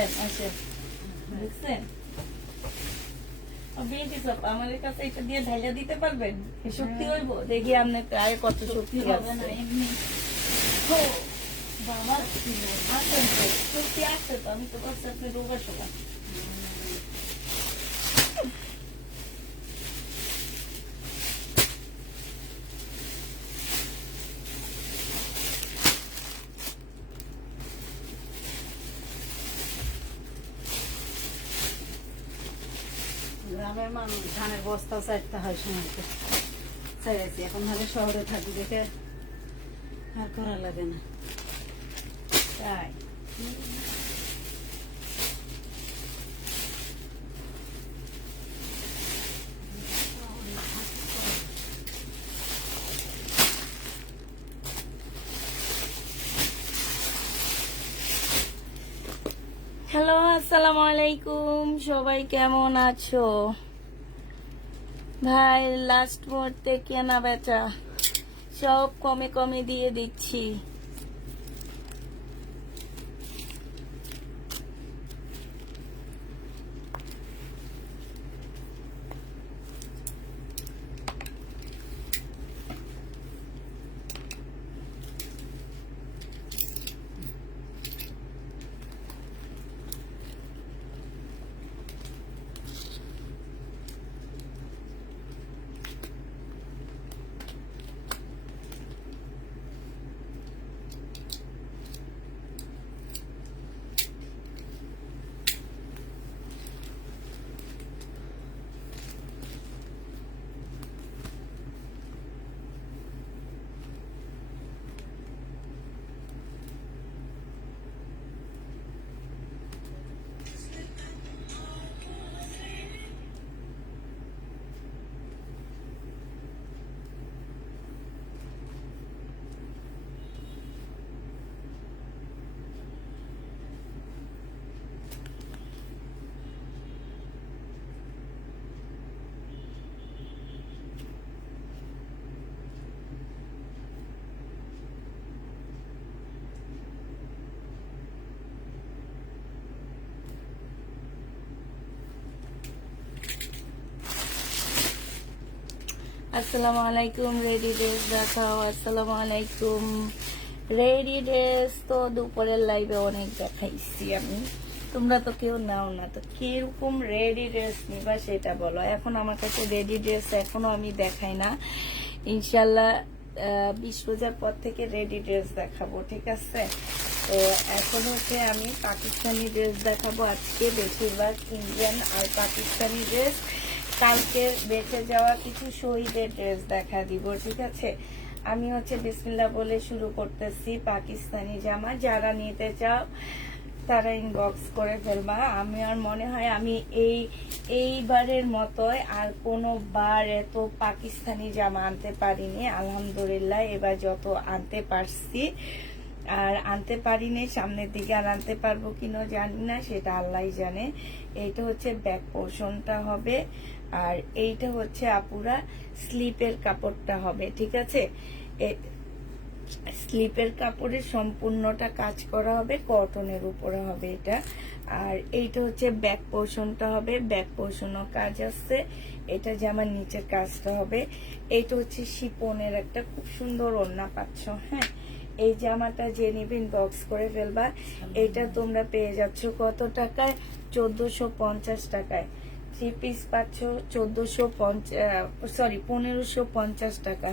দেন আসেন, দেখছেন বিএনপি সব আমাদের কাছে এটা দিয়ে ঢাইলা দিতে পারবেন? শক্তি হইব? দেখি আপনার আগে কত শক্তি হবে না এমনি। ও বাবা আসেন তো, শক্তি আসছে তো, আমি তো করছি আপনি রোগা শোকা। গ্রামের মানুষ ধানের বস্তা চাইতে হয় সময় চাইছি, এখন হলে শহরে থাকি দেখে আর করা লাগে না। তাই হ্যালো, আসসালামু আলাইকুম, সবাই কেমন আছো? ভাই লাস্ট মুহূর্তে কেনা বেচা সব কমে কমে দিয়ে দিচ্ছি। আসসালামু আলাইকুম, রেডি ড্রেস দেখাও। আসসালামু আলাইকুম, রেডি ড্রেস তো দুপুরের লাইভে অনেক দেখাইছি আমি, তোমরা তো কেউ নাও না। তো কিরকম রেডি ড্রেস নিবা সেটা বলো। এখন আমার কাছে রেডি ড্রেস এখনো আমি দেখাই না, ইনশাল্লাহ 20 রোজার পর থেকে রেডি ড্রেস দেখাবো, ঠিক আছে? তো এখন হচ্ছে আমি পাকিস্তানি ড্রেস দেখাবো আজকে, বেশিরভাগ ইন্ডিয়ান আর পাকিস্তানি ড্রেস। কালকে বেঁচে যাওয়া কিছু শহীদের ড্রেস দেখা দিব, ঠিক আছে? আমি হচ্ছে বিসমিল্লাহ বলে শুরু করতেছি। পাকিস্তানি জামা যারা নিতে চাও তারা ইনবক্স করে ফেলবা। আমি আর মনে হয় আমি এইবারের মতোই আর কোনো বার এত পাকিস্তানি জামা আনতে পারিনি, আলহামদুলিল্লাহ। এবার যত আনতে পারছি আর আনতে পারিনি, সামনের দিকে আর আনতে পারবো কিনা জানি না, সেটা আল্লাহ জানে। এইটা হচ্ছে ব্যাক পোর্শনটা হবে, আর এইটা হচ্ছে আপুরা স্লিপের কাপড়টা হবে, ঠিক আছে? স্লিপের কাপড়ের সম্পূর্ণটা কাজ করা হবে, কটনের উপরে হবে এটা। আর এইটা হচ্ছে ব্যাক পোর্শনটা হবে, ব্যাক পোর্শনও কাজ আছে। এটা জামার নিচের কাজটা হবে। এইটা হচ্ছে শিপনের একটা খুব সুন্দর ওড়না পাচ্ছ, হ্যাঁ? এই জামাটা যে নিবেন বক্স করে ফেলবা। এটা তোমরা পেয়ে যাচ্ছ কত টাকায়? 1450 টাকায়। 3 পিস পাচ্ছ 1550 টাকা।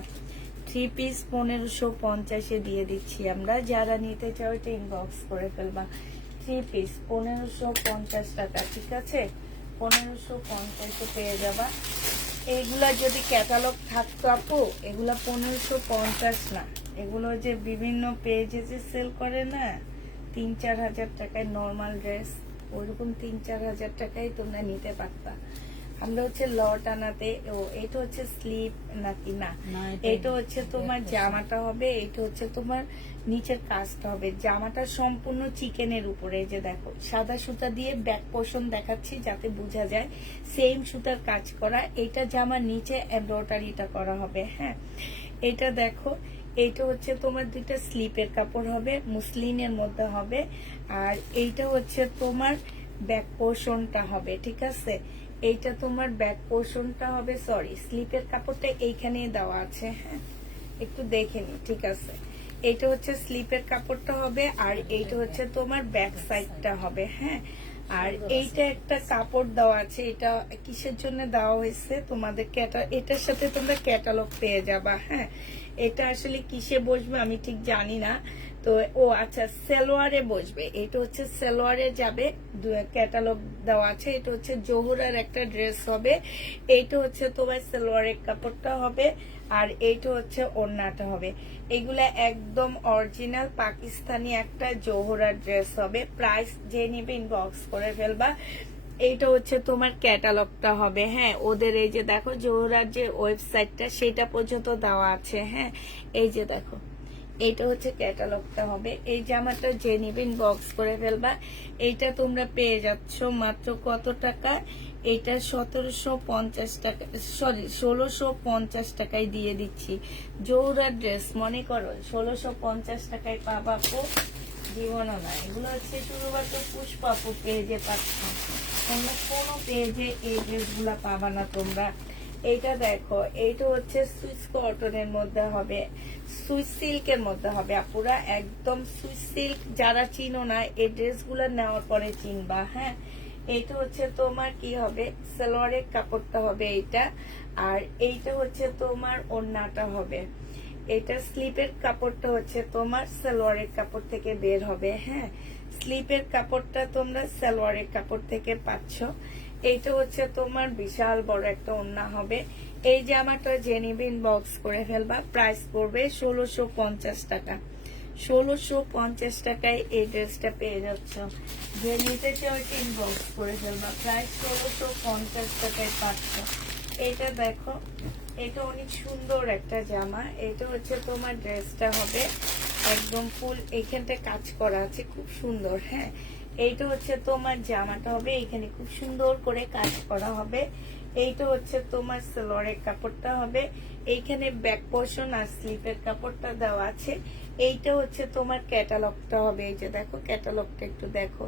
3 পিস 1550-এ দিয়ে দিচ্ছি আমরা। যারা নিতে চাও এটা ইনবক্স করে ফেলবা। 3 পিস 1550 টাকা, ঠিক আছে? 1550-এ পেয়ে যাবা। এইগুলা যদি ক্যাটালগ থাকতো আপু, এগুলা 1550 না, এগুলো যে বিভিন্ন পেজে যে সেল করে না 3-4 হাজার টাকায় নর্মাল ড্রেস, ওইরকম 3-4 হাজার টাকায় তোমরা নিতে পারতা। আমরা হচ্ছে লট আনাতে। ও এটা হচ্ছে স্লিপ নাকি না, এটা হচ্ছে তোমার জামাটা হবে, এটা হচ্ছে তোমার নিচের কাজটা হবে। জামাটা সম্পূর্ণ চিকেনের উপরে, যে দেখো সাদা সুতা দিয়ে ব্যাক পোর্শন দেখাচ্ছি যাতে বোঝা যায় সেম সুতার কাজ করা। এটা জামার নিচে এমব্রয়ডারিটা করা হবে, হ্যাঁ? এটা দেখো এইটা হচ্ছে তোমার দুইটা স্লিপের কাপড় হবে, মুসলিনের মধ্যে হবে। আর এইটা হচ্ছে তোমার ব্যাক পোর্শনটা হবে, ঠিক আছে। এইটা তোমার ব্যাক পোর্শনটা হবে, সরি স্লিপের কাপড়টা এইখানে দেওয়া আছে, হ্যাঁ একটু দেখে নি, ঠিক আছে। এইটা হচ্ছে স্লিপের কাপড়টা হবে, আর এইটা হচ্ছে তোমার ব্যাক সাইডটা হবে, হ্যাঁ। আর এইটা একটা কাপড় দেওয়া আছে, এটা কিসের জন্য দেওয়া হয়েছে তোমাদের, এটার সাথে তোমরা ক্যাটালগ পেয়ে যাবা, হ্যাঁ। এটা আসলে কিসে বসবে আমি ঠিক জানি না, তো ও আচ্ছা সালোয়ারে বসবে। এটা হচ্ছে সালোয়ারে যাবে, ক্যাটালগ দেওয়া আছে। এটা হচ্ছে জহুরার একটা ড্রেস হবে, এইটা হচ্ছে তোমার সালোয়ারের কাপড়টা হবে, আর এইটা হচ্ছে ওড়নাটা হবে। এগুলা একদম অরিজিনাল পাকিস্তানি একটা জহুরার ড্রেস হবে। প্রাইস যে নিবে ইনবক্স করে ফেলবা। এইটা হচ্ছে তোমার ক্যাটালগটা হবে, হ্যাঁ। ওদের এই যে দেখো জহুরার যে ওয়েবসাইটটা সেটা পর্যন্ত দেওয়া আছে, হ্যাঁ। এই যে দেখো এইটা হচ্ছে ক্যাটালগটা হবে। এই জামাটা যে নিবে ইনবক্স করে ফেলবা। এইটা তোমরা পেয়ে যাচ্ছ মাত্র কত টাকা, এটা 1750 টাকা, সরি 1650 টাকায় দিয়ে দিচ্ছি। জহুরার ড্রেস মনে করো 1650 টাকায় পাবা, জীবনও না। এগুলো হচ্ছে শুধুমাত্র পুষ্পাপু পেজে পাচ্ছ, অন্য কোনো পেজে এই ড্রেসগুলা পাবা না তোমরা। এইটা দেখো, এইটা হচ্ছে সুইস কটনের মধ্যে হবে, সুইস সিল্কের মধ্যে হবে আপুরা, একদম সুইস সিল্ক। যারা চিনো না এই ড্রেসগুলো নেওয়ার পরে চিনবা, হ্যাঁ। এইটা হচ্ছে তোমার কি হবে, সালোয়ারের কাপড়টা হবে এইটা, আর এইটা হচ্ছে তোমার ওড়নাটা হবে। এটা স্লিপের কাপড়টা হচ্ছে তোমার সালোয়ারের কাপড় থেকে বের হবে, হ্যাঁ। স্লিপের কাপড়টা তোমরা সালোয়ারের কাপড় থেকে পাচ্ছ। এইটা হচ্ছে তোমার বিশাল বড় একটা ওড়না হবে। এই জামাটা জেনিবিন বক্স করে ফেলবা। প্রাইস পড়বে 1650 টাকা। 1650 টাকায় এই ড্রেসটা পেয়ে যাচ্ছ। যে নিতে চাও ইনবক্স করে ফেলবা। প্রাইস 1650 টাকায় পাচ্ছ। এটা দেখো, এটা অনেক সুন্দর একটা জামা। এটা হচ্ছে তোমার ড্রেসটা হবে একদম ফুল, এইখানটা কাজ করা আছে খুব সুন্দর, হ্যাঁ। এইটা হচ্ছে তোমার জামাটা হবে, এখানে খুব সুন্দর করে কাজ করা হবে। এইটা হচ্ছে তোমার সালোয়ারের কাপড়টা হবে, এইখানে ব্যাক পোর্শন আর স্লিপের কাপড়টা দেওয়া আছে। এইটা হচ্ছে তোমার ক্যাটালগটা হবে, এই যে দেখো ক্যাটালগটা একটু দেখো।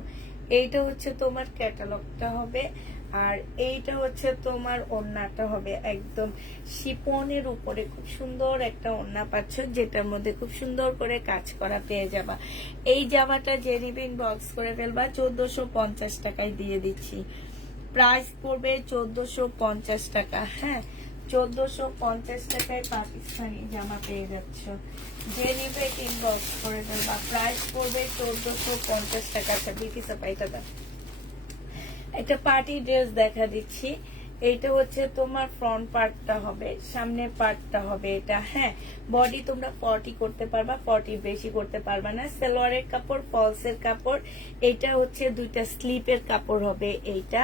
এইটা হচ্ছে তোমার ক্যাটালগটা হবে, আর এইটা হচ্ছে তোমার ওড়নাটা হবে একদম শিপনের উপরে। খুব সুন্দর একটা ওড়না পাচ্ছ, যেটার মধ্যে খুব সুন্দর করে কাজ করা পেয়ে যাবা। এই জামাটা যে নিবে ইনবক্স করে ফেলবা। 1450 টাকায় দিয়ে দিচ্ছি। প্রাইস পড়বে 1450 টাকা, হ্যাঁ। 1450 টাকায় পাকিস্তানি জামা পেয়ে যাচ্ছ। যে নিবে ইনবক্স করে ফেলবা। প্রাইস পড়বে 1450 টাকা। আচ্ছা বিকি সাপাইটা দাও। একটা পার্টি ড্রেস দেখা দিচ্ছি। এইটা হচ্ছে তোমার ফ্রন্ট পার্টটা হবে, সামনের পার্টটা হবে এটা, হ্যাঁ। বডি তোমরা 40 করতে পারবা, 40 বেশি করতে পারবা না। সালোয়ারের কাপড়, ফলসের কাপড়। এটা হচ্ছে দুইটা স্লিপের কাপড় হবে এইটা,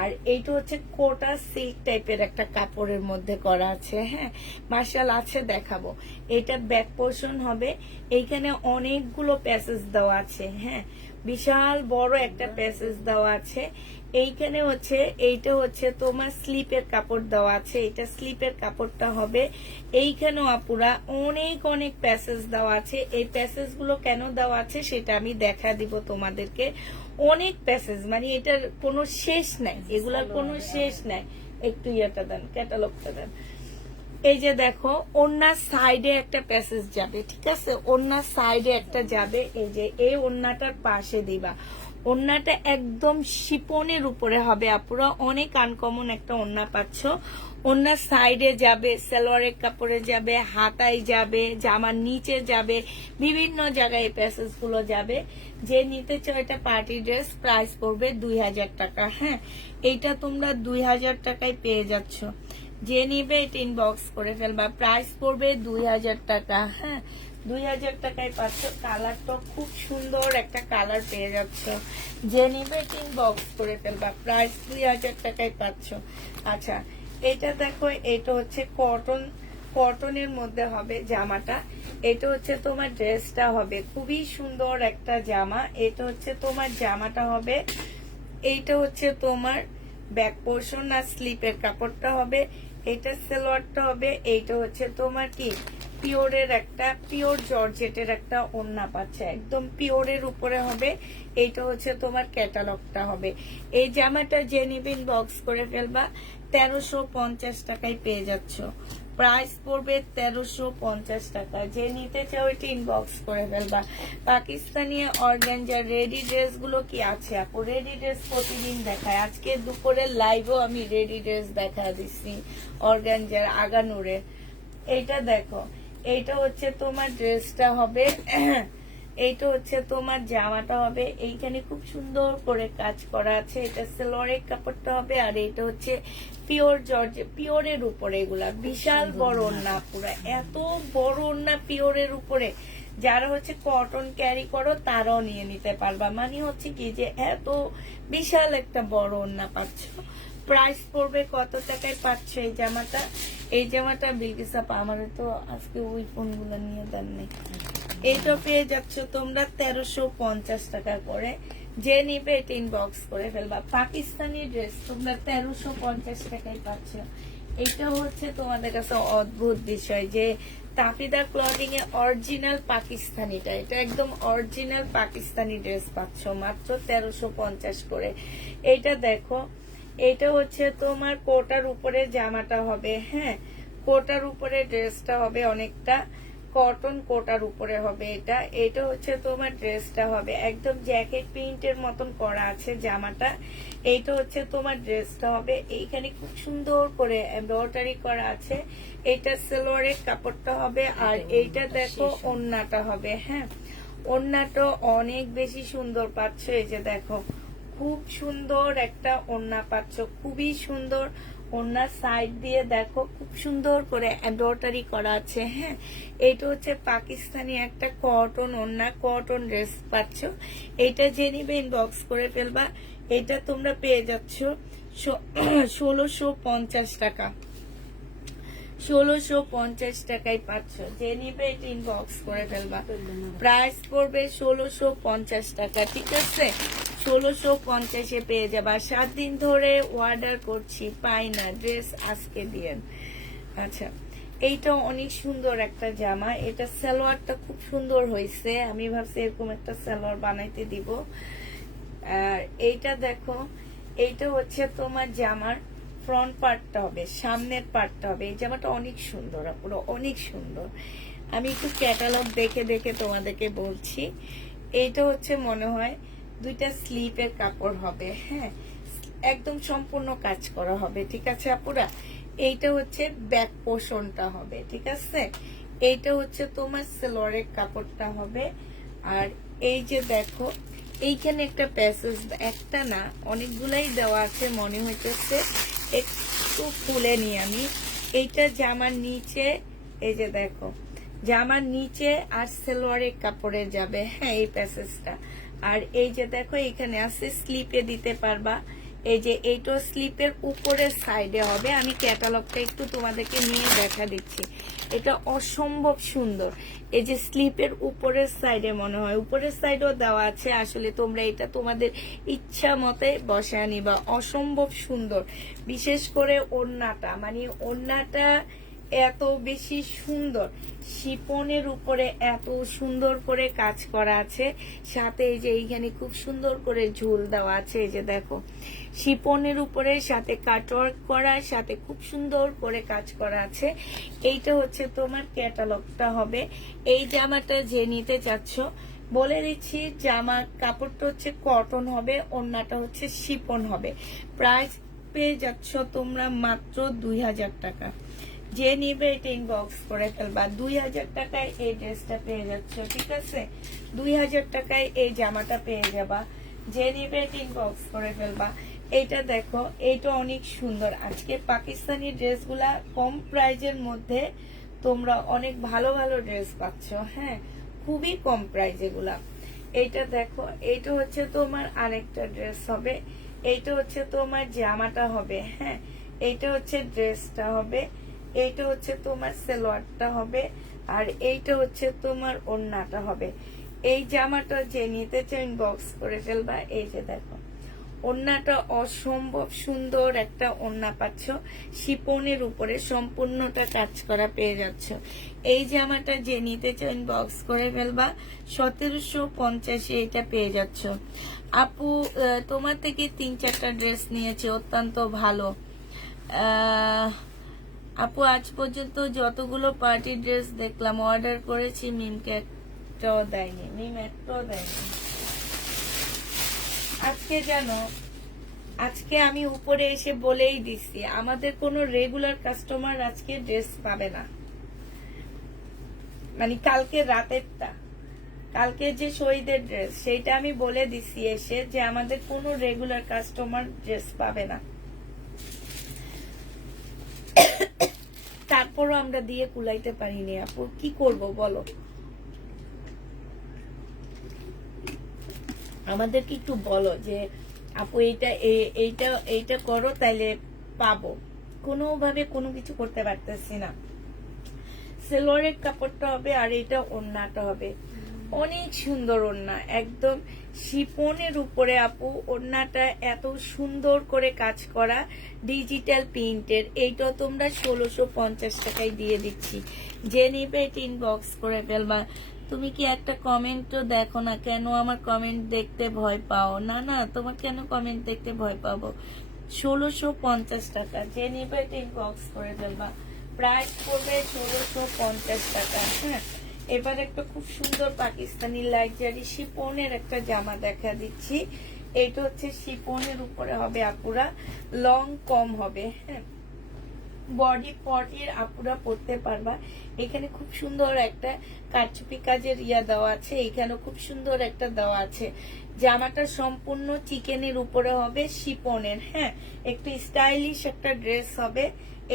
আর এইটা হচ্ছে কোটা সিল্ক টাইপের একটা কাপড়ের মধ্যে করা আছে, হ্যাঁ। মার্শাল আছে, দেখাবো। এটা ব্যাক পোর্শন হবে, এইখানে অনেকগুলো প্যাসেজ দেওয়া আছে, হ্যাঁ। বিশাল বড় একটা প্যাসেজ দেওয়া আছে। এইখানে হচ্ছে এইটা হচ্ছে তোমার স্লিপের কাপড় দেওয়া আছে, এটা স্লিপের কাপড়টা হবে। এইখানেও আপুরা অনেক অনেক প্যাসেজ দেওয়া আছে। এই প্যাসেজ গুলো কেন দেওয়া আছে সেটা আমি দেখা দিব তোমাদেরকে। অনেক প্যাসেজ, মানে এটার কোনো শেষ নাই, এগুলার কোনো শেষ নাই। একটু ইয়েটা দেন, ক্যাটালগটা দেন। এই যে দেখো, ওড়নার সাইডে একটা প্যাসেজ যাবে, ঠিক আছে। ওড়নার সাইডে একটা যাবে, এই যে এই ওড়নাটার পাশে দিবা। ওড়নাটা একদম শিপনের উপরে হবে আপুরা, অনেক আনকমন একটা ওড়না পাচ্ছ। ওড়নার সাইডে যাবে, সালোয়ারের কাপড়ে যাবে, হাতায় যাবে, জামার নিচে যাবে, বিভিন্ন জায়গায় প্যাসেজ গুলো যাবে। যে নিতে চাও এটা পার্টি ড্রেস। প্রাইস পড়বে 2000 টাকা, হ্যাঁ। এইটা তোমরা 2000 টাকায় পেয়ে যাচ্ছ। যে নিবে এটা ইনবক্স করে ফেলবা। প্রাইস পড়বে 2000 টাকা, হ্যাঁ। 2000 টাকায় পাচ্ছ। কালারটা খুব সুন্দর একটা কালার পেয়ে যাচ্ছ। যে নিবে এটা ইনবক্স করে ফেলবা। প্রাইস 2000 টাকায় পাচ্ছ। আচ্ছা এটা দেখো, এটা হচ্ছে কটনের মধ্যে হবে জামাটা। এটা হচ্ছে তোমার ড্রেসটা হবে, খুবই সুন্দর একটা জামা। এটা হচ্ছে তোমার জামাটা হবে, এইটা হচ্ছে তোমার ব্যাক পোর্শন আর স্লিপের কাপড়টা হবে। এটা সালোয়ারটা হবে, এইটা হচ্ছে তোমার কি পিওরের একটা পিওর জর্জেটের একটা ওড়না পাচ্ছে, একদম পিওরের উপরে হবে। এইটা হচ্ছে তোমার ক্যাটালগটা হবে। এই জামাটা যে নিবেন বক্স করে ফেলবা, 1350 টাকায় পেয়ে যাচ্ছ। প্রাইস পড়বে 1350 টাকা। যে নিতে চাও ওইটা ইনবক্স করে ফেলবা। পাকিস্তানি অর্গানজার রেডি ড্রেস গুলো কি আছে আপু? রেডি ড্রেস প্রতিদিন দেখায়, আজকে দুপুরের লাইভও আমি রেডি ড্রেস দেখা দিচ্ছি অর্গানজার আগানুরে। এইটা দেখো, এইটা হচ্ছে তোমার ড্রেসটা হবে, এইটা হচ্ছে তোমার জামাটা হবে। এইখানে খুব সুন্দর করে কাজ করা আছে, এটা সেলোয়ারের কাপড়টা হবে। আর এটা হচ্ছে পিওর জর্জ, পিওরের উপরে এগুলা বিশাল বড় ওড়না, পুরো এত বড় ওড়না পিওরের উপরে। যারা হচ্ছে কটন ক্যারি করো তারাও নিয়ে নিতে পারবা, মানে হচ্ছে কি যে এত বিশাল একটা বড় ওড়না পাচ্ছ। প্রাইস পড়বে কত টাকায় পাচ্ছ এই জামাটা? এই জামাটা বিলকিস আপা আমাদের তো আজকে ওই ফোনগুলো নিয়ে দেন নাই। এইটা পেয়ে যাচ্ছ তোমরা 1350 টাকা করে। যে নিবে এটা ইনবক্স করে ফেলবা। পাকিস্তানি ড্রেস তোমরা 1350 টাকায় পাচ্ছ। এটা হচ্ছে তোমাদের কাছে অদ্ভুত বিষয় যে তাফিদা ক্লদিং এ অরিজিনাল পাকিস্তানিটা, এটা একদম অরিজিনাল পাকিস্তানি ড্রেস পাচ্ছ মাত্র 1350 করে। এইটা দেখো, এটা হচ্ছে তোমার কোটার উপরে জামাটা হবে, হ্যাঁ কোটার উপরে ড্রেসটা হবে, অনেকটা কটন কোটার উপরে হবে এটা। এটা হচ্ছে তোমার ড্রেসটা হবে একদম জ্যাকেট প্রিন্টের মতন করা আছে জামাটা। এইটা হচ্ছে তোমার ড্রেসটা হবে, এইখানে খুব সুন্দর করে এমব্রয়ডারি করা আছে। এটা সালোয়ারের কাপড়টা হবে। আর এইটা দেখো ওড়নাটা হবে, হ্যাঁ ওড়নাটা অনেক বেশি সুন্দর পাচ্ছ। এই যে দেখো খুব সুন্দর একটা ওড়না পাচ্ছ, খুবই সুন্দর ওড়নার সাইড দিয়ে দেখো খুব সুন্দর করে এমব্রয়ডারি করা আছে, হ্যাঁ এটা হচ্ছে পাকিস্তানি একটা কটন ওড়না, কটন ড্রেস পাচ্ছ। এটা যে নিবে ইনবক্স করে ফেলবা। এটা তোমরা পেয়ে যাচ্ছ 1650 টাকা, 1650 টাকায় পাচ্ছ। যে নিবে এটা ইনবক্স করে ফেলবা। প্রাইস পড়বে 1650 টাকা, ঠিক আছে 1650-এ পেয়ে যাবা। 7 দিন ধরে অর্ডার করছি, পাই না ড্রেস, আজকে দিয়েন। আচ্ছা, এইটা অনেক সুন্দর একটা জামা, এটা সালোয়ারটা খুব সুন্দর হয়েছে, আমি ভাবছি এরকম একটা সালোয়ার বানাইতে দিব। আর এইটা দেখো, এইটা হচ্ছে তোমার জামার ফ্রন্ট পার্টটা হবে, সামনের পার্টটা হবে। এই জামাটা অনেক সুন্দর, পুরো অনেক সুন্দর। আমি একটু ক্যাটালগ দেখে দেখে তোমাদেরকে বলছি। এইটা হচ্ছে মনে হয় দুইটা স্লিপের কাপড় হবে, হ্যাঁ একদম সম্পূর্ণ কাজ করা হবে, ঠিক আছে আপুরা। এইটা হচ্ছে ব্যাক পোর্শনটা হবে, ঠিক আছে। এইটা হচ্ছে তোমার সালোয়ারের কাপড়টা হবে। আর এই যে দেখো এইখানে একটা প্যাসেজ, একটা না অনেকগুলাই দেওয়া আছে মনে হইতেছে, একটু খুলে নি আমি। এইটা জামার নিচে, এই যে দেখো জামার নিচে আর সালোয়ারের কাপড়ে যাবে, হ্যাঁ এই প্যাসেজটা। আর এই যে দেখো এখানে আছে স্লিপে দিতে পারবা। এই যে এইটা স্লিপের উপরের সাইডে হবে। আমি ক্যাটালগটা একটু তোমাদেরকে নিয়ে দেখা দিচ্ছি, এটা অসম্ভব সুন্দর। এই যে স্লিপের উপরের সাইডে মনে হয় উপরের সাইডেও দেওয়া আছে, আসলে তোমরা এটা তোমাদের ইচ্ছা মতে বসায় নিবা। অসম্ভব সুন্দর, বিশেষ করে ওড়নাটা, মানে ওড়নাটা এত বেশি সুন্দর, শিপনের উপরে এত সুন্দর করে কাজ করা আছে। সাথে এই যে এইখানে খুব সুন্দর করে ঝুল দেওয়া আছে, এই যে দেখো শিপনের উপরে সাথে কাটওয়ার্ক করা, সাথে খুব সুন্দর করে কাজ করা আছে। এইটা হচ্ছে তোমার ক্যাটালগটা হবে। এই জামাটা যে নিতে চাচ্ছ বলে দিচ্ছি, জামা কাপড়টা হচ্ছে কটন হবে, ওড়নাটা হচ্ছে শিপন হবে। প্রাইস পেয়ে যাচ্ছ তোমরা মাত্র 2000 টাকা। যে নিবে এটা ইনবক্স করে ফেলবা। 2000 টাকায় এই ড্রেসটা পেয়ে যাচ্ছ, ঠিক আছে 2000 টাকায় এই জামাটা পেয়ে যাবা। যে নিবে এটা ইনবক্স করে ফেলবা। এইটা দেখো, এইটা অনেক সুন্দর। আজকে পাকিস্তানি ড্রেসগুলা কম প্রাইজের মধ্যে তোমরা অনেক ভালো ভালো ড্রেস পাচ্ছ, হ্যাঁ খুবই কম প্রাইজ এগুলা। এইটা দেখো, এইটা হচ্ছে তোমার আরেকটা ড্রেস হবে। এইটা হচ্ছে তোমার জামাটা হবে, হ্যাঁ এইটা হচ্ছে ড্রেসটা হবে। এইটা হচ্ছে তোমার সালোয়ারটা হবে। আর এইটা হচ্ছে তোমার ওড়নাটা হবে। এই জামাটা যে নিতে চাই ইনবক্স করে ফেলবা। এই যে দেখো ওড়নাটা অসম্ভব সুন্দর একটা ওড়না পাচ্ছ, শিপনের উপরে সম্পূর্ণটা কাজ করা পেয়ে যাচ্ছ। এই জামাটা যে নিতে চাও ইনবক্স করে ফেলবা, 1750 এটা পেয়ে যাচ্ছ। আপু তোমার থেকে 3-4টা ড্রেস নিয়েছি, অত্যন্ত ভালো। আপু আজ পর্যন্ত যতগুলো পার্টি ড্রেস দেখলাম অর্ডার করেছি, মিমকে একটাও দেয়নি, মিম একটাও দেয়নি। আজকে জানো, আজকে আমি উপরে এসে বলেই দিছি আমাদের কোনো রেগুলার কাস্টমার আজকে ড্রেস পাবে না, মানে কালকে রাতেরটা, কালকে যে শহীদের ড্রেস সেইটা আমি বলে দিছি এসে যে আমাদের কোনো রেগুলার কাস্টমার ড্রেস পাবে না। তারপরও আমরা দিয়ে কুলাইতে পারিনি আপু, কি করব বলো? আমাদেরকে একটু বলো যে আপু এইটা করো তাইলে পাবো, কোনোভাবে কোনো কিছু করতে পারতেছি না। সেলোয়ারের কাপড়টা হবে আর এটা ওড়নাটা হবে অনেক সুন্দর ওড়না, একদম শিপনের উপরে আপু ওড়নাটা এত সুন্দর করে কাজ করা ডিজিটাল প্রিন্টের। এইটা তোমরা 1650 টাকায় দিয়ে দিচ্ছি, যে নিবে এটা ইনবক্স করে ফেলবা। তুমি কি একটা কমেন্টও দেখো না কেন? আমার কমেন্ট দেখতে ভয় পাও? না না, তোমার কেন কমেন্ট দেখতে ভয় পাবো? 1650 টাকা, যে নিবে এটা ইনবক্স করে ফেলবা। প্রাইস পড়বে 1650 টাকা। হ্যাঁ, এবার একটা খুব সুন্দর পাকিস্তানি লাইজারি শিপনের একটা জামা দেখা দিচ্ছি। এটা হচ্ছে শিপনের উপরে হবে আপুরা, লং কম হবে। হ্যাঁ, বডি পটির আপুরা পরতে পারবা। এখানে খুব সুন্দর একটা কারচুপি কাজের দেওয়া আছে, এখানে খুব সুন্দর একটা দেওয়া আছে। জামাটা সম্পূর্ণ চিকেনের উপরে হবে, শিপনের। হ্যাঁ, একটু স্টাইলিশ একটা ড্রেস হবে।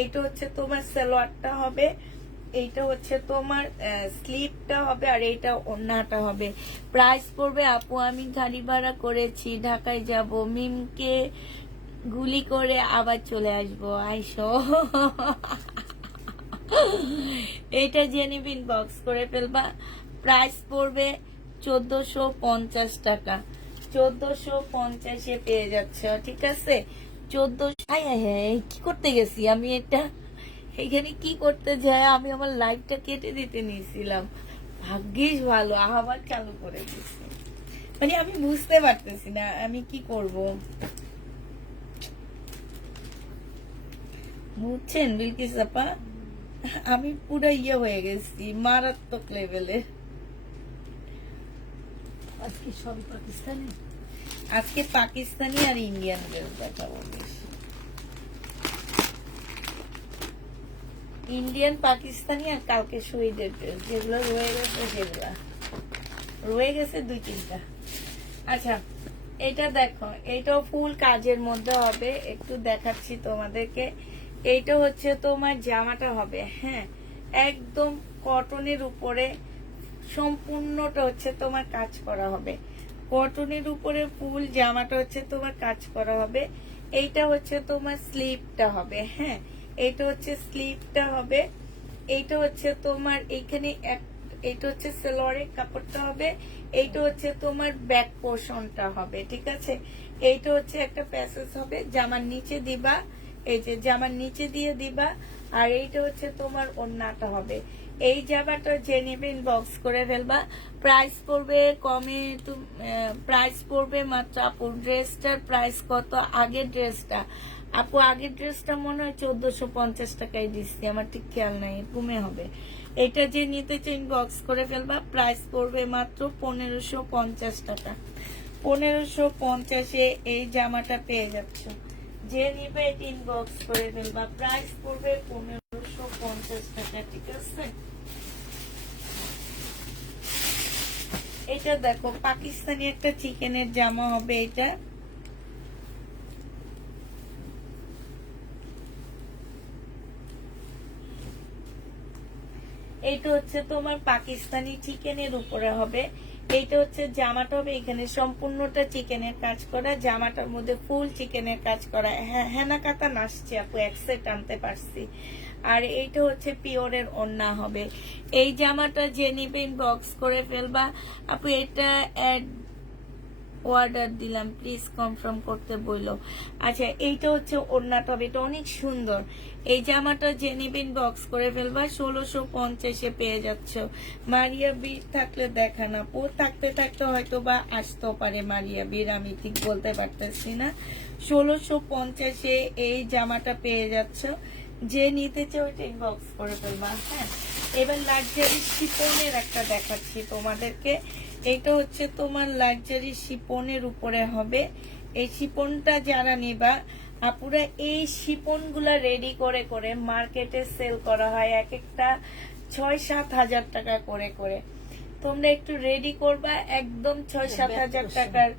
এইটা হচ্ছে তোমার সালোয়ারটা হবে, এইটা হচ্ছে তোমার স্লিপটা হবে, আর এইটা ওড়নাটা হবে। প্রাইস পড়বে আপু, আমি গাড়ি ভাড়া করেছি, ঢাকায় যাব, মিমকে গুলি করে আবার চলে আসবো, আইসো। এইটা জেনে ইনবক্স করে ফেলবা। প্রাইস পড়বে 1450 টাকা, 1450 পেয়ে যাচ্ছে, ঠিক আছে? 1400। কি করতে গেছি আমি? এটা এখানে কি করতে যায়? আমি আমার লাইভটা কেটে দিতে নিয়েছিলাম, ভাগ্যিস ভালো আবার চালু করে দিচ্ছি। মানে আমি বুঝতে পারতেছি না আমি কি করব, বুঝছেন বিলকিস আপা? আমি পুরো হয়ে গেছি, মারাত্মক লেভেলে। আজকে সবই পাকিস্তানি, আজকে পাকিস্তানি আর ইন্ডিয়ান ড্রেস দেখাবো বেশি। ইন্ডিয়ান, পাকিস্তানি আর কালকে শহীদের ড্রেস যেগুলো রয়ে গেছে, সেগুলা রয়ে গেছে 2-3টা। আচ্ছা, এটা দেখো, এইটাও ফুল কাজের মধ্যে হবে, একটু দেখাচ্ছি তোমাদেরকে। এইটা হচ্ছে তোমার জামাটা হবে, হ্যাঁ, একদম কটনের উপরে সম্পূর্ণটা হচ্ছে তোমার কাজ করা হবে, কটনের উপরে ফুল জামাটা হচ্ছে তোমার কাজ করা হবে। এইটা হচ্ছে তোমার স্লিপটা হবে, হ্যাঁ, এইটা হচ্ছে স্লিপটা হবে। এইটা হচ্ছে তোমার এইখানে এইটা হচ্ছে সালোয়ারের কাপড়টা হবে, এইটা হচ্ছে তোমার ব্যাক পোর্শনটা হবে, ঠিক আছে? এইটা হচ্ছে একটা প্যাসেজ হবে, জামার নিচে দিবা, এই যে জামার নিচে দিয়ে দিবা, আর এইটা হচ্ছে তোমার ওড়নাটা হবে। এই জামাটা যে নেবে ইনবক্স করে ফেলবা। প্রাইস পড়বে কমে, প্রাইস পড়বে মাত্র আপু ড্রেসটার প্রাইস কত? আগের ড্রেসটা আপু, আগের ড্রেসটা মনে হয় 1450 টাকায় দিচ্ছি, আমার ঠিক খেয়াল নাই, কমে হবে। এটা যে নিতে চাই ইনবক্স করে ফেলবা। প্রাইস পড়বে মাত্র 1550 টাকা, 1550 এই জামাটা পেয়ে যাচ্ছ, যে নিবে এটা ইনবক্স করে ফেলবা। প্রাইস পড়বে 1550 টাকা, ঠিক আছে? এটা দেখো, পাকিস্তানি একটা চিকেনের জামা হবে। এটা এইটা হচ্ছে তোমার পাকিস্তানি চিকেনের উপরে হবে। এইটা হচ্ছে জামাটা হবে, এখানে সম্পূর্ণটা চিকেনের কাজ করা, জামাটার মধ্যে ফুল চিকেনের কাজ করা, হেনা কাতা নাচছে আপু, এক সেট আনতে পারছি। আর এইটা হচ্ছে পিওরের ওড়না হবে। এই জামাটা যে নিবে ইনবক্স করে ফেলবা আপু। এটা অর্ডার দিলাম, প্লিজ কনফার্ম করতে বললো। আচ্ছা, এইটা হচ্ছে ওড়নাটা, এটা অনেক সুন্দর। এই জামাটা যে নিবেন বক্স করে ফেলবা, 1650 পেয়ে যাচ্ছ। মারিয়া বীর থাকলে দেখানা, ও থাকতে থাকতে হয়তো বা আসতেও পারে মারিয়া বীর, আমি ঠিক বলতে পারতেছি না। 1650 এই জামাটা পেয়ে যাচ্ছ। যে নিতে চাও ওইটা ইনবক্স করে ফেলবা। হ্যাঁ, এবার লাক্সারি শিপনের একটা দেখাচ্ছি তোমাদেরকে। এটা হচ্ছে তোমার লাক্সারি শিপনের উপরে হবে। এই শিপনটা যারা নিবা আপুরা, এই শিপন গুলা রেডি করে করে মার্কেটে সেল করা হয় এক একটা 6-7 হাজার টাকা করে করে। তোমরা একটু রেডি করবা, একদম 6-7 হাজার টাকার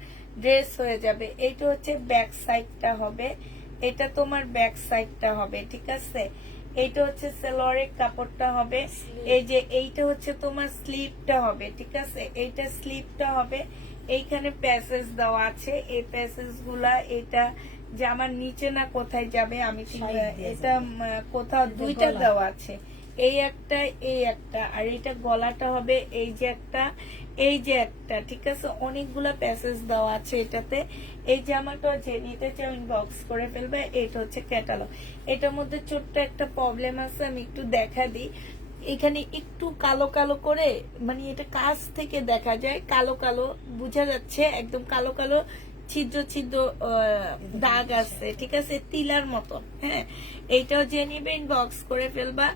ড্রেস হয়ে যাবে। এইটা হচ্ছে ব্যাক সাইডটা হবে, এটা তোমার ব্যাক সাইডটা হবে, ঠিক আছে। এইটা হচ্ছে সালোয়ারের কাপড়টা হবে। এই যে এইটা হচ্ছে তোমার স্লিপটা হবে, ঠিক আছে। এইটা স্লিপটা হবে। এইখানে প্যাসেজ দেওয়া আছে, এই প্যাসেজ গুলা এটা জামার নিচে না কোথায় যাবে, আমি ঠিক এটা কোথাও দুইটা দেওয়া আছে, এই একটা এই একটা, আর এটা গলাটা হবে এই যে একটা এই যে একটা, ঠিক আছে। অনেকগুলা প্যাসেজ দেওয়া আছে এটাতে। এই জামাটা যে নিতে চাও ইনবক্স করে ফেলবে। এটা হচ্ছে ক্যাটালগ। এটার মধ্যে ছোট্ট একটা প্রবলেম আছে, আমি একটু দেখা দিই। এখানে একটু কালো কালো করে, মানে এটা কাছ থেকে দেখা যায় কালো কালো বোঝা যাচ্ছে, একদম কালো কালো ছিদ্র ছিদ্র দাগ আছে, ঠিক আছে, তিলার মতো। হ্যাঁ, এইটাও যে নিবে ইনবক্স করে ফেলবা।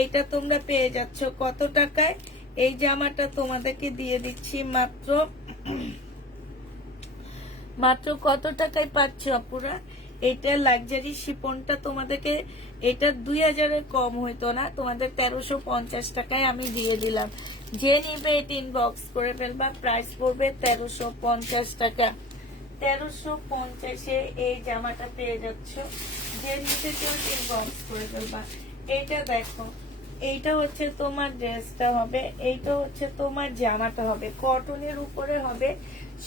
এইটা তোমরা পেয়ে যাচ্ছ কত টাকায়? এই জামাটা তোমাদেরকে দিয়ে দিচ্ছি মাত্র মাত্র কত টাকায় পাচ্ছ আপুরা? এটা লাক্সারি শিপনটা তোমাদেরকে, এটা 2000-এর কম হইতো না, তোমাদের 1350 টাকায় আমি দিয়ে দিলাম। যে নিবে এটা ইনবক্স করে ফেলবা। প্রাইস পড়বে 1350 টাকা। 1350-এ এই জামাটা পেয়ে যাচ্ছ। যে নিতে কেউ ইনবক্স করে ফেলবা। এইটা দেখো, এইটা হচ্ছে তোমার ড্রেসটা হবে, এইটা হচ্ছে তোমার জামাটা হবে, কটনের উপরে হবে,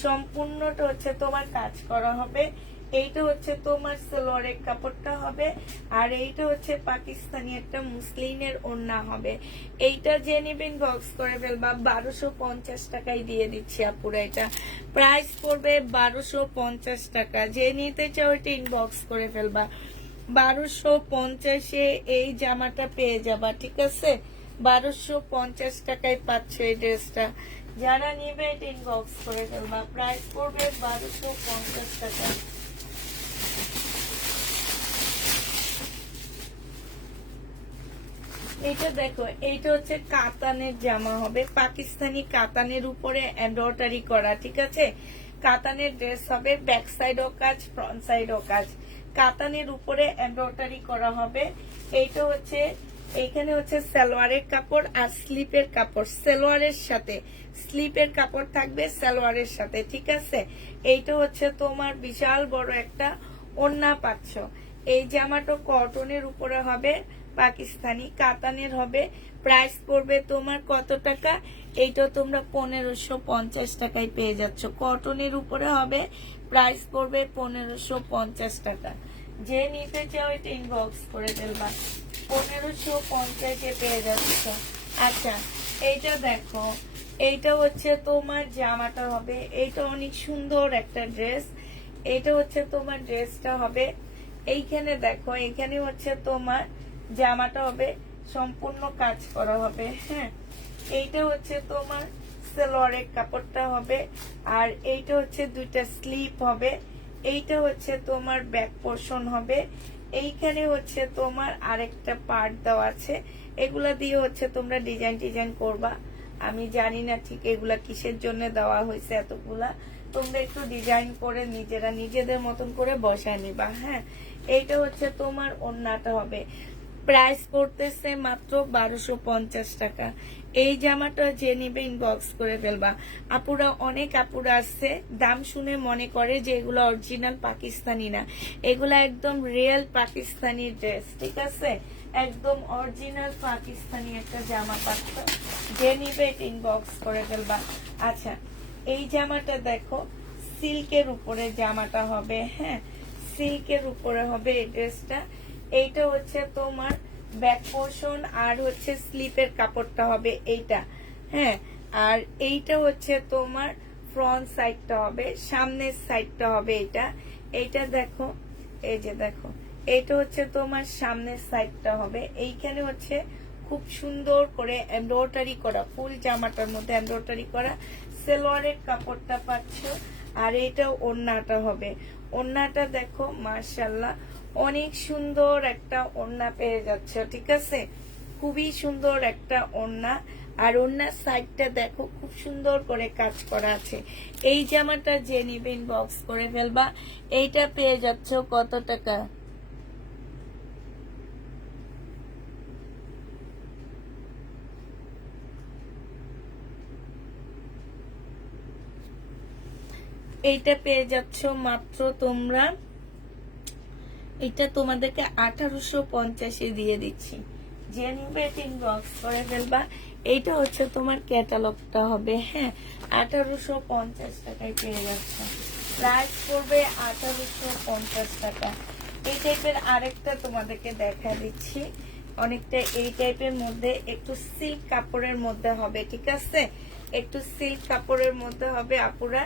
সম্পূর্ণটা হচ্ছে তোমার কাজ করা হবে। এইটা হচ্ছে তোমার সালোয়ারের কাপড়টা হবে, আর এইটা হচ্ছে পাকিস্তানি একটা মুসলিমের ওড়না হবে। এইটা যে নিবেন বক্স করে ফেলবা। 1250 টাকায় দিয়ে দিচ্ছি আপুরা। এটা প্রাইস পড়বে 1250 টাকা। যে নিতে চাও এটা ইনবক্স করে ফেলবা। 1250-এ এই জামাটা পেয়ে যাবা, ঠিক আছে। 1250 টাকায় পাচ্ছ এই ড্রেসটা। যারা নিবে এটা ইনবক্স করে ফেলবা। প্রাইস পড়বে 1250 টাকা। এটা দেখো, এইটা হচ্ছে কাতানের জামা হবে, পাকিস্তানি কাতানের উপরে এমব্রয়ডারি করা, ঠিক আছে। কাতানের ড্রেস হবে, ব্যাক সাইডও কাজ, ফ্রন্ট সাইডও কাজ। কাতানের উপরে এমব্রয়ডারি করা হবে। এইটা হচ্ছে, এইখানে হচ্ছে সালোয়ারের কাপড় আর স্লিপের কাপড়, সালোয়ারের সাথে স্লিপের কাপড় থাকবে সালোয়ারের সাথে, ঠিক আছে। এইটা হচ্ছে তোমার বিশাল বড় একটা ওড়না পাচ্ছ। এই জামাটা কটনের উপরে হবে, পাকিস্তানি কাতানের হবে। প্রাইস পড়বে তোমার কত টাকা? এইটা তোমরা 1550 টাকায় পেয়ে যাচ্ছ। কটনের উপরে হবে, প্রাইস পড়বে 1550 টাকা। যে নিতে চাও এটা ইনবক্স করে ফেলবা। 1550-এ পেয়ে যাচ্ছ। আচ্ছা, এইটা দেখো, এইটা হচ্ছে তোমার জামাটা হবে। এইটা অনেক সুন্দর একটা ড্রেস। এইটা হচ্ছে তোমার ড্রেসটা হবে। এইখানে দেখো, এইখানে হচ্ছে তোমার জামাটা হবে, সম্পূর্ণ কাজ করা হবে। হ্যাঁ, এইটা হচ্ছে তোমার সালোয়ারের কাপড়টা হবে, আর এইটা হচ্ছে দুইটা স্লিপ হবে। এইটা হচ্ছে তোমার ব্যাক পোর্শন হবে। এইখানে হচ্ছে তোমার আরেকটা পার্ট দেওয়া আছে, এগুলা দিয়ে হচ্ছে তোমরা ডিজাইন টিজাইন করবা। আমি জানি না ঠিক এগুলা কিসের জন্য দেওয়া হয়েছে এতগুলা, তোমরা একটু ডিজাইন করে নিজেরা নিজেদের মতন করে বসায় নিবা। হ্যাঁ, এইটা হচ্ছে তোমার ওড়নাটা হবে। প্রাইস পড়তেছে মাত্র 1250 টাকা। এই জামাটা যে নিবে ইনবক্স করে ফেলবা। আপুরা, অনেক আপুরা আছে দাম শুনে মনে করে যে এগুলো অরিজিনাল পাকিস্তানি না, এগুলা একদম রিয়েল পাকিস্তানি ড্রেস, ঠিক আছে। একদম অরিজিনাল পাকিস্তানি একটা জামা পাচ্ছ। যে নিবে ইনবক্স করে ফেলবা। আচ্ছা, এই জামাটা দেখো, সিল্কের উপরে জামাটা হবে। হ্যাঁ, সিল্কের উপরে হবে এই ড্রেসটা। এইটা হচ্ছে তোমার ব্যাক পোর্শন, আর হচ্ছে স্লিপের কাপড়টা হবে এইটা। হ্যাঁ, আর এইটা হচ্ছে তোমার ফ্রন্ট সাইডটা হবে, সামনের সাইডটা হবে এটা। এইটা দেখো, এই যে দেখো, এটা হচ্ছে তোমার সামনের সাইডটা হবে। এইখানে হচ্ছে খুব সুন্দর করে এমব্রয়ডারি করা, ফুল জামাটার মধ্যে এমব্রয়ডারি করা সালোয়ারের কাপড়টা পাচ্ছ। আর এটা ওড়নাটা হবে। ওড়নাটা দেখো মাশাআল্লাহ অনেক সুন্দর একটা ওড়না পেয়ে যাচ্ছ, ঠিক আছে? খুবই সুন্দর একটা ওড়না। আর ওড়নার সাইডটা দেখো খুব সুন্দর করে কাজ করা আছে। এই জামাটা যে নিবে ইনবক্স করে ফেলবা। এইটা পেয়ে যাচ্ছ কত টাকা? এইটা পেয়ে যাচ্ছ মাত্র তোমরা, এটা তোমাদেরকে 1850 দিয়ে দিচ্ছি। যে নিবে ইনবক্স করে ফেলবা। এইটা হচ্ছে তোমার ক্যাটালগটা হবে, হ্যাঁ 1850 টাকায় পেয়ে যাচ্ছে। প্রাইস পড়বে 1850 টাকা। এই টাইপের আরেকটা তোমাদেরকে দেখা দিচ্ছি, অনেকটা এই টাইপের মধ্যে একটু সিল্ক কাপড়ের মধ্যে হবে, ঠিক আছে? একটু সিল্ক কাপড়ের মধ্যে হবে আপুরা।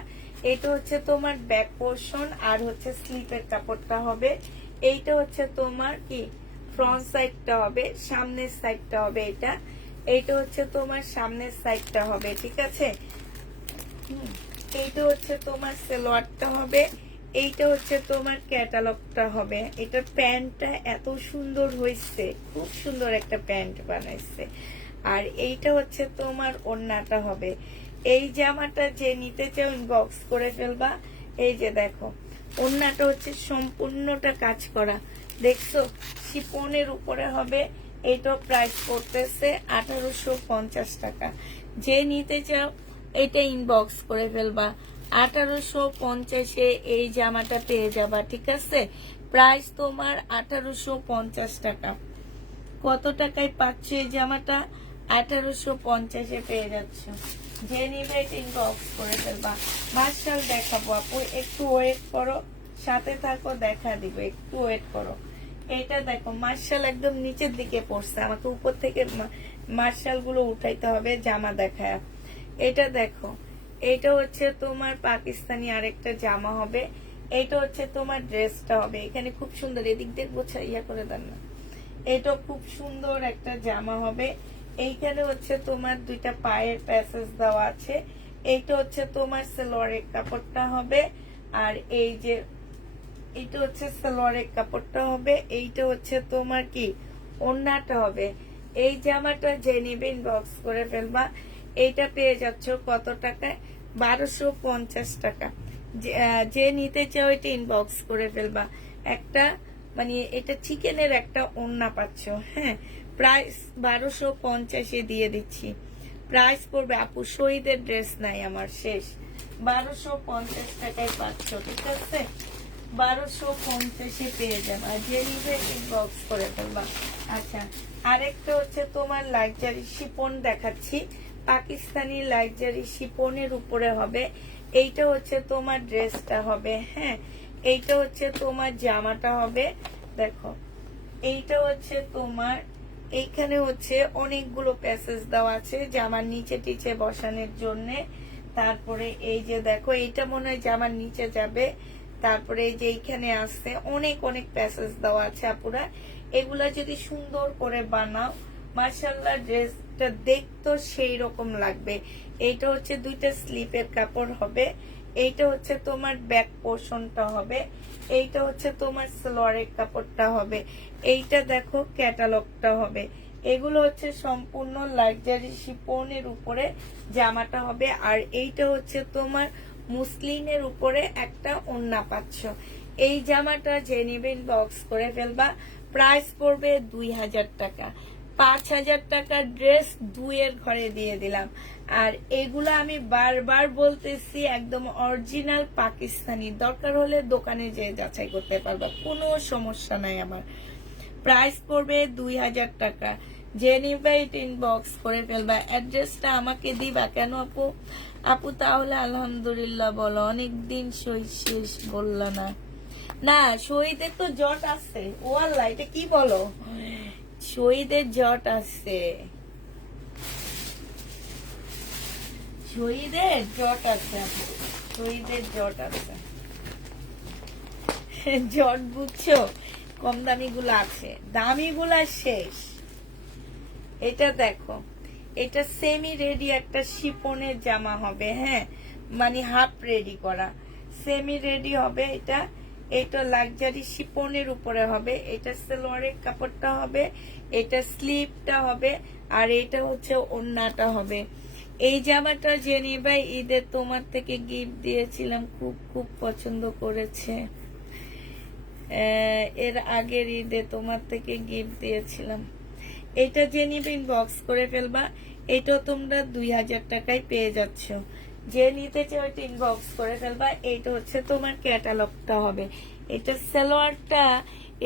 এটা হচ্ছে তোমার ব্যাক পোর্শন আর হচ্ছে স্লিপের কাপড়টা হবে। এইটা হচ্ছে তোমার কি ফ্রন্ট সাইডটা হবে, সামনের সাইডটা হবে এটা। এইটা হচ্ছে তোমার সামনের সাইডটা হবে, ঠিক আছে? এইটা হচ্ছে তোমার সালোয়ারটা হবে। এইটা হচ্ছে তোমার ক্যাটালগটা হবে। এটার প্যান্টটা এত সুন্দর হয়েছে, খুব সুন্দর একটা প্যান্ট বানাইছে। আর এইটা হচ্ছে তোমার ওড়নাটা হবে। এই জামাটা যে নিতে চাও ইনবক্স করে ফেলবা। এই যে দেখো ওড়নাটা হচ্ছে সম্পূর্ণটা কাজ করা, দেখছো? শিপনের উপরে হবে। এটা প্রাইস পড়তেছে 1850 টাকা। যে নিতে চাও এটা ইনবক্স করে ফেলবা। 1850-এ এই জামাটা পেয়ে যাবা, ঠিক আছে? প্রাইস তোমার 1850 টাকা। কত টাকায় পাচ্ছ এই জামাটা? 1850-এ পেয়ে যাচ্ছ। যে নিবে এটা ইনবক্স করে ফেলবা। মার্শাল দেখাবো আপু, একটু ওয়েট করো, সাথে থাকো, দেখা দিবে, একটু ওয়েট করো। এটা দেখো মার্শাল একদম নিচের দিকে পড়ছে, আমাকে উপর থেকে মার্শাল গুলো উঠাইতে হবে জামা দেখায়। এটা দেখো, এটা হচ্ছে তোমার পাকিস্তানি আরেকটা জামা হবে। এটা হচ্ছে তোমার ড্রেসটা হবে। এখানে খুব সুন্দর, এদিক দিয়ে গোছা ইয়া করে দেন না। এটা খুব সুন্দর একটা জামা হবে। এইখানে হচ্ছে তোমার দুইটা পায়ের প্যাসেজ দেওয়া আছে। এইটা হচ্ছে তোমার সালোয়ারের কাপড়টা হবে। আর এই যে এটা হচ্ছে সালোয়ারের কাপড়টা হবে। এইটা হচ্ছে তোমার কি ওড়নাটা হবে। এই জামাটা যে নিবে ইনবক্স করে ফেলবা। এইটা পেয়ে যাচ্ছ কত টাকায়? 1250 টাকা। যে নিতে চাও এটা ইনবক্স করে ফেলবা। একটা মানে এটা চিকেনের একটা ওড়না পাচ্ছ, হ্যাঁ প্রাইস 1250-এ দিয়ে দিচ্ছি। প্রাইস পড়বে আপু, শহীদের ড্রেস নাই আমার, শেষ। 1250 টাকায় পাচ্ছ, ঠিক আছে? 1250-এ পেয়ে যাবে। আর যে নিবে ইনবক্স করে ফেলবা। আচ্ছা, আরেকটা হচ্ছে তোমার লাক্সারি শিপন দেখাচ্ছি, পাকিস্তানি লাক্সারি শিপনের উপরে হবে। এইটা হচ্ছে তোমার ড্রেসটা হবে, হ্যাঁ এইটা হচ্ছে তোমার জামাটা হবে। দেখো এইটা হচ্ছে তোমার, এইখানে হচ্ছে অনেকগুলো প্যাসেজ দেওয়া আছে জামার নিচে টিচে বসানোর জন্য। তারপরে এই যে দেখো এইটা মনে হয় জামার নিচে যাবে। তারপরে এই যে এইখানে আসছে অনেক অনেক প্যাসেজ দেওয়া আছে আপুরা। এগুলা যদি সুন্দর করে বানাও মাশাআল্লাহ ড্রেসটা দেখতো সেই রকম লাগবে। এইটা হচ্ছে দুইটা স্লিপের কাপড় হবে। এইটা হচ্ছে তোমার ব্যাক পোর্শনটা হবে। এইটা হচ্ছে তোমার সালোয়ারের কাপড়টা হবে। এইটা দেখো ক্যাটালগটা হবে। এগুলো হচ্ছে সম্পূর্ণ লাক্সারি শিপনের উপরে জামাটা হবে। আর এইটা হচ্ছে তোমার মুসলিনের উপরে একটা ওড়না পাচ্ছ। এই জামাটা যে নিবে ইনবক্স করে ফেলবা। প্রাইস পড়বে 2000 টাকা। 5000 টাকার ড্রেস দুইয়ের ঘরে দিয়ে দিলাম। আর এগুলো আমি বারবার বলতেছি একদম অরিজিনাল পাকিস্তানি, দরকার হলে দোকানে যেয়ে যাচাই করতে পারবা, কোনো সমস্যা নাই আমার। প্রাইস পড়বে 2000 টাকা। যে নিবে ইনবক্স করে ফেলবা। অ্যাড্রেসটা আমাকে দিবা কেন আপু? আপু তাহলে আলহামদুলিল্লাহ বলো, অনেকদিন শহীদ শেষ বললা না। না শহীদের তো জট আছে, ও আল্লাহ এটা কি বলো, শহীদের জট আছে, শহীদের জট আছে, শহীদের জট আছে। জট বুঝছো, কম দামি গুলো আছে, দামি গুলা শেষ। এটা দেখো, এটা সেমি রেডি একটা শিপনের জামা হবে, হ্যাঁ, মানে হাফ রেডি করা, সেমি রেডি হবে এটা। এটা লাক্সারি শিপনের উপরে হবে, এটা সালোয়ারের কাপড়টা হবে, এটা স্লিপটা হবে, আর এটা হচ্ছে ওড়নাটা হবে। এই জামাটা জেনি ভাই ঈদের তোমার থেকে গিফট দিয়েছিলাম, খুব খুব পছন্দ করেছে। এর আগের ঈদে তোমার থেকে গিফট দিয়েছিলাম। এটা জেনি ভাই বক্স করে ফেলবা, এটাও তোমরা 2000 টাকায় পেয়ে যাচ্ছ। যে নিতে চাও এটা ইনবক্স করে ফেলবা। এইটা হচ্ছে তোমার ক্যাটালগটা হবে। এটা সালোয়ারটা,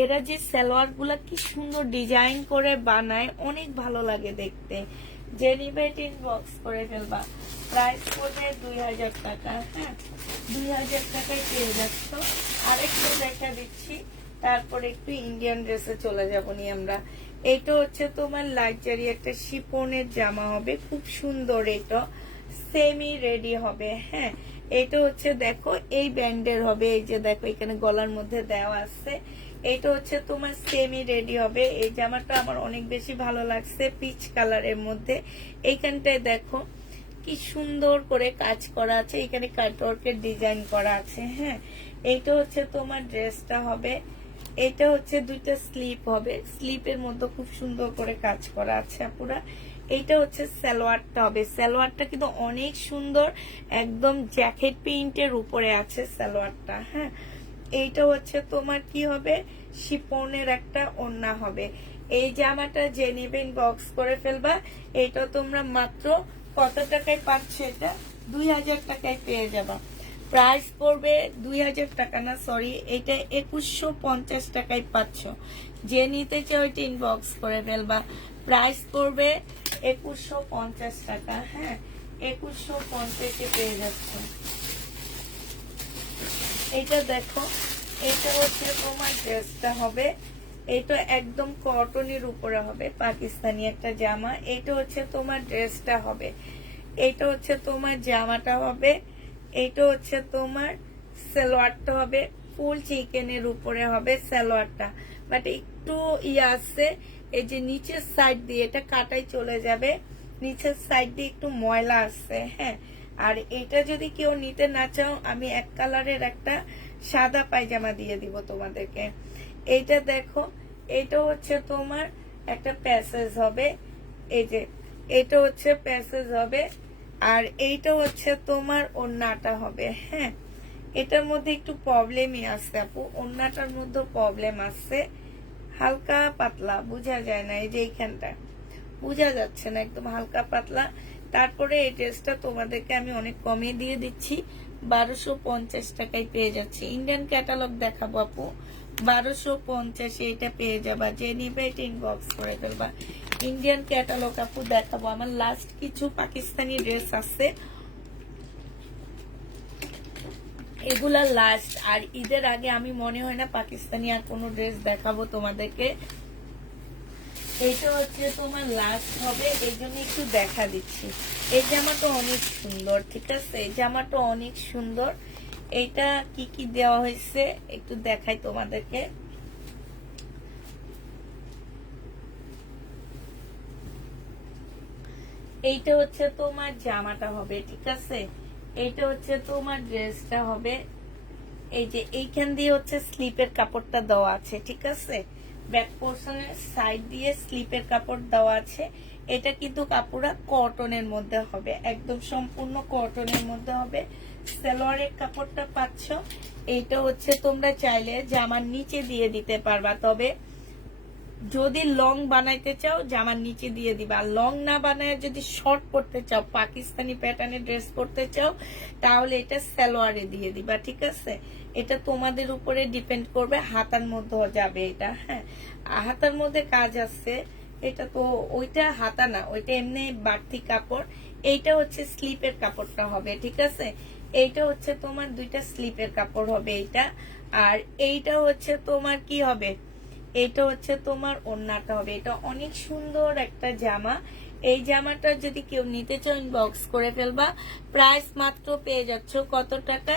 এরা যে সালোয়ার গুলা কি সুন্দর ডিজাইন করে বানায়, অনেক ভালো লাগে দেখতে। যে নিবে এটা ইনবক্স করে ফেলবা। প্রাইস পড়বে 2000 টাকা, হ্যাঁ, 2000 টাকায় পেয়ে যাচ্ছ। আরেকটু দেখা দিচ্ছি, তারপরে একটু ইন্ডিয়ান ড্রেসে চলে যাবো নি আমরা। এটা হচ্ছে তোমার লাক্সারি একটা শিপনের জামা হবে, খুব সুন্দর। এটা সেমি রেডি হবে, হ্যাঁ। এটা হচ্ছে দেখো এই ব্যান্ডের হবে, এই যে দেখো এখানে গলার মধ্যে দেওয়া আছে। এটা হচ্ছে তোমার সেমি রেডি হবে। এই জামাটা আমার অনেক বেশি ভালো লাগছে, পিচ কালারের মধ্যে। এইখানটায় দেখো কি সুন্দর করে কাজ করা আছে, এখানে কাটওয়ার্কের ডিজাইন করা আছে, হ্যাঁ। এইটা হচ্ছে তোমার ড্রেসটা হবে। এটা হচ্ছে দুইটা স্লিপ হবে, স্লিপের মধ্যে খুব সুন্দর করে কাজ করা আছে পুরা। এইটা হচ্ছে সালোয়ারটা হবে, সালোয়ারটা কিন্তু অনেক সুন্দর, একদম জ্যাকেট প্রিন্টের উপরে আছে সালোয়ারটা, হ্যাঁ। এইটা হচ্ছে তোমার কি হবে, শিপনের একটা ওড়না হবে। এই জামাটা যে নেবেন বক্স করে ফেলবা। এটা তোমরা মাত্র কত টাকায় পাচ্ছ, এটা 2000 টাকায় পেয়ে যাবা। প্রাইস পড়বে 2000 টাকা না, সরি, এটা 2150 টাকায় পাচ্ছ। যে নিতে চাও এটা ইনবক্স করে ফেলবা। প্রাইস পড়বে 2150 টাকা, হ্যাঁ, 2150 পেয়ে যাচ্ছ। এটা দেখো, এটা হচ্ছে তোমার ড্রেসটা হবে। এটা একদম কটনের উপরে হবে, পাকিস্তানি একটা জামা। এটা হচ্ছে তোমার ড্রেসটা হবে। এটা হচ্ছে তোমার জামাটা হবে। এটা হচ্ছে তোমার সালোয়ারটা হবে, ফুল চিকেনের উপরে হবে সালোয়ারটা, বাট একটু আছে, এই যে নিচের সাইড দিয়ে এটা কাটাই চলে যাবে, নিচের সাইড দিয়ে একটু ময়লা আছে, হ্যাঁ। আর এটা যদি কেউ নিতে না চাও, আমি এক কালারের একটা সাদা পায়জামা দিয়ে দিব তোমাদেরকে। এইটা দেখো, এটা হচ্ছে তোমার একটা প্যাসেজ হবে, এই যে এটা হচ্ছে প্যাসেজ হবে। আর এইটা হচ্ছে তোমার ওড়নাটা হবে, হ্যাঁ। এটার মধ্যে একটু প্রবলেমই আছে আপু, ওড়নাটার মধ্যে প্রবলেম আছে, হালকা পাতলা বোঝা যায় না, এই যে এইখানটা বোঝা যাচ্ছে না, একদম হালকা পাতলা। তারপরে এই ড্রেসটা তোমাদেরকে আমি অনেক কমে দিয়ে দিচ্ছি, 1250 টাকায় পেয়ে যাচ্ছে। ইন্ডিয়ান ক্যাটালগ দেখাবো আপু, 1250 এটা পেয়ে যাবা। যে নিবে এটা ইনবক্স করে ফেলবা। ইন্ডিয়ান ক্যাটালগ আপু দেখাবো, আমার লাস্ট কিছু পাকিস্তানি ড্রেস আছে, এগুলা লাস্ট। আর ঈদের আগে আমি মনে হয় না পাকিস্তানি আর কোনো ড্রেস দেখাবো তোমাদেরকে। এইটা হচ্ছে তোমার লাস্ট হবে, এই জন্য একটু দেখা দিচ্ছি। এই জামাটা অনেক সুন্দর, ঠিক আছে, এই জামাটা অনেক সুন্দর। এইটা কি কি দেওয়া হয়েছে একটু দেখাই তোমাদেরকে। এইটা হচ্ছে তোমার জামাটা হবে, ঠিক আছে। এইটা হচ্ছে তোমার ড্রেসটা হবে। এই যে এইখান দিয়ে হচ্ছে স্লিপের কাপড়টা দেওয়া আছে, ঠিক আছে, ব্যাক পোর্শনের সাইড দিয়ে স্লিপের কাপড় দেওয়া আছে। এটা কিন্তু কাপড়টা কটনের মধ্যে হবে, একদম সম্পূর্ণ কটনের মধ্যে হবে। সালোয়ারের কাপড়টা পাচ্ছ। এইটা হচ্ছে তোমরা চাইলে জামার নিচে দিয়ে দিতে পারবা, তবে যদি লং বানাইতে চাও জামার নিচে দিয়ে দিবা। আর লং না বানায় যদি শর্ট পরতে চাও, পাকিস্তানি প্যাটার্নের ড্রেস পরতে চাও, তাহলে এটা সালোয়ারে দিয়ে দিবা, ঠিক আছে। এটা তোমাদের উপরে ডিপেন্ড করবে, হাতার মধ্যে যাবে এটা, হ্যাঁ, হাতার মধ্যে কাজ আছে। এটা তো ওইটা হাতা না, ওইটা এমনি বাড়তি কাপড়। এইটা হচ্ছে স্লিপের কাপড়টা হবে, ঠিক আছে। এইটা হচ্ছে তোমার দুইটা স্লিপের কাপড় হবে এইটা। আর এইটা হচ্ছে তোমার কি হবে, এটা হচ্ছে তোমার ওড়নাটা হবে। এটা অনেক সুন্দর একটা জামা। এই জামাটা যদি কেউ নিতে চাও ইনবক্স করে ফেলবা। প্রাইস মাত্র পেয়ে যাচ্ছ কত টাকা?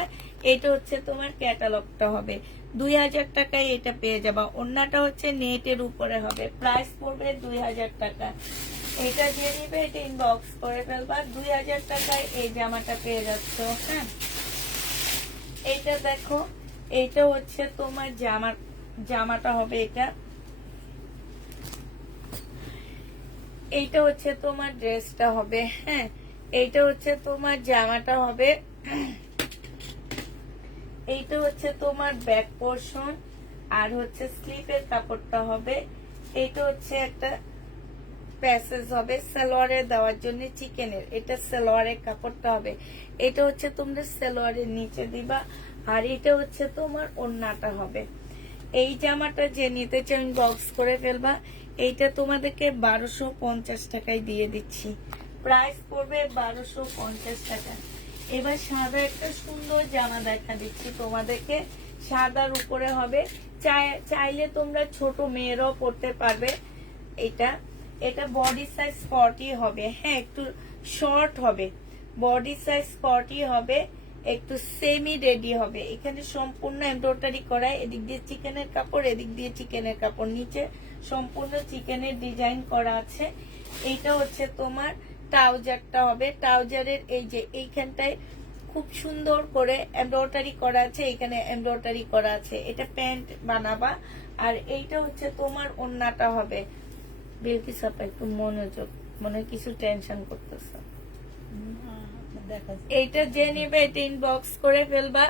এটা হচ্ছে তোমার ক্যাটালগটা হবে 2000 টাকায় এটা পেয়ে যাবা। ওড়নাটা হচ্ছে নেটের উপরে হবে, প্রাইস পড়বে 2000 টাকা। এটা যে নিবে এটা ইনবক্স করে ফেলবা। 2000 টাকায় এই জামাটা পেয়ে যাচ্ছ। হ্যাঁ, এটা দেখো, এটা হচ্ছে তোমার জামাটা হবে এটা। এইটা হচ্ছে তোমার ড্রেসটা হবে। হ্যাঁ, এইটা হচ্ছে তোমার জামাটা হবে। এইটা হচ্ছে তোমার ব্যাক পোর্শন, আর হচ্ছে স্লিপের কাপড়টা হবে। এইটা হচ্ছে একটা প্যাসেজ হবে সালোয়ারে দেওয়ার জন্য চিকেনের। এটা সালোয়ারের কাপড়টা হবে। এটা হচ্ছে তোমরা সালোয়ারের নিচে দিবা। আর এটা হচ্ছে তোমার ওড়নাটা হবে। এই জামাটা যে নিতে চাও বক্স করে ফেলবা। এইটা তোমাদেরকে 1250 টাকায় দিয়ে দিচ্ছি, প্রাইস পড়বে 1250 টাকা। এবার সাদা একটা সুন্দর জামা দেখা দিচ্ছি তোমাদেরকে, সাদার উপরে হবে। চাইলে তোমরা ছোট মেয়েরাও পড়তে পারবে। এটা বডি সাইজ 40 হবে। হ্যাঁ, একটু শর্ট হবে, বডি সাইজ 40 হবে, একটু সেমি রেডি হবে। এখানে সম্পূর্ণ এমব্রয়ডারি করা, এদিক দিয়ে চিকেনের কাপড়, এদিক দিয়ে চিকেনের কাপড়, নিচে সম্পূর্ণ চিকেনের ডিজাইন করা আছে। এইটা হচ্ছে তোমার ট্রাউজারটা হবে। ট্রাউজারের এই যে এইখানটায় খুব সুন্দর করে এমব্রয়ডারি করা আছে, এখানে এমব্রয়ডারি করা আছে। এটা প্যান্ট বানাবা। আর এইটা হচ্ছে তোমার ওড়নাটা হবে। বিলকিস আপা একটু মনোযোগ, মনে হয় কিছু টেনশন করতেছে। এইটা যে নিবে এটা ইনবক্স করে ফেলবা।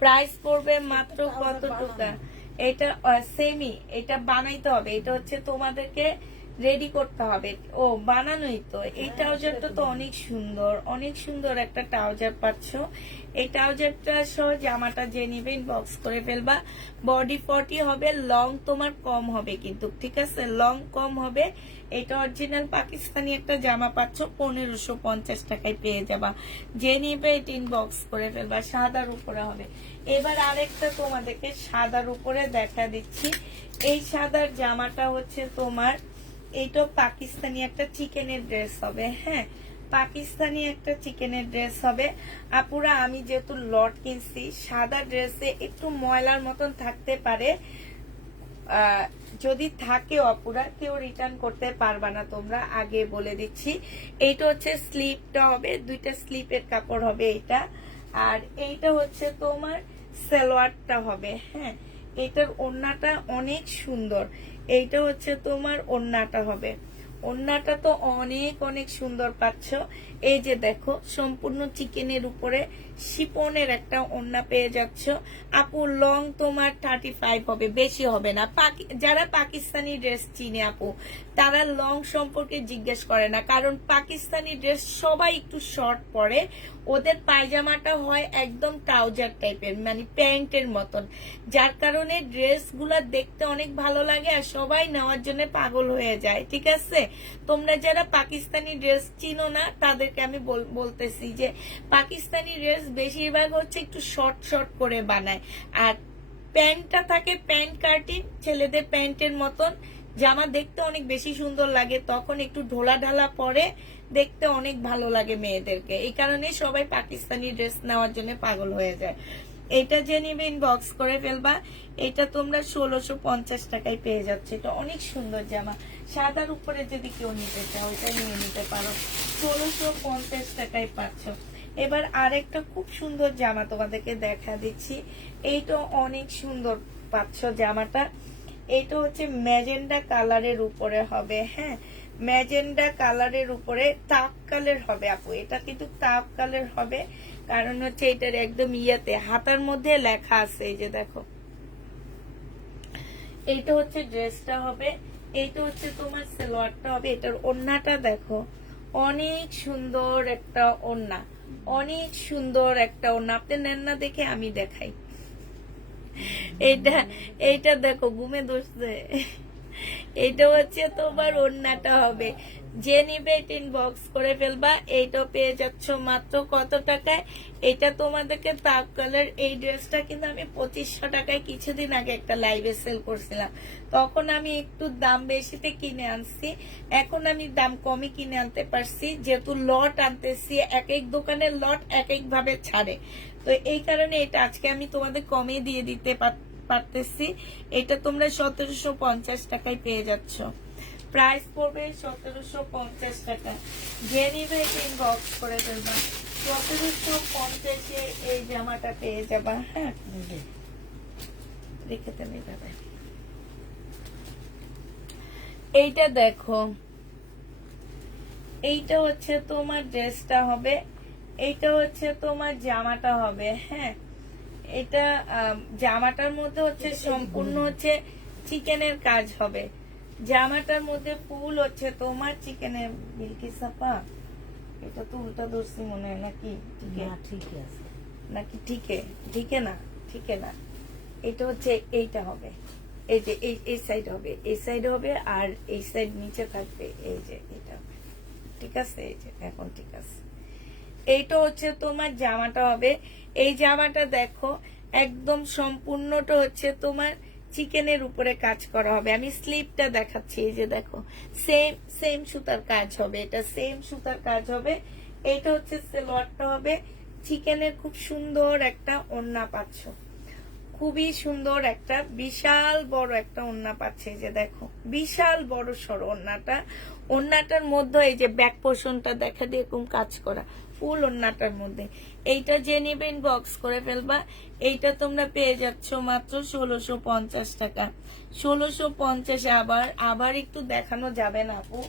প্রাইস পড়বে মাত্র কত টাকা? এটা সেমি, এটা বানাইতে হবে। এটা হচ্ছে তোমাদেরকে রেডি করতে হবে। ও বানানোই তো। এই ট্রাউজারটা তো অনেক সুন্দর, অনেক সুন্দর একটা ট্রাউজার পাচ্ছ। এই ট্রাউজারটা সহ জামাটা যে নিবে ইনবক্স করে ফেলবা। বডি 40 হবে, লং তোমার কম হবে কিন্তু, ঠিক আছে? লং কম হবে। এটা অরিজিনাল পাকিস্তানি একটা জামা পাচ্ছ, 1550 টাকায় পেয়ে যাবা। যে নিবে এটা ইনবক্স করে ফেলবা। সাদার উপরে হবে। এবার আরেকটা তোমাদেরকে সাদার উপরে দেখা দিচ্ছি। এই সাদার জামাটা হচ্ছে তোমার, এইটা পাকিস্তানি একটা চিকেনের ড্রেস হবে। হ্যাঁ, পাকিস্তানি একটা চিকেনের ড্রেস হবে। আপুরা, আমি যেহেতু লট কিনছি, সাদা ড্রেসে একটু ময়লার মতন থাকতে পারে। যদি থাকে অপুরা, কেউ রিটার্ন করতে পারবা না, তোমরা আগে বলে দিচ্ছি। এইটা হচ্ছে স্লিপটা হবে, দুইটা স্লিপের কাপড় হবে এইটা। আর এইটা হচ্ছে তোমার সালোয়ারটা হবে। হ্যাঁ, এইটার ওড়নাটা অনেক সুন্দর। এইটা হচ্ছে তোমার ওড়নাটা হবে। ওড়নাটা তো অনেক অনেক সুন্দর পাচ্ছ। এই যে দেখো, সম্পূর্ণ চিকেনের উপরে শিপনের একটা ওড়না পেয়ে যাচ্ছ। আপু লং তোমার 35 হবে, বেশি হবে না। যারা পাকিস্তানি ড্রেস চিনে আপু, তারা লং সম্পর্কে জিজ্ঞেস করে না, কারণ পাকিস্তানি ড্রেস সবাই একটু শর্ট পরে। ওদের পায়জামাটা হয় একদম ট্রাউজার টাইপের, মানে প্যান্টের মতন, যার কারণে ড্রেসগুলা দেখতে অনেক ভালো লাগে আর সবাই নেওয়ার জন্য পাগল হয়ে যায়। ঠিক আছে, তোমরা যারা পাকিস্তানি ড্রেস চিনো না তাদেরকে আমি বলতেছি যে পাকিস্তানি ড্রেস বেশিরভাগ হচ্ছে একটু শর্ট শর্ট করে বানায়। আর প্যান্টটা থাকে প্যান্ট কাটিং, ছেলেদের প্যান্টের মতন। জামা দেখতে অনেক বেশি সুন্দর লাগে, তখন একটু ঢোলা ঢালা পরে দেখতে অনেক ভালো লাগে মেয়েদেরকে। এই কারণে সবাই পাকিস্তানি ড্রেস নেওয়ার জন্য পাগল হয়ে যায়। এটা যে নিবে ইনবক্স করে ফেলবা। এটা তোমরা 1650 টাকায় পেয়ে যাচ্ছে। এটা অনেক সুন্দর জামা। সাদার উপরে যদি কেউ নিতে চাও এটা নিয়ে নিতে পারো, 1650 টাকায় পাচ্ছ। এবার আরেকটা খুব সুন্দর জামা তোমাদেরকে দেখা দিচ্ছি। এইটা অনেক সুন্দর পাচ্ছ জামাটা। এটা হচ্ছে ম্যাজেন্ডা কালারের উপরে হবে। হ্যাঁ, ম্যাজেন্ডা কালারের উপরে তাপ কালার হবে আপু। এটা কিন্তু তাপ কালার হবে, কারণ হচ্ছে এটার একদম ইয়াতে হাতার মধ্যে লেখা আছে, এই যে দেখো। এইটা হচ্ছে ড্রেসটা হবে। এইটা হচ্ছে তোমার সালোয়ারটা হবে। এটার ওড়নাটা দেখো, অনেক সুন্দর একটা ওড়না, অনেক সুন্দর একটা ওড়না। আপনি নেন না দেখে আমি দেখাই। এইটা দেখো, ঘুমে দোষছে। এটা হচ্ছে তোমার ওড়নাটা হবে। যে নিবে ইনবক্স করে ফেলবা। এইটা পেয়ে যাচ্ছ মাত্র কত টাকায়? এটা তোমাদেরকে তাপ কালার এই ড্রেসটা কিন্তু আমি 2500 টাকায় কিছুদিন আগে একটা লাইভে সেল করছিলাম। তখন আমি একটু দাম বেশিতে কিনে আনছি, এখন আমি দাম কমই কিনে আনতে পারছি, যেহেতু লট আনতেছি। এক এক দোকানের লট এক এক ভাবে ছাড়ে, তো এই কারণে এটা আজকে আমি তোমাদের কমে দিয়ে দিতে পারতেছি। এটা তোমরা 1750 টাকায় পেয়ে যাচ্ছ। প্রাইস পড়বে 1750 টাকা। যে নিবে ইনবক্স করে ফেলবা। 1750 এই জামাটা পেয়ে যাবা। হ্যাঁ, রেখে দেন এইভাবে। এইটা দেখো, এইটা হচ্ছে তোমার ড্রেসটা হবে, এইটা হচ্ছে তোমার জামাটা হবে। হ্যাঁ, এটা জামাটার মধ্যে হচ্ছে সম্পূর্ণ হচ্ছে চিকেনের কাজ হবে। জামাটার মধ্যে ফুল হচ্ছে তোমার চিকেনের। বিলকিসাপা, এটা তো উল্টা ধরছি মনে হয় নাকি? ঠিকই আছে নাকি ঠিকে না, ঠিকে না। এটা হচ্ছে এইটা হবে, এই যে এই সাইড হবে, এই সাইড হবে, আর এই সাইড নিচে থাকবে। এই যে এটা হবে, ঠিক আছে? এই যে এখন ঠিক আছে। এইটা হচ্ছে তোমার জামাটা হবে। এই জামাটা দেখো একদম সম্পূর্ণটা হচ্ছে তোমার চিকেনের উপরে কাজ করা হবে। আমি স্লিপটা দেখাচ্ছি, এই যে দেখো সেম সুতার কাজ হবে, এটা সেম সুতার কাজ হবে। এটা হচ্ছে সালোয়ারটা হবে চিকেনের। খুব সুন্দর একটা ওড়না পাচ্ছ, খুবই সুন্দর একটা বিশাল বড় একটা ওড়না পাচ্ছে। এই যে দেখো বিশাল বড় সড় ওড়নাটা। ওড়নাটার মধ্যে এই যে ব্যাক পোর্শনটা দেখা দিয়ে এরকম কাজ করা ফুল ওড়নাটার মধ্যে। এইটা যে নিবে ইনবক্স করে ফেলবা। এইটা তোমরা পেয়ে যাচ্ছ মাত্র 1650 টাকা। 1650 আবার একটু দেখানো যাবে না আপু?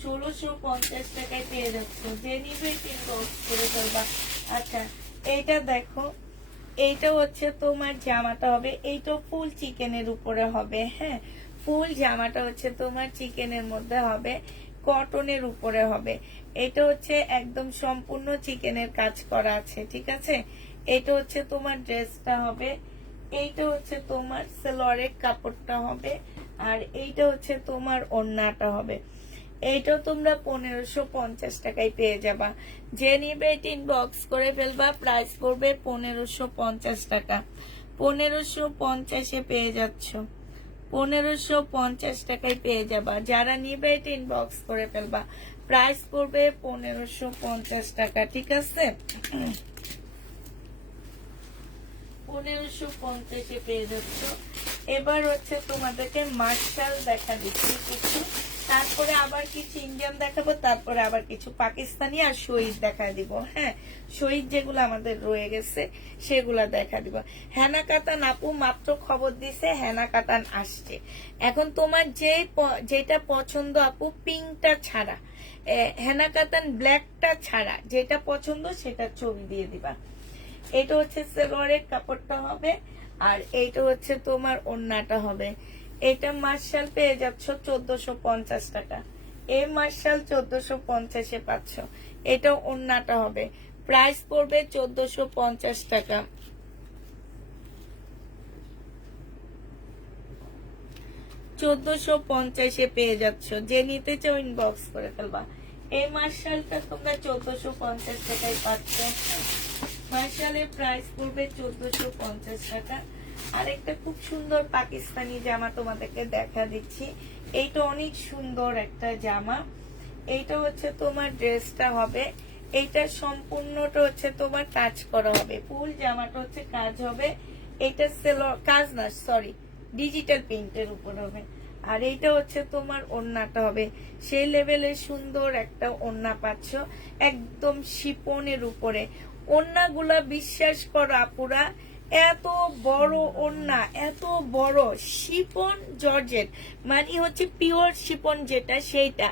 1650 টাকায় পেয়ে যাচ্ছ। যে নিবে ইনবক্স করে ফেলবা। আচ্ছা, এইটা দেখো, এইটা হচ্ছে তোমার জামাটা হবে। এইটা ফুল চিকেনের উপরে হবে। হ্যাঁ, ফুল জামাটা হচ্ছে তোমার চিকেনের মধ্যে হবে, কটনের উপরে হবে। এটা হচ্ছে একদম সম্পূর্ণ চিকেনের কাজ করা আছে, ঠিক আছে? এটা হচ্ছে তোমার ড্রেসটা হবে। এইটা হচ্ছে তোমার সালোয়ারের কাপড়টা হবে, আর এইটা হচ্ছে তোমার ওড়নাটা হবে। এইটা তোমরা 1550 টাকায় পেয়ে যাবা। যে নিবে ইনবক্স করে ফেলবা। প্রাইস পড়বে 1550 টাকা। 1550 পেয়ে যাচ্ছ, 1550 টাকায় পেয়ে যাবা। যারা নিবে ইনবক্স করে ফেলবা। প্রাইস পড়বে 1550 টাকা, ঠিক আছে? 1550 পেয়ে যাচ্ছ। এবার হচ্ছে তোমাদেরকে মার্শাল দেখা দিচ্ছি কিছু, তারপরে আবার কিছু ইন্ডিয়ান দেখাবো, তারপরে আবার কিছু পাকিস্তানি আর শহীদ দেখা দিব। হ্যাঁ, শহীদ যেগুলো আমাদের রয়ে গেছে সেগুলা দেখা দিব। হেনা কাতান আপু মাত্র খবর দিছে হেনা কাতান আসছে। এখন তোমার যেটা পছন্দ আপু, পিঙ্কটা ছাড়া, হেনা কাতান ব্ল্যাকটা ছাড়া যেটা পছন্দ সেটা ছবি দিয়ে দিবা। এটা হচ্ছে সালোয়ারের কাপড়টা হবে, আর এইটা হচ্ছে তোমার ওড়নাটা হবে। এটা মার্শাল পেয়ে যাচ্ছ 1450 টাকা। এই মার্শাল 1450 পাচ্ছ। এটা ওড়নাটা হবে। প্রাইস পড়বে 1450 টাকা। 1450 পেয়ে যাচ্ছ। যে নিতে চাও ইনবক্স করে ফেলবা। এই মার্শালটা তোমরা 1450 টাকায় পাচ্ছ। মার্শালের প্রাইস পড়বে 1450 টাকা। আরেকটা খুব সুন্দর পাকিস্তানি জামা তোমাদেরকে দেখা দিচ্ছি। এইটা অনেক সুন্দর একটা জামা। এইটা হচ্ছে তোমার ড্রেসটা হবে। এইটা সম্পূর্ণটা হচ্ছে তোমার কাজ করা হবে, ফুল জামাটা হচ্ছে কাজ হবে। এটা কাজ না, সরি, ডিজিটাল প্রিন্টের উপর হবে। আর এইটা হচ্ছে তোমার ওড়নাটা হবে। সেই লেভেলের সুন্দর একটা ওড়না পাচ্ছ, একদম শিপনের উপরে। ওড়নাগুলা বিশ্বাস করো আপুরা, এত বড় ওড়না, এত বড় শিপন জর্জেট, মানে হচ্ছে পিওর শিপন যেটা সেইটা।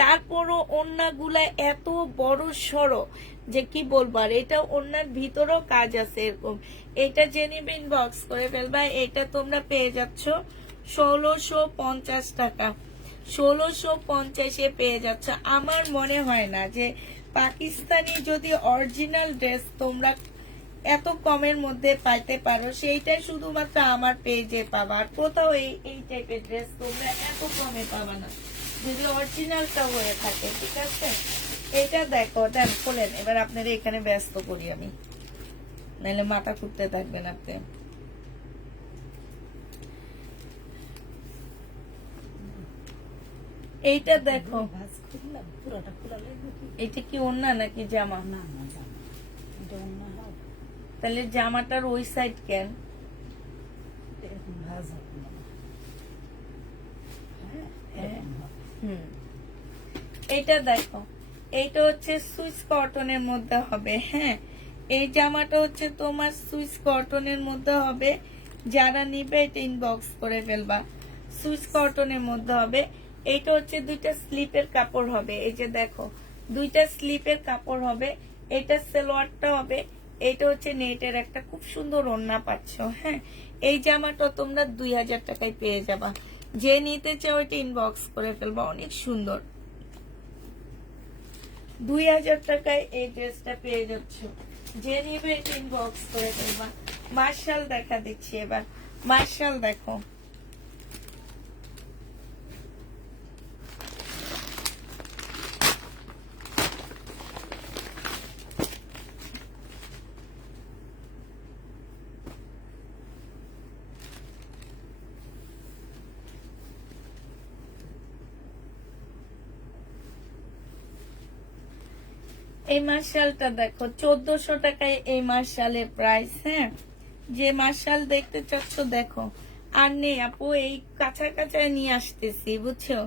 তারপরও ওড়নাগুলা এত বড় সড়ো যে কি বলবার। এটা ওড়নার ভিতরেও কাজ আছে এরকম। এটা জেনিবে ইনবক্স করে ফেলবা। এটা তোমরা পেয়ে যাচ্ছ 1650 টাকা। 1650 পেয়ে যাচ্ছ। আমার মনে হয় না যে পাকিস্তানি যদি অরিজিনাল ড্রেস তোমরা এত কমের মধ্যে পাইতে পারো, সেইটাই শুধুমাত্র আমার পেজে পাবা। আর কোথাও এই টাইপের ড্রেস তোমরা এত কমে পাবা না। যদি অরিজিনালটা হয়ে থাকে, ঠিক আছে। এটা দেখো, দেন খোলেন। এবার আপনারা এখানে ব্যস্ত করি আমি, নাহলে মাথা ঘুরতে থাকবেন আপনি। এইটা দেখো, ভাঁজ খুললাম, পুরোটা খোলা লাগবে কি? এটা কি ওড়না নাকি জামা? না না জামা, এটা অন্য হয়, তাহলে জামাটার ওই সাইড কেন? এরকম ভাঁজ হবে না। হ্যাঁ, হ্যাঁ। এরকম হবে। হুম, এইটা দেখো, এইটা হচ্ছে সুইস কটনের মধ্যে হবে। হ্যাঁ, এই জামাটা হচ্ছে তোমার সুইস কটনের মধ্যে হবে। যারা নিবে এটা ইনবক্স করে ফেলবা। সুইস কটনের মধ্যে হবে। এইটা হচ্ছে দুইটা স্লিপের কাপড় হবে। এই যে দেখো, দুইটা স্লিপের কাপড় হবে। এটা সালোয়ারটা হবে। এটা হচ্ছে নেটের একটা খুব সুন্দর ওড়না পাচ্ছ। হ্যাঁ, এই জামাটা তোমরা 2000 টাকায় পেয়ে যাবা। যে নিতে চাও এটা ইনবক্স করে ফেলবা, অনেক সুন্দর। 2000 টাকায় এই ড্রেসটা পেয়ে যাচ্ছ। যে নিবে এটা ইনবক্স করে ফেলবা। মার্শাল দেখা দিচ্ছি এবার, মার্শাল দেখো। এই মার্শালটা দেখো, 1400 টাকায় এই মার্শালের প্রাইস। হ্যাঁ, যে মার্শাল দেখতে চাচ্ছ দেখো। আর নেই আপু, এই কাছাকাছি নিয়ে আসতেছি, বুঝছো।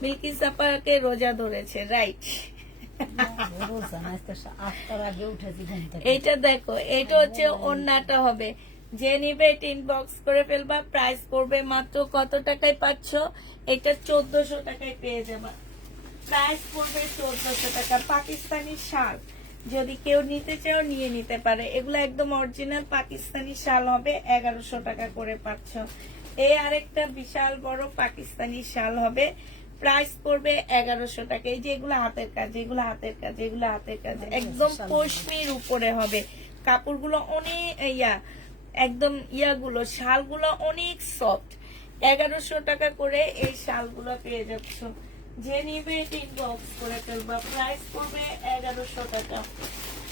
বিলকিস আপাকে রোজা ধরেছে, রাইট। রোজা না, আজকে 8টার আগে উঠেছি ঘুম থেকে। এইটা দেখো, এটা হচ্ছে ওড়নাটা হবে। যে নিবে এটা ইনবক্স করে ফেলবা। প্রাইস পড়বে মাত্র কত টাকায় পাচ্ছ? এটা 1400 টাকায় পেয়ে যাবা। প্রাইস পড়বে 1400 টাকা। পাকিস্তানি শাল, যদি কেউ নিতে চাও নিয়ে নিতে পারে। এগুলো একদম অরিজিনাল পাকিস্তানি শাল হবে। 1100 টাকা করে পাচ্ছ। এই আরেকটা বিশাল বড় পাকিস্তানি শাল হবে। প্রাইস পড়বে 1100 টাকা। এই যে এগুলো হাতের কাজ, এগুলো হাতের কাজ, এগুলো হাতের কাজ, একদম পশমির উপরে হবে। কাপড়গুলো অনেক একদম ইয়াগুলো, শালগুলো অনেক সফট। 1100 টাকা করে এই শালগুলো পেয়ে যাচ্ছ। যে নিবে এটা ইনবক্স করে ফেলবা। প্রাইস পড়বে 1100 টাকা।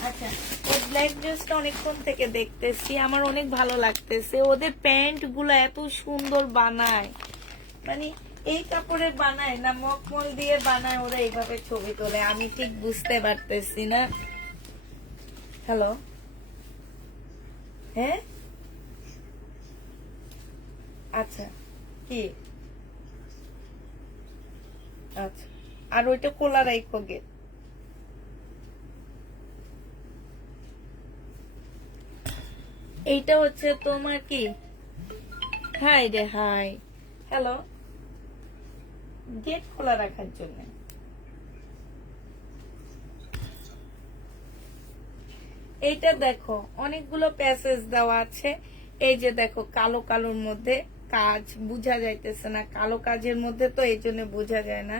আচ্ছা, এই ব্ল্যাক ড্রেসটা অনেকক্ষণ থেকে দেখতেছি, আমার অনেক ভালো লাগতেছে। ওদের প্যান্ট গুলো এত সুন্দর বানায়, মানে এই কাপড়ে বানায় না মখমল দিয়ে বানায়, ওরা এইভাবে ছবি তোলে, আমি ঠিক বুঝতে পারতেছি না। হ্যালো, হ্যাঁ, আচ্ছা, কি? আচ্ছা, আর ওইটা খোলা রাখো গে। এইটা হচ্ছে তোমার কি, হাই রে হাই, হ্যালো, গেট খোলা রাখার জন্য। এইটা দেখো, অনেকগুলো প্যাসেজ দেওয়া আছে। এই যে দেখো, কালো কালোর মধ্যে কাজ বোঝা যাইতেছে না, কালো কাজের মধ্যে তো এই জন্য বোঝা যায় না।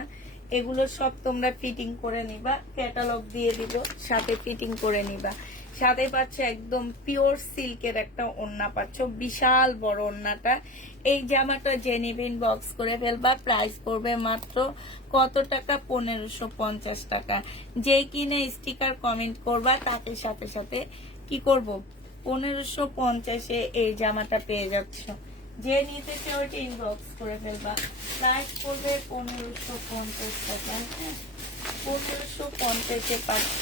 এগুলো সব তোমরা ফিটিং করে নিবা, ক্যাটালগ দিয়ে দিব, সাথে ফিটিং করে নিবা। সাথে পাচ্ছ একদম পিওর সিল্কের একটা ওড়না পাচ্ছ, বিশাল বড় ওড়নাটা। এই জামাটা জেনিভিন বক্স করে ফেলবা। প্রাইস পড়বে মাত্র কত টাকা? 1550 টাকা। যে কিনে স্টিকার কমেন্ট করবা তাকে সাথে সাথে কি করব, 1550-এ এই জামাটা পেয়ে যাচ্ছ। যে নিতে চাও ওইটা ইনবক্স করে ফেলবা। প্রাইস পড়বে 1550 টাকা। 1550-এ পাচ্ছ।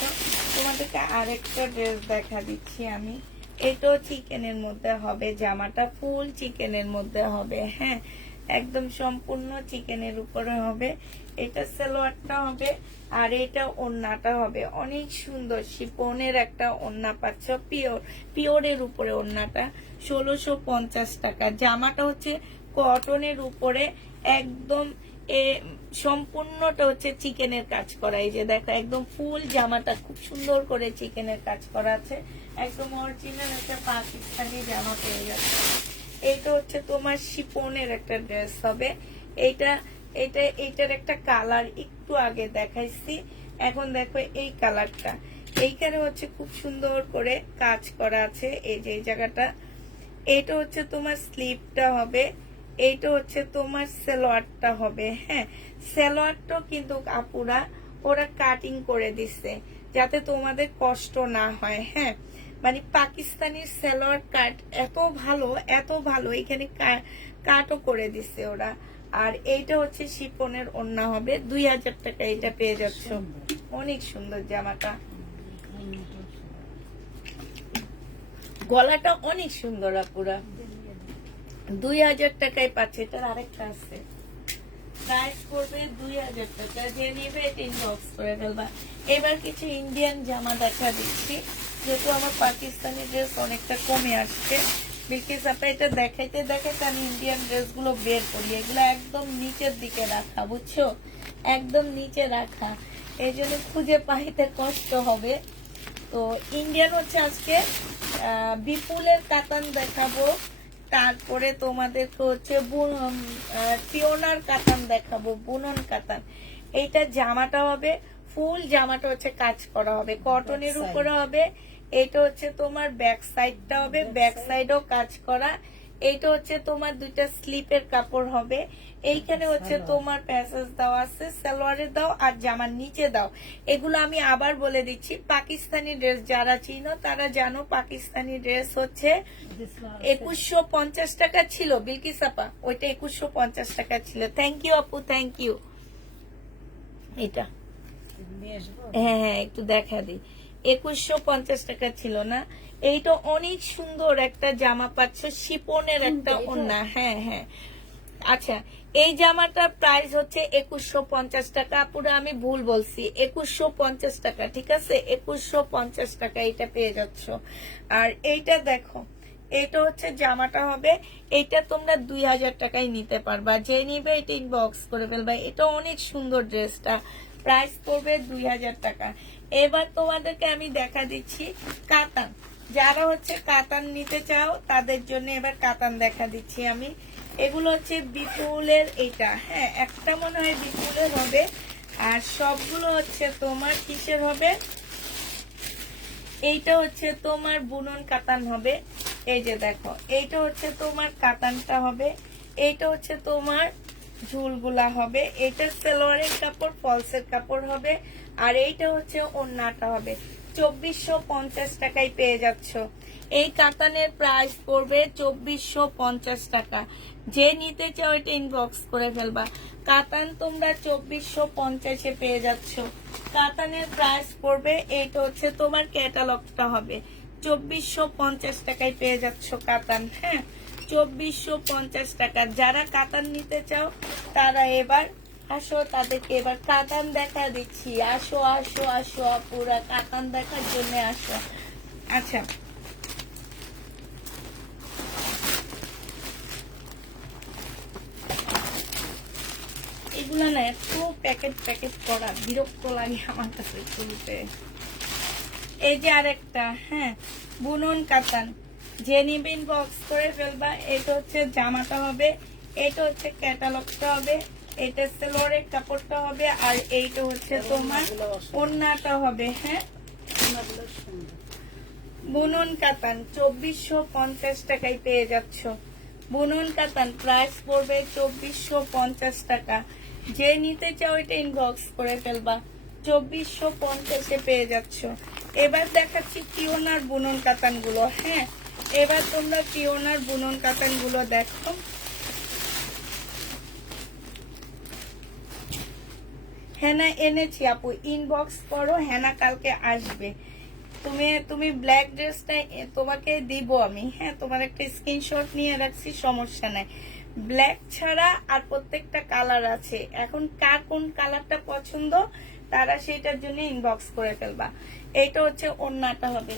তোমাদেরকে আরেকটা ড্রেস দেখা দিচ্ছি আমি। এটাও চিকেনের মধ্যে হবে, জামাটা ফুল চিকেনের মধ্যে হবে। হ্যাঁ, একদম সম্পূর্ণ চিকেনের উপরে হবে। এটা সালোয়ারটা হবে, আর এটা ওড়নাটা হবে। অনেক সুন্দর শিফনের একটা ওড়না পাচ্ছ, পিওরের উপরে ওড়নাটা। 1650 টাকা। জামাটা হচ্ছে কটনের উপরে, একদম সম্পূর্ণটা হচ্ছে চিকেনের কাজ করা। এই যে দেখো, একদম ফুল জামাটা খুব সুন্দর করে চিকেনের কাজ করা আছে। একদম অরিজিনাল একটা পাকিস্তানি জামা পেয়ে যাচ্ছে। এইটা হচ্ছে তোমার শিফনের একটা ড্রেস হবে। এইটার একটা কালার একটু আগে দেখাইছি, এখন দেখো এই কালারটা। এইখানে হচ্ছে খুব সুন্দর করে কাজ করা আছে, এই যে এই জায়গাটা। এটা হচ্ছে তোমার স্লিপটা হবে। এইটা হচ্ছে তোমার সালোয়ারটা হবে। হ্যাঁ, সালোয়ারটাও কিন্তু আপুরা ওরা কাটিং করে দিচ্ছে যাতে তোমাদের কষ্ট না হয়। হ্যাঁ, মানে পাকিস্তানি সালোয়ার কাট এত ভালো এখানে কাটও করে দিচ্ছে ওরা। আর এইটা হচ্ছে শিফনের ওড়না হবে, 2000 টাকা এটা পেয়ে যাচ্ছ। অনেক সুন্দর জামাটা, গলাটা অনেক সুন্দর আপুরা, 2000 টাকায় পাচ্ছে। এটার আরেকটা আছে, প্রাইস করবে 2000 টাকা। যে নিবে এটা ইনবক্স করে ফেলবা। এবার কিছু ইন্ডিয়ান জামা দেখা দিচ্ছি, যেহেতু আমার পাকিস্তানি ড্রেস অনেকটা কমে আসছে। বিলকিস আপা এটা দেখাইতে দেখাইতে আমি ইন্ডিয়ান ড্রেস গুলো বের করি, এগুলো একদম নিচের দিকে রাখা, বুঝছো, একদম নিচে রাখা, এই জন্য খুঁজে পাইতে কষ্ট হবে। তো ইন্ডিয়ান হচ্ছে আজকে বিপুলের কাতান দেখাবো, তারপরে তোমাদেরকে হচ্ছে পিওনার কাতান দেখাবো, বুনন কাতান। এইটা জামাটা হবে ফুল, জামাটা হচ্ছে কাজ করা হবে, কটনের উপরে হবে। এটা হচ্ছে তোমার ব্যাক সাইডটা হবে, ব্যাক সাইডও কাজ করা। এইটা হচ্ছে তোমার দুইটা স্লিপের কাপড় হবে। এইখানে হচ্ছে তোমার প্যাসেজ দাও আছে, সালোয়ারের দাও আর জামার নিচে দাও। এগুলো আমি আবার বলে দিচ্ছি, পাকিস্তানি ড্রেস যারা চিনো তারা জানো, পাকিস্তানি ড্রেস হচ্ছে 2150 টাকা ছিল বিলকিস আপা, ওইটা 2150 টাকা ছিল। থ্যাংক ইউ আপু, থ্যাংক ইউ। এটা হ্যাঁ একটু দেখা দিই, 2150 টাকা ছিল না? এইটা অনেক সুন্দর একটা জামা পাচ্ছ, শিপনের একটা ওড়না। হ্যাঁ হ্যাঁ, আচ্ছা এই জামাটার প্রাইস হচ্ছে 2150 টাকা। পুরো আমি ভুল বলছি, 2150 টাকা, ঠিক আছে, 2150 টাকা এটা পেয়ে যাচ্ছ। আর এইটা দেখো, এটা হচ্ছে জামাটা হবে, এইটা তোমরা 2000 টাকায় নিতে পারবা। যে নিবে এটা ইনবক্স করে ফেলবা। এটা অনেক সুন্দর ড্রেসটা, প্রাইস পড়বে 2000 টাকা। এবার তোমাদেরকে আমি দেখা দিচ্ছি কাতান, যারা হচ্ছে কাতান নিতে চাও তাদের জন্য এবার কাতান দেখা দিচ্ছি আমি। এগুলো হচ্ছে বিপুলের, এটা হ্যাঁ একটা মনে হয় বিপুলের হবে, আর সবগুলো হচ্ছে তোমার কিসের হবে, এইটা হচ্ছে তোমার বুনন কাতান হবে। এই যে দেখো, এইটা হচ্ছে তোমার কাতানটা হবে, এইটা হচ্ছে তোমার ঝুলগুলা হবে, এটা সালোয়ারের কাপড়, ফলসের কাপড় হবে, আর এইটা হচ্ছে ওড়নাটা হবে। 2450 টাকায় পেয়ে যাচ্ছ। এই কাতানের প্রাইস পড়বে 2450 টাকা। যে নিতে চাও এটা ইনবক্স করে ফেলবা। কাতান তোমরা 2450-এ পেয়ে যাচ্ছ। কাতানের প্রাইস পড়বে, এইটা হচ্ছে তোমার ক্যাটালগটা হবে, 2450 টাকায় পেয়ে যাচ্ছ কাতান। হ্যাঁ, 2450 টাকা। যারা কাতান নিতে চাও তারা এবার আসো, তাদেরকে এবার কাতান দেখা দিচ্ছি। আসো আসো আসো আপুরা, কাতান দেখার জন্য আসো। আচ্ছা, এগুলা না এত প্যাকেট প্যাকেট করা বিরক্ত লাগে আমার কাছে তুলতে। এই যে আরেকটা, হ্যাঁ বুনন কাতান, যে নিবে ইনবক্স করে ফেলবা। এটা হচ্ছে জামাটা হবে, এটা হচ্ছে ক্যাটালগটা হবে, এটা সালোয়ারের কাপড়টা হবে, আর এইটা হচ্ছে তোমার ওড়নাটা হবে। হ্যাঁ, বুনন কাতান 2450 টাকায় পেয়ে যাচ্ছ। বুনন কাতান প্রাইস পড়বে 2450 টাকা। যে নিতে চাও এটা ইনবক্স করে ফেলবা, 2450-এ পেয়ে যাচ্ছ। এবার দেখাচ্ছি পিওনার বুনন কাতান গুলো। হ্যাঁ, এবার তোমরা পিওনার বুনন কাতান গুলো দেখো। হেনা এনেছি আপু, ইনবক্স করো, হেনা কালকে আসবে। তুমি ব্ল্যাক ড্রেসটা তোমাকে দিব আমি। হ্যাঁ, তোমার একটা স্ক্রিনশট নিয়ে রাখছি, সমস্যা নাই। ব্ল্যাক ছাড়া আর প্রত্যেকটা কালার আছে, এখন কার কোন কালারটা পছন্দ তারা সেটার জন্য ইনবক্স করে ফেলবা। এইটা হচ্ছে ওড়নাটা হবে,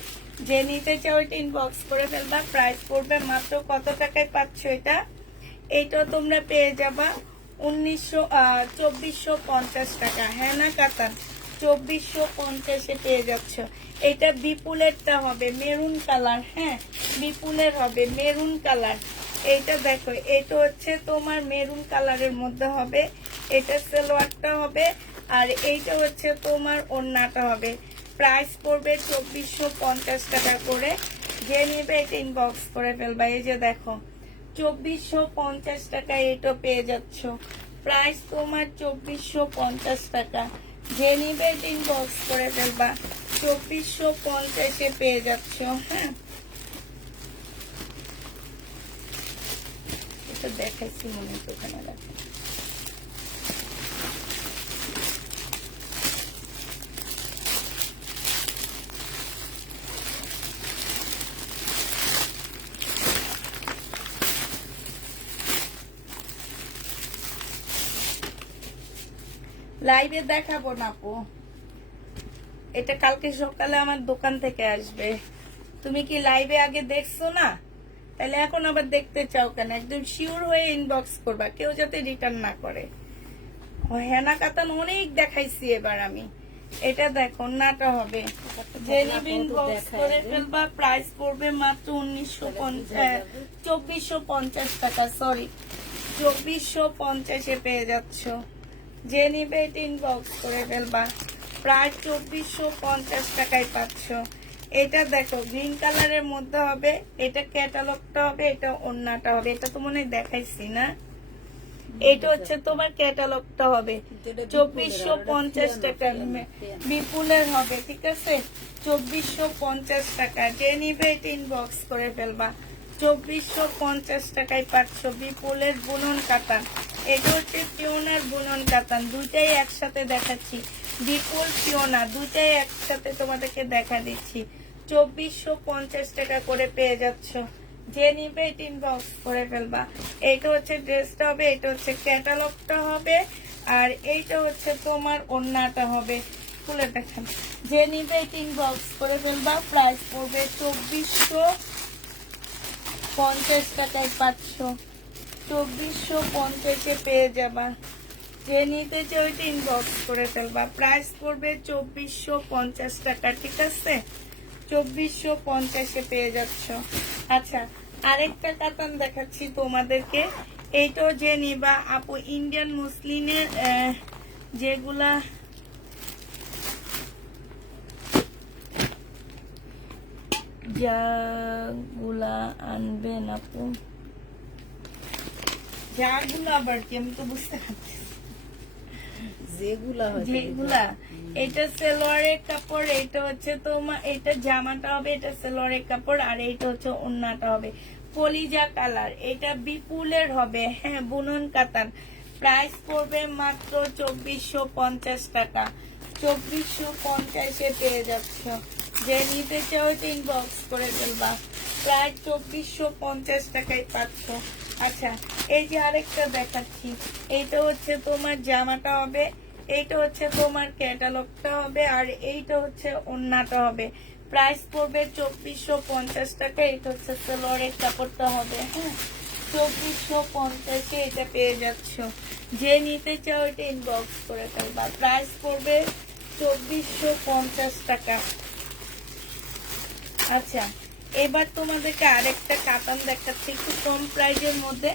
যে নিতে চাও এটা ইনবক্স করে ফেলবা। প্রাইস পড়বে মাত্র কত টাকায় পাচ্ছ এটা? এইটাও তোমরা পেয়ে যাবা 2450 টাকা। হ্যাঁ না কাতান 2450-এ পেয়ে যাচ্ছ। এটা বিপুলেরটা হবে মেরুন কালার। হ্যাঁ, বিপুলের হবে মেরুন কালার। এইটা দেখো, এটা হচ্ছে তোমার মেরুন কালারের মধ্যে হবে, এটা সালোয়ারটা হবে, আর এইটা হচ্ছে তোমার ওড়নাটা হবে। প্রাইস পড়বে 2450 টাকা করে। যে নেবে এটা ইনবক্স করে ফেলবা। এই যে দেখো, 2450 টাকা এটা পেয়ে যাচ্ছ। প্রাইস তোমার 2450 টাকা। যে নিবে ইনবক্স করে ফেলবা, 2450 পেয়ে যাচ্ছ। হ্যাঁ, এটা দেখাইছি মনে হয় ওখানে রাখো। লাইভে দেখাবো না আপু, এটা কালকে সকালে আমার দোকান থেকে আসবে। তুমি কি লাইভে আগে দেখছো না? তাহলে এখন আবার দেখতে চাও কেন? একদম শিওর হয়ে ইনবক্স করবা, কেউ যাতে রিটার্ন না করে। হেনা কাতান অনেক দেখাইছি এবার আমি। এটা দেখো, নাটা হবে, যে নিবে ইনবক্স করে ফেলবা। প্রাইস পড়বে মাত্র 2450 টাকা। সরি, 2450 পেয়ে যাচ্ছ। যে নিবে এটা ইনবক্স করে ফেলবা, প্রায় 2450 টাকায় পাচ্ছ। এটা দেখো গ্রিন কালারের মধ্যে হবে, এটা ক্যাটালগটা হবে, এটা ওন্নাটা হবে। এটা তো মনে হয় দেখাইছি না? এটা হচ্ছে তোমার ক্যাটালগটা হবে 2450 টাকা, বিপুলের হবে, ঠিক আছে? 2450 টাকা। যে নিবে এটা ইনবক্স করে ফেলবা, 2450 টাকায় পাচ্ছ। বিপুলের বুনন কাতান, এটা হচ্ছে পিওনার বুনন কাতান, দুইটাই একসাথে দেখাচ্ছি। বিপুল পিওনা দুইটাই একসাথে তোমাদেরকে দেখা দিচ্ছি। 2450 টাকা করে পেয়ে যাচ্ছ। যে নিবে এটা ইনবক্স করে ফেলবা। এইটা হচ্ছে ড্রেসটা হবে, এটা হচ্ছে ক্যাটালগটা হবে, আর এইটা হচ্ছে তোমার ওন্নাটা হবে। খুলে দেখেন, যে নিবে এটা ইনবক্স করে ফেলবা। প্রাইস পড়বে 2450 টাকায় পাচ্ছ। 2450 পেয়ে যাবা। যে নিতে চাও ওইটা ইনবক্স করে ফেলবা। প্রাইস পড়বে 2450 টাকা, ঠিক আছে? 2450 পেয়ে যাচ্ছ। আচ্ছা, আরেকটা কাতান দেখাচ্ছি তোমাদেরকে। এইটাও যে নিবা আপু, ইন্ডিয়ান মুসলিমের যেগুলা যাগুলা আনবেন আপু, যাগুলা আবার কি, আমি তো বুঝতে পারছি যেগুলা। এটা সেলোয়ারের কাপড়, এটা হচ্ছে তোমার, এটা জামাটা হবে, এটা সেলোয়ারের কাপড়, আর এইটা হচ্ছে ওন্নাটা হবে কলিজা কালার। এটা বিপুলের হবে, হ্যাঁ, বুনন কাতান। প্রাইস পড়বে মাত্র 2450 টাকা। 2450 পেয়ে যাচ্ছ। যে নিতে চাও ইনবক্স করে ফেলবা। প্রায় 2450 টাকায় পাচ্ছ। আচ্ছা, এই যে আরেকটা দেখাচ্ছি, এইটা হচ্ছে তোমার জামাটা হবে, এইটা হচ্ছে তোমার ক্যাটালগটা হবে, আর এইটা হচ্ছে ওন্নাটা হবে। প্রাইস পড়বে 2450 টাকা। এটা হচ্ছে সেলোয়ারের কাপড়টা হবে, হ্যাঁ, 2450 এটা পেয়ে যাচ্ছ। যে নিতে চাও এটা ইনবক্স করে ফেলবা। প্রাইস পড়বে 2450 টাকা। আচ্ছা, এবার তোমাদেরকে আরেকটা কাতান দেখাচ্ছি, একটু কম প্রাইজের মধ্যে।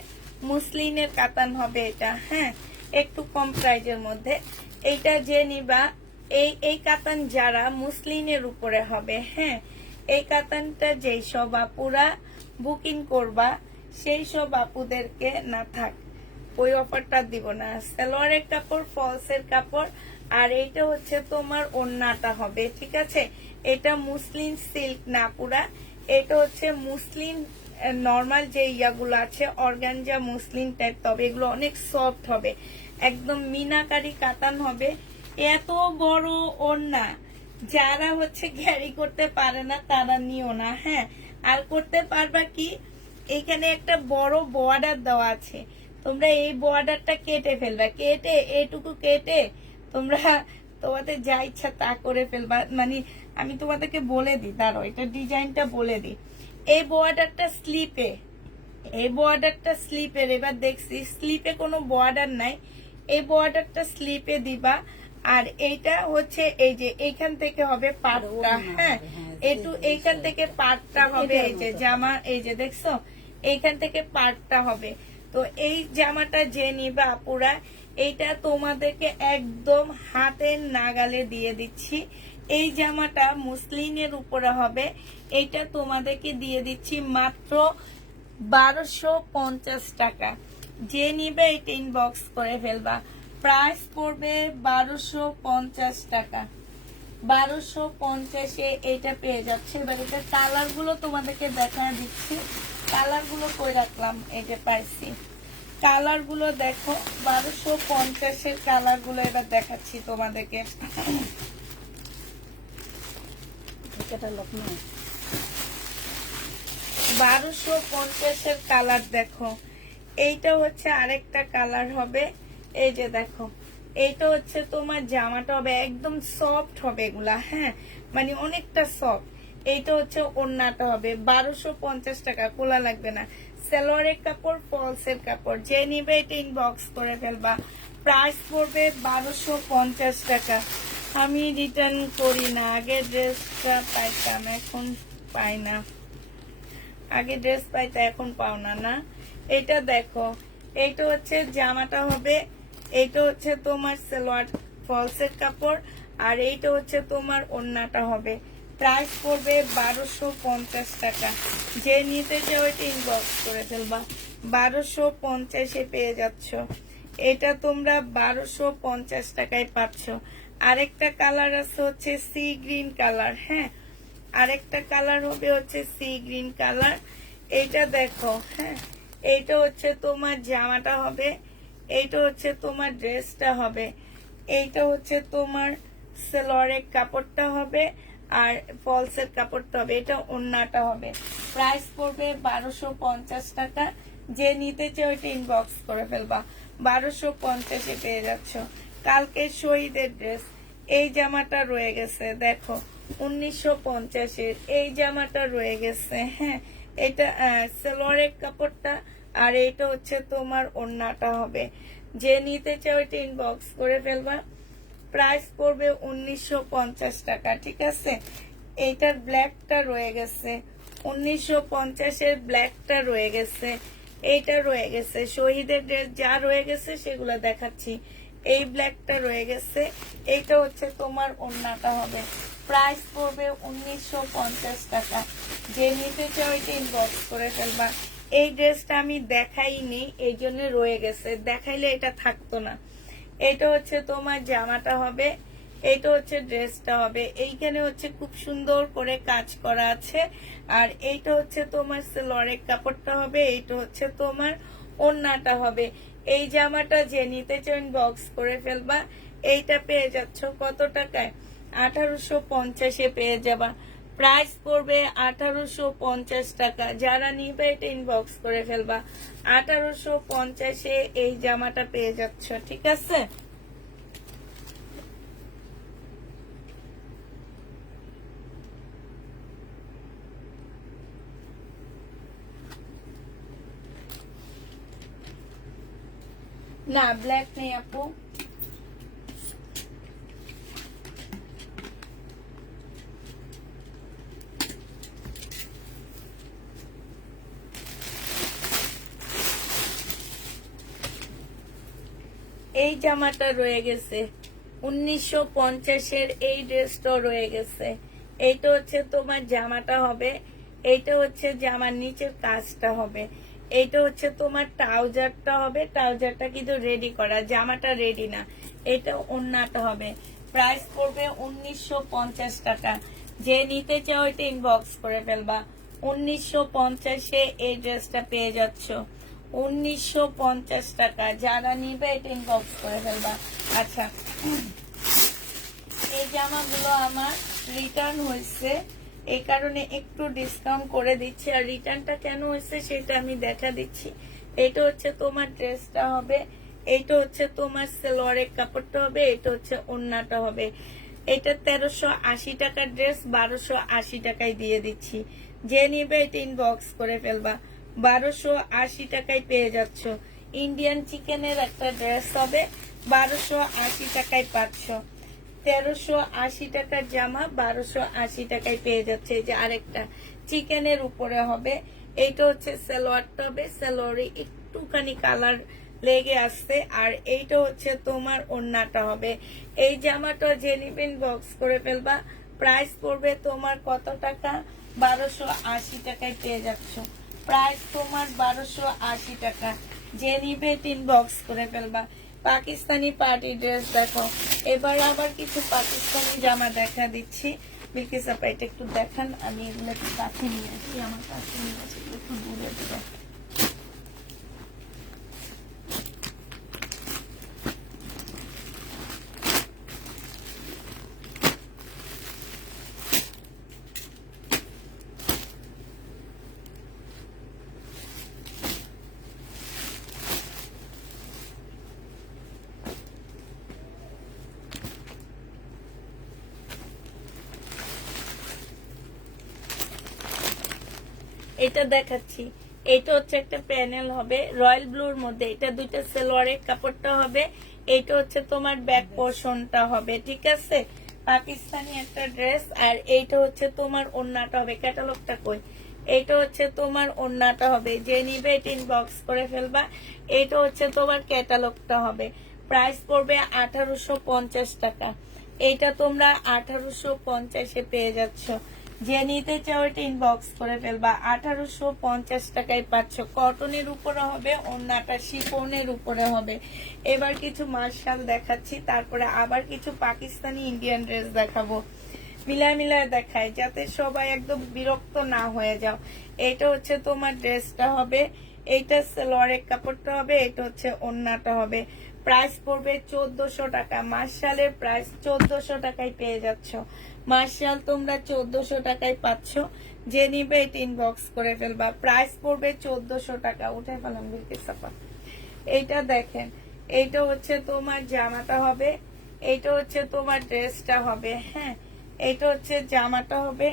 মুসলিনের কাতান হবে এটা, হ্যাঁ, একটু কম প্রাইজের মধ্যে। এইটা যে নিবা, এই কাতান যারা মুসলিনের উপরে হবে, হ্যাঁ, এই কাতানটা যেই সব আপুরা বুকিং করবা, সেই সব আপুদেরকে না থাক, ওই অফারটা দিব না। সালোয়ারের কাপড়, ফলসের কাপড়, আর এইটা হচ্ছে তোমার ওন্নাটা হবে, ঠিক আছে? এটা মুসলিম সিল্ক না পুরা, এটা হচ্ছে মুসলিম নর্মাল যে ইয়াগুলো আছে অর্গানজা মুসলিম টাইপ, তবে এগুলো অনেক সফট হবে, একদম মিনাকারি কাতান হবে। এত বড় ওন্না, যারা হচ্ছে ক্যারি করতে পারে না তারা নিও না, হ্যাঁ। আর করতে পারবা কি, এখানে একটা বড় বর্ডার দেওয়া আছে, তোমরা এই বর্ডারটা কেটে ফেলবা, কেটে এটুকু কেটে তোমরা তোমাদের যা ইচ্ছা তা করে ফেলবা। মানে আমি তোমাদেরকে বলে দিই, দাঁড়ো, এটা ডিজাইনটা বলে দিই। এই বর্ডারটা স্লিপে, এই বর্ডারটা স্লিপের, এবার দেখছি স্লিপে কোনো বর্ডার নাই, এই বর্ডারটা স্লিপে দিবা। আর এইটা হচ্ছে এই যে এইখান থেকে হবে পাটটা, হ্যাঁ, একটু এইখান থেকে পাটটা হবে, এই যে জামা, এই যে দেখছো এইখান থেকে পাটটা হবে। তো এই জামাটা যে নিবা আপুরা, এইটা তোমাদেরকে একদম হাতের নাগালে দিয়ে দিচ্ছি। এই জামাটা মুসলিনের উপরে হবে, এইটা তোমাদেরকে দিয়ে দিচ্ছি মাত্র 1250 টাকা। যে নিবে এটা ইনবক্স করে ফেলবা। প্রাইস পড়বে 1250 টাকা। 1250-এ এটা পেয়ে যাচ্ছে। এবার এটা কালার গুলো তোমাদেরকে দেখা দিচ্ছি। কালার গুলো কই রাখলাম, এই যে পাইছি। কালার গুলো দেখো, 1250-এর কালার গুলো এবার দেখাচ্ছি তোমাদেরকে। এটা লক্ষ্ণৌ 1250-এর কালার দেখো। এইটা হচ্ছে আরেকটা কালার হবে, এই যে দেখো। এইটা হচ্ছে তোমার জামাটা হবে একদম সফট হবে এগুলা, হ্যাঁ, মানে অনেকটা সফট। এইটা হচ্ছে ওড়নাটা হবে 1250 টাকা, কোলা লাগবে না। সালোয়ারের কাপড়, ফলসের কাপড়, যে নিবে এটা ইনবক্স করে ফেলবা। প্রাইস পড়বে 1250 টাকা। আমি রিটার্ন করি না, আগে ড্রেসটা পাইতাম, এখন পাই না। আগে ড্রেস পাইতে, এখন পাও না। না, এটা দেখো, এইটা হচ্ছে জামাটা হবে, এইটা হচ্ছে তোমার সালোয়ার ফলসের কাপড়, আর এইটা হচ্ছে তোমার ওড়নাটা হবে। প্রাইস পড়বে 1250 টাকা। যে নিতে চাও এটা ইনবক্স করে ফেলবা। 1250-এ পেয়ে যাচ্ছ। এটা তোমরা 1250 টাকায় পাচ্ছ। আরেকটা কালার আছে হচ্ছে সি গ্রিন কালার, হ্যাঁ, আরেকটা কালার হবে হচ্ছে সি গ্রিন কালার। এইটা দেখো, হ্যাঁ, এইটা হচ্ছে তোমার জামাটা হবে, এইটা হচ্ছে তোমার ড্রেসটা হবে, এইটা হচ্ছে তোমার সালোয়ারের কাপড়টা হবে, আর ফলসের কাপড়টা হবে, এটা ওড়নাটা হবে। প্রাইস পড়বে 1250 টাকা। যে নিতে চাও ওইটা ইনবক্স করে ফেলবা। 1250-এ পেয়ে যাচ্ছ। কালকে শহীদের ড্রেস, এই জামাটা রয়ে গেছে দেখো, 1950-এর এই জামাটা রয়ে গেছে, হ্যাঁ, এটা সালোয়ারের কাপড়টা, আর এইটা হচ্ছে তোমার ওড়নাটা হবে। যে নিতে চাও এটা ইনবক্স করে ফেলবা। প্রাইস পড়বে 1950 টাকা, ঠিক আছে। এইটার ব্ল্যাকটা রয়ে গেছে, 1950-এর ব্ল্যাকটা রয়ে গেছে, এইটা রয়ে গেছে। শহীদের ড্রেস যা রয়ে গেছে সেগুলো দেখাচ্ছি। এই ব্ল্যাকটা রয়ে গেছে, এইটা হচ্ছে তোমার ওড়নাটা হবে। প্রাইস পড়বে 1950 টাকা। যে নিতে চাও এটা ইনবক্স করে ফেলবা। এই ড্রেসটা আমি দেখাইনি, এই জন্য রয়ে গেছে, দেখাইলে এটা থাকতো না। এটা হচ্ছে তোমার জামাটা হবে, এইটা হচ্ছে ড্রেসটা হবে। এইখানে হচ্ছে খুব সুন্দর করে কাজ করা আছে, আর এইটা হচ্ছে তোমার সালোয়ারের কাপড়টা হবে, এইটা হচ্ছে তোমার ওড়নাটা হবে। এই জামাটা যে নিতে চাও ইনবক্স করে ফেলবা। এইটা পেয়ে যাচ্ছ কত টাকায়? 1850-এ পেয়ে যাবা। প্রাইস পড়বে 1850 টাকা। যারা নিবে এটা ইনবক্স করে ফেলবা। 1850-এ এই জামাটা পেয়ে যাচ্ছ, ঠিক আছে। না, ব্ল্যাক নেই আপু। এই জামাটা রয়ে গেছে, 1950-এর এই ড্রেসটাও রয়ে গেছে। এইটা হচ্ছে তোমার জামাটা হবে, এইটা হচ্ছে জামার নিচের কাজটা হবে, এইটা হচ্ছে তোমার ট্রাউজারটা হবে। ট্রাউজারটা কিন্তু রেডি করা, জামাটা রেডি না। এটা ওড়নাটা হবে। প্রাইস পড়বে 1950 টাকা। যে নিতে চাও এটা ইনবক্স করে ফেলবা। 1950-এ এই ড্রেসটা পেয়ে যাচ্ছ। 1950 টাকা। যারা নিবে এটা ইনবক্স করে ফেলবা। আচ্ছা, এই জামাগুলো আমার রিটার্ন হয়েছে, এই কারণে একটু ডিসকাউন্ট করে দিচ্ছি। আর রিটার্নটা কেন হয়েছে সেটা আমি দেখা দিচ্ছি। এটা হচ্ছে তোমার ড্রেসটা হবে, এইটা হচ্ছে তোমার সালোয়ারের কাপড়টা হবে, এটা হচ্ছে ওড়নাটা হবে। এটা 1380 টাকার ড্রেস 1280 টাকায় দিয়ে দিচ্ছি। যে নিবে এটা ইনবক্স করে ফেলবা। 1280 টাকায় পেয়ে যাচ্ছ। ইন্ডিয়ান চিকেনের একটা ড্রেস হবে, 1280 টাকায় পাচ্ছ। 1380 টাকার জামা 1280 টাকায় পেয়ে যাচ্ছে। এই যে আরেকটা চিকেনের উপরে হবে, এইটা হচ্ছে সালোয়ারটা হবে, সালোয়ারে একটুখানি কালার লেগে আসছে, আর এইটা হচ্ছে তোমার ওড়নাটা হবে। এই জামাটা যে নিবেন বক্স করে ফেলবা। প্রাইস পড়বে তোমার কত টাকা? 1280 টাকায় পেয়ে যাচ্ছ। প্রাইস তোমার 1280 টাকা। যে নিবে ইনবক্স করে ফেলবা। পাকিস্তানি পার্টি ড্রেস দেখো, এবার আবার কিছু পাকিস্তানি জামা দেখা দিচ্ছি। বিলকিস আপা এটা একটু দেখান, আমি এগুলো একটু কাছে নিয়ে আসি, আমার কাছে নিয়ে আসি, একটু দূরে দেবো। এটা দেখাচ্ছি, এটা হচ্ছে একটা প্যানেল হবে রয়্যাল ব্লুর মধ্যে, এটা দুইটা সালোয়ারের কাপড়টা হবে, এটা হচ্ছে তোমার ব্যাক পোর্শনটা হবে, ঠিক আছে। পাকিস্তানি একটা ড্রেস, আর এইটা হচ্ছে তোমার ওড়নাটা হবে। ক্যাটালগটা কই? এইটা হচ্ছে তোমার ওড়নাটা হবে, যে নিবে এটা ইনবক্স করে ফেলবা। এটা হচ্ছে তোমার ক্যাটালগটা হবে। প্রাইস পড়বে 1850 টাকা। এইটা তোমরা 1850-এ পেয়ে যাচ্ছ। যে নিতে চাও এটা ইনবক্স করে ফেলবা। 1850 টাকায় পাচ্ছ। কটনের উপরে হবে, ওড়নাটা শিফনের উপরে হবে। এবার কিছু মার্শাল দেখাচ্ছি, তারপরে আবার কিছু পাকিস্তানি ইন্ডিয়ান ড্রেস দেখাবো। মিলায় মিলায় দেখায় যাতে সবাই একদম বিরক্ত না হয়ে যাও। এটা হচ্ছে তোমার ড্রেসটা হবে, এইটা সালোয়ারের কাপড়টা হবে, এটা হচ্ছে ওড়নাটা হবে। প্রাইস পড়বে 1400 টাকা। মার্শালের প্রাইস 1400 টাকায় পেয়ে যাচ্ছ। মার্শাল তোমরা 1400 টাকায় পাচ্ছ। যে নিবে এটা ইনবক্স করে ফেলবা। প্রাইস পড়বে 1400 টাকা। উঠে ফেলাম বিলকিস আপা। এইটা দেখেন, এইটা হচ্ছে তোমার জামাটা হবে, এইটা হচ্ছে তোমার ড্রেসটা হবে। হ্যাঁ, এইটা হচ্ছে জামাটা হবে,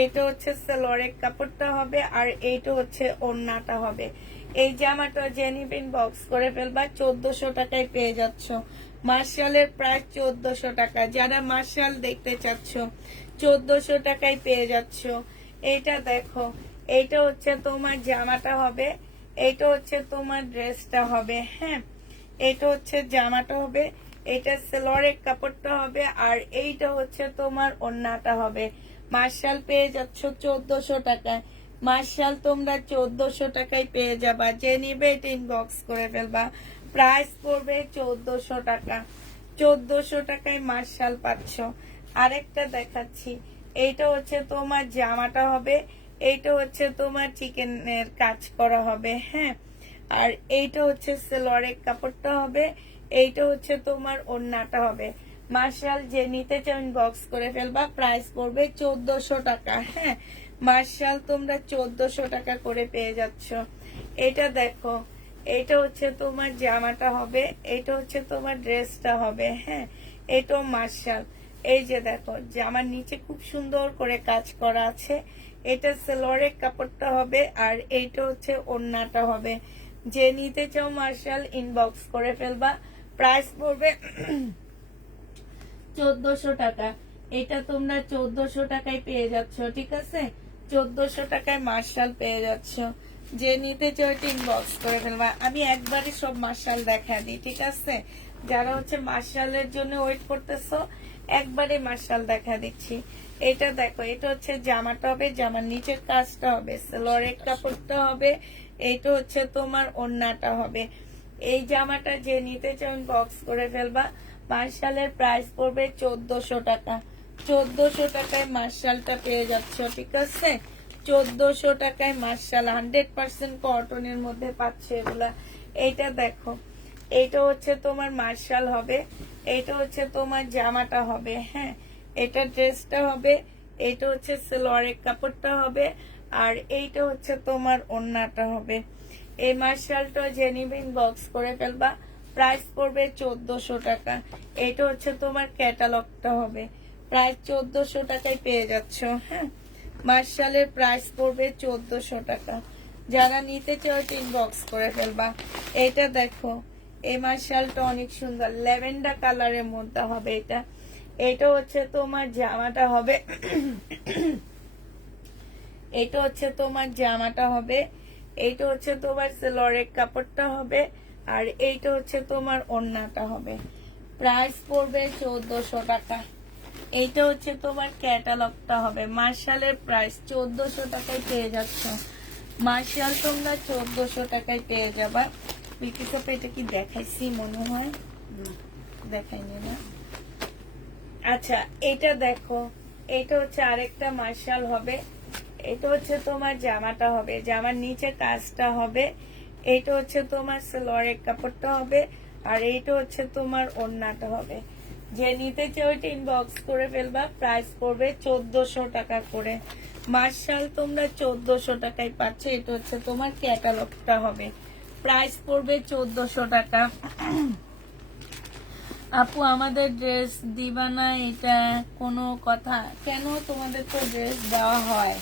এইটা হচ্ছে সালোয়ারের কাপড়টা হবে, আর এইটা হচ্ছে ওড়নাটা হবে। এই জামাটা জেনিবিন বক্স করে ফেলবা। 1400 টাকায় পেয়ে যাচ্ছ। মার্শালের প্রাইস 1400 টাকা। যারা মার্শাল দেখতে চাচ্ছ 1400 টাকায় পেয়ে যাচ্ছ। এইটা দেখো, এইটা হচ্ছে তোমার জামাটা হবে, এইটা হচ্ছে তোমার ড্রেসটা হবে। হ্যাঁ, এটা হচ্ছে জামাটা হবে, এটা সালোয়ারের কাপড়টা হবে, আর এইটা হচ্ছে তোমার ওড়নাটা হবে। মার্শাল পেয়ে যাচ্ছ 1400 টাকায়। মার্শাল তোমরা 1400 টাকায় পেয়ে যাবা। যে নিবে এটা ইনবক্স করে ফেলবা। প্রাইস পড়বে 1400 টাকা। 1400 টাকায় মার্শাল পাচ্ছ। আরেকটা দেখাচ্ছি, এইটা হচ্ছে তোমার জামাটা হবে, এইটা হচ্ছে তোমার চিকেনের কাজ করা হবে। হ্যাঁ, আর এইটা হচ্ছে সালোয়ারের কাপড়টা হবে, এইটা হচ্ছে তোমার ওড়নাটা হবে। মার্শাল যে নিতে চাও ইনবক্স করে ফেলবা। প্রাইস পড়বে 1400 টাকা। হ্যাঁ, মার্শাল তোমরা 1400 টাকা করে পেয়ে যাচ্ছ। এটা দেখো, এটা হচ্ছে তোমার জামাটা হবে, এটা হচ্ছে তোমার ড্রেসটা হবে। হ্যাঁ, এটাও মার্শাল। এই যে দেখো, জামার নিচে খুব সুন্দর করে কাজ করা আছে। এটা সালোয়ারের কাপড়টা হবে, আর এইটা হচ্ছে ওড়নাটা হবে। যে নিতে চাও মার্শাল ইনবক্স করে ফেলবা। প্রাইস পড়বে 1400 টাকা। এটা তোমরা 1400 টাকায় পেয়ে যাচ্ছ, ঠিক আছে। 1400 টাকায় মার্শাল পেয়ে যাচ্ছ। যে নিতে চাও ইনবক্স করে ফেলবা। আমি একবারই সব মার্শাল দেখা দিই, ঠিক আছে। যারা হচ্ছে মার্শালের জন্য ওয়েট করতেছো, একবারে মার্শাল দেখা দিচ্ছি। এটা দেখো, এটা হচ্ছে জামাটা হবে, জামার নিচের কাজটা হবে, সালোয়ারের কাপড়টা হবে, এইটা হচ্ছে তোমার ওড়নাটা হবে। এই জামাটা যে নিতে চাও বক্স করে ফেলবা। মার্শালের প্রাইস পড়বে 1400 টাকা। 1400 টাকায় মার্শালটা পেয়ে যাচ্ছ, ঠিক আছে। 1400 টাকায় মার্শাল 100% কটনের মধ্যে পাচ্ছে এগুলা। এইটা দেখো, এইটা হচ্ছে তোমার মার্শাল হবে, এইটা হচ্ছে তোমার জামাটা হবে। হ্যাঁ, এটা ড্রেসটা হবে, এইটা হচ্ছে সালোয়ারের কাপড়টা হবে, আর এইটা হচ্ছে তোমার ওড়নাটা হবে। এই মার্শালটা জেনিবিন বক্স করে ফেলবা। প্রাইস পড়বে 1400 টাকা। এটা হচ্ছে তোমার ক্যাটালগটা হবে। প্রাইস 1400 টাকায় পেয়ে যাচ্ছ। হ্যাঁ, মার্শালের প্রাইস পড়বে 1400 টাকা। যারা নিতে চাও ইনবক্স করে ফেলবা। এটা দেখো, এই মার্শালটা অনেক সুন্দর, ল্যাভেন্ডার কালারের মধ্যে হবে এটা। এটা হচ্ছে তোমার জামাটা হবে, এটা হচ্ছে তোমার জামাটা হবে, এইটা হচ্ছে তোমার সালোয়ারের কাপড়টা হবে, আর এইটা হচ্ছে তোমার ওড়নাটা হবে। প্রাইস পড়বে 1400 টাকা। এইটা হচ্ছে তোমার ক্যাটালগটা হবে। মার্শালের প্রাইস 1400 টাকায় পেয়ে যাচ্ছ। মার্শাল তোমরা 1400 টাকায় পেয়ে যাবা। বিকিসপ এটা কি দেখাইছি মনে হয়, দেখাইনি না। আচ্ছা এটা দেখো, এটা হচ্ছে আরেকটা মার্শাল হবে। এটা হচ্ছে তোমার জামাটা হবে, জামার নিচে কাজটা হবে। এটা হচ্ছে তোমার সালোয়ারের কাপড়টা হবে, আর এইটা হচ্ছে তোমার ওড়নাটা হবে। যে নিতে চাও ওইটা ইনবক্স করে ফেলবা। প্রাইস পড়বে 1400 টাকা করে। মার্শাল তোমরা 1400 টাকায় পাচ্ছ। এটা হচ্ছে তোমার ক্যাটালগটা হবে, প্রাইস পড়বে 1400 টাকা। আপু আমাদের ড্রেস দিবা না, এটা কোনো কথা? কেন, তোমাদের তো ড্রেস দেওয়া হয়,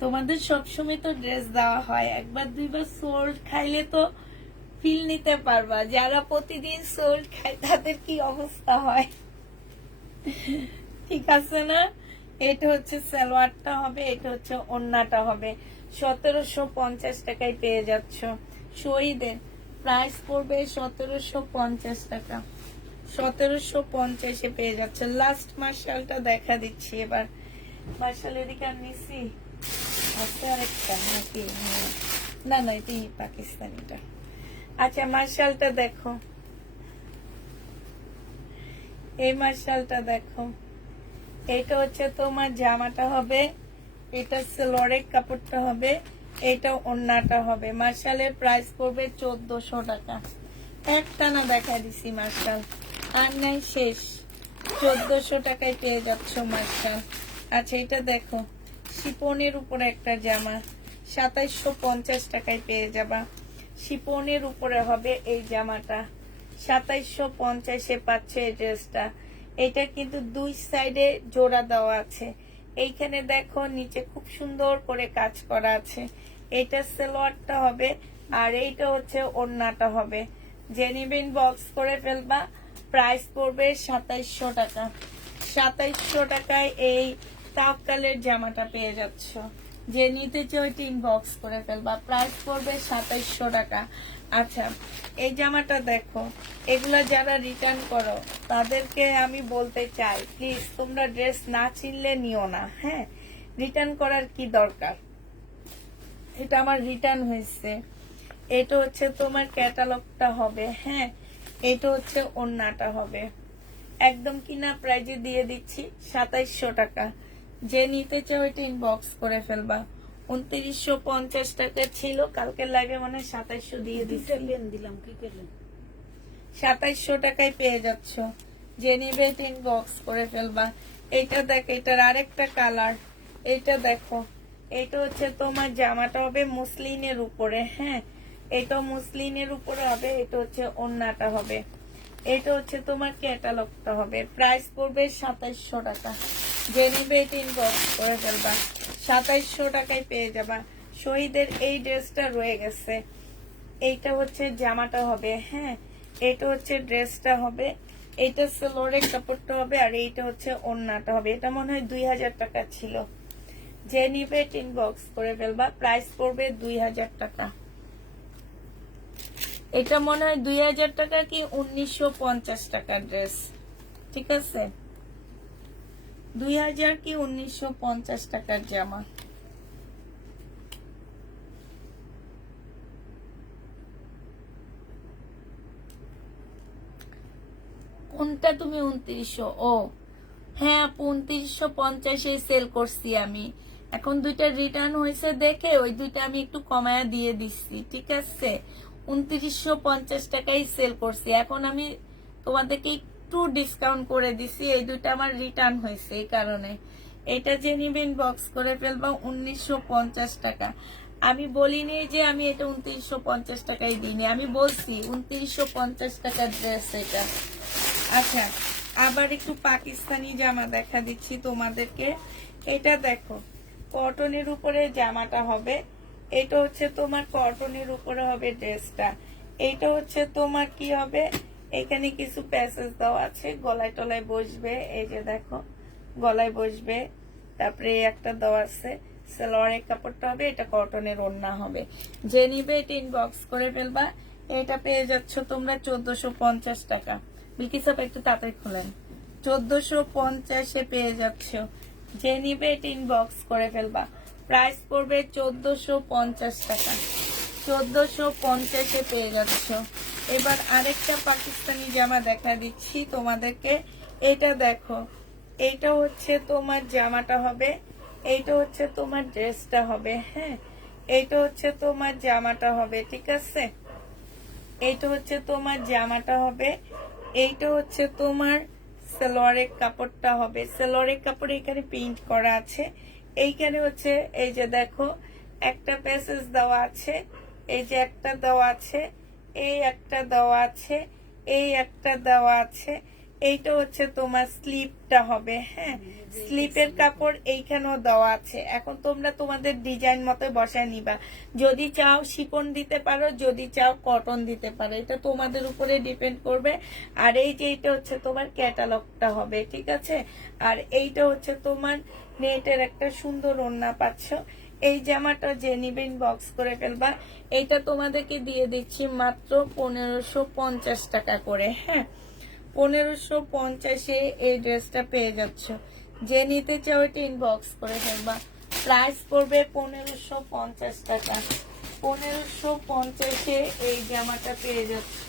তোমাদের সবসময় তো ড্রেস দেওয়া হয়। একবার দুইবার সোল্ড খাইলে তো ফিল নিতে পারবা। যারা প্রতিদিন সোল্ড খায় তাদের কি অবস্থা হয়, ঠিক আছে না? এটা হচ্ছে সালোয়ারটা হবে, এটা হচ্ছে ওড়নাটা হবে। 1750 টাকায় পেয়ে যাচ্ছ। শহীদের প্রাইস পড়বে 1750 টাকা। 1750-এ পেয়ে যাচ্ছে। লাস্ট মার্শালটা দেখা দিচ্ছি এবার। মার্শাল এদিকে আর নিছি আছে আরেকটা নাকি? না না, এটি পাকিস্তানিটা। আচ্ছা মার্শালটা দেখো, এই মার্শালটা দেখো। এটা হচ্ছে তোমার জামাটা হবে, এটা সালোয়ারের কাপড়টা হবে, এটা ওড়নাটা হবে। মার্শালের প্রাইস পড়বে 1400 টাকা। একটা না দেখা দিছি মার্শাল, আর নাই শেষ। 1400 টাকায় পেয়ে যাচ্ছ মার্শাল। আচ্ছা এটা দেখো, শিপনের উপরে একটা জামা, 2750 টাকায় পেয়ে যাবা। শিপনের উপরে হবে এই জামাটা, 2750-এ পাচ্ছে এই ড্রেসটা। এটা কিন্তু দুই সাইডে জোড়া দেওয়া আছে। এইখানে দেখো নিচে খুব সুন্দর করে কাজ করা আছে। এটা সালোয়ারটা হবে, আর এইটা হচ্ছে ওড়নাটা হবে। যে নিবেন বক্স করে ফেলবা। প্রাইস পড়বে 2700 টাকা। 2700 টাকায় এই তাওকালের জামাটা পেয়ে যাচ্ছ। যে নিতে চাও ওইটা ইনবক্স করে ফেলবা। প্রাইস পড়বে 2700 টাকা। আচ্ছা এই জামাটা দেখো, এগুলা যারা রিটার্ন করো তাদেরকে আমি বলতে চাই, প্লিজ তোমরা ড্রেস না চিনলে নিও না। হ্যাঁ, রিটার্ন করার কি দরকার? এটা আমার রিটার্ন হয়েছে। এটা হচ্ছে তোমার ক্যাটালগটা হবে। হ্যাঁ, এটা হচ্ছে ওড়নাটা হবে। একদম কিনা প্রাইজে দিয়ে দিচ্ছি 2700 টাকা। যে নিতে চাও এটা ইনবক্স করে ফেলবা। 2950 টাকা ছিল, কালকে লাইভে মানে 2700 দিয়ে দিলাম। কি করলেন? 2700 টাকায় পেয়ে যাচ্ছ। যে নিবে এটা ইনবক্স করে ফেলবা। এইটা দেখ, এটার আরেকটা কালার। এইটা দেখো, এটা হচ্ছে তোমার জামাটা হবে মুসলিনের উপরে। হ্যাঁ, এটা মুসলিনের উপরে হবে। এটা হচ্ছে ওড়নাটা হবে। এটা হচ্ছে তোমার ক্যাটালগটা হবে। প্রাইস পড়বে 2700 টাকা। যে নিবে এটা ইনবক্স করে ফেলবা। 2700 টাকায় পেয়ে যাবা। শহীদের এই ড্রেসটা রয়ে গেছে। এইটা হচ্ছে জামাটা হবে। হ্যাঁ, এটা হচ্ছে ড্রেসটা হবে। এইটা সালোয়ারের কাপড়টা হবে, আর এইটা হচ্ছে ওড়নাটা হবে। এটা মনে হয় 2000 টাকা ছিল। যে নিবে এটা ইনবক্স করে ফেলবা। প্রাইস পড়বে 2000 টাকা। এটা মনে হয় 2000 টাকা কি 1950 টাকার ড্রেস, ঠিক আছে? 2000 কি 1950 টাকার জামা। কোনটা তুমি 2900? ও হ্যাঁ আপু, 2950-এ সেল করছি আমি। এখন দুইটা রিটার্ন হয়েছে দেখে ওই দুইটা আমি একটু কমায়া দিয়ে দিচ্ছি, ঠিক আছে? 2950 টাকায় সেল করছি। এখন আমি তোমাদেরকে একটু ডিসকাউন্ট করে দিছি। এই দুইটা আমার রিটার্ন হয়েছে, এই কারণে। এটা যে নিবেন বক্স করে ফেলবা। 1950 টাকা। আমি বলিনি যে আমি এটা 2950 টাকায় দিইনি, আমি বলছি 2950 টাকার ড্রেস এটা। আচ্ছা আবার একটু পাকিস্তানি জামা দেখা দিচ্ছি তোমাদেরকে। এটা দেখো, কটনের উপরে জামাটা হবে। এটা হচ্ছে তোমার কটনের উপরে হবে ড্রেসটা। এটা হচ্ছে তোমার কি হবে, এখানে কিছু প্যাসেজ দেওয়া আছে, গলায় টলায় বসবে। এই যে দেখো, গলায় বসবে। তারপরে একটা দেওয়া আছে, সালোয়ারের কাপড়টা হবে। এটা কটনের ওড়না হবে। যে নিবে এটা ইনবক্স করে ফেলবা। এটা পেয়ে যাচ্ছ তোমরা 1450 টাকা। বিলকিস আপা একটু তাড়াতাড়ি খোলেন। 1450-এ পেয়ে যাচ্ছ। যে নিবে এটা ইনবক্স করে ফেলবা। প্রাইস পড়বে 1450 টাকা। 1450-এ পেয়ে যাচ্ছ। এবার আরেকটা পাকিস্তানি জামা দেখা দিচ্ছি তোমাদেরকে। এটা দেখো, এইটা হচ্ছে তোমার জামাটা হবে, এইটা হচ্ছে তোমার ড্রেসটা হবে। হ্যাঁ, এইটা হচ্ছে তোমার জামাটা হবে, ঠিক আছে? এইটা হচ্ছে তোমার জামাটা হবে, এইটা হচ্ছে তোমার সালোয়ারের কাপড়টা হবে। সালোয়ারের কাপড়ে এখানে প্রিন্ট করা আছে। এইখানে হচ্ছে এই যে দেখো একটা প্যাসেজ দেওয়া আছে, এই যে একটা দেওয়া আছে, এই একটা দেওয়া আছে, এই একটা দেওয়া আছে। এইটা হচ্ছে তোমার স্লিপটা হবে। হ্যাঁ, স্লিপের কাপড় এইখানেও দেওয়া আছে। এখন তোমরা তোমাদের ডিজাইন মতো বসায় নিবা। যদি চাও শিফন দিতে পারো, যদি চাও কটন দিতে পারো, এটা তোমাদের উপরে ডিপেন্ড করবে। আর এই যে এটা হচ্ছে তোমার ক্যাটালগটা হবে, ঠিক আছে? আর এইটা হচ্ছে তোমার নেটের একটা সুন্দর ওড়না পাচ্ছ। এই জামাটা যে নিবেন বক্স করে ফেলবা। এইটা তোমাদেরকে দিয়ে দিচ্ছি মাত্র 1550 টাকা করে। হ্যাঁ, 1550-এ এই ড্রেসটা পেয়ে যাচ্ছ। যে নিতে চাও এটা ইনবক্স করে ফেলবা। প্রাইস পড়বে 1550 টাকা। 1550-এ এই জামাটা পেয়ে যাচ্ছ।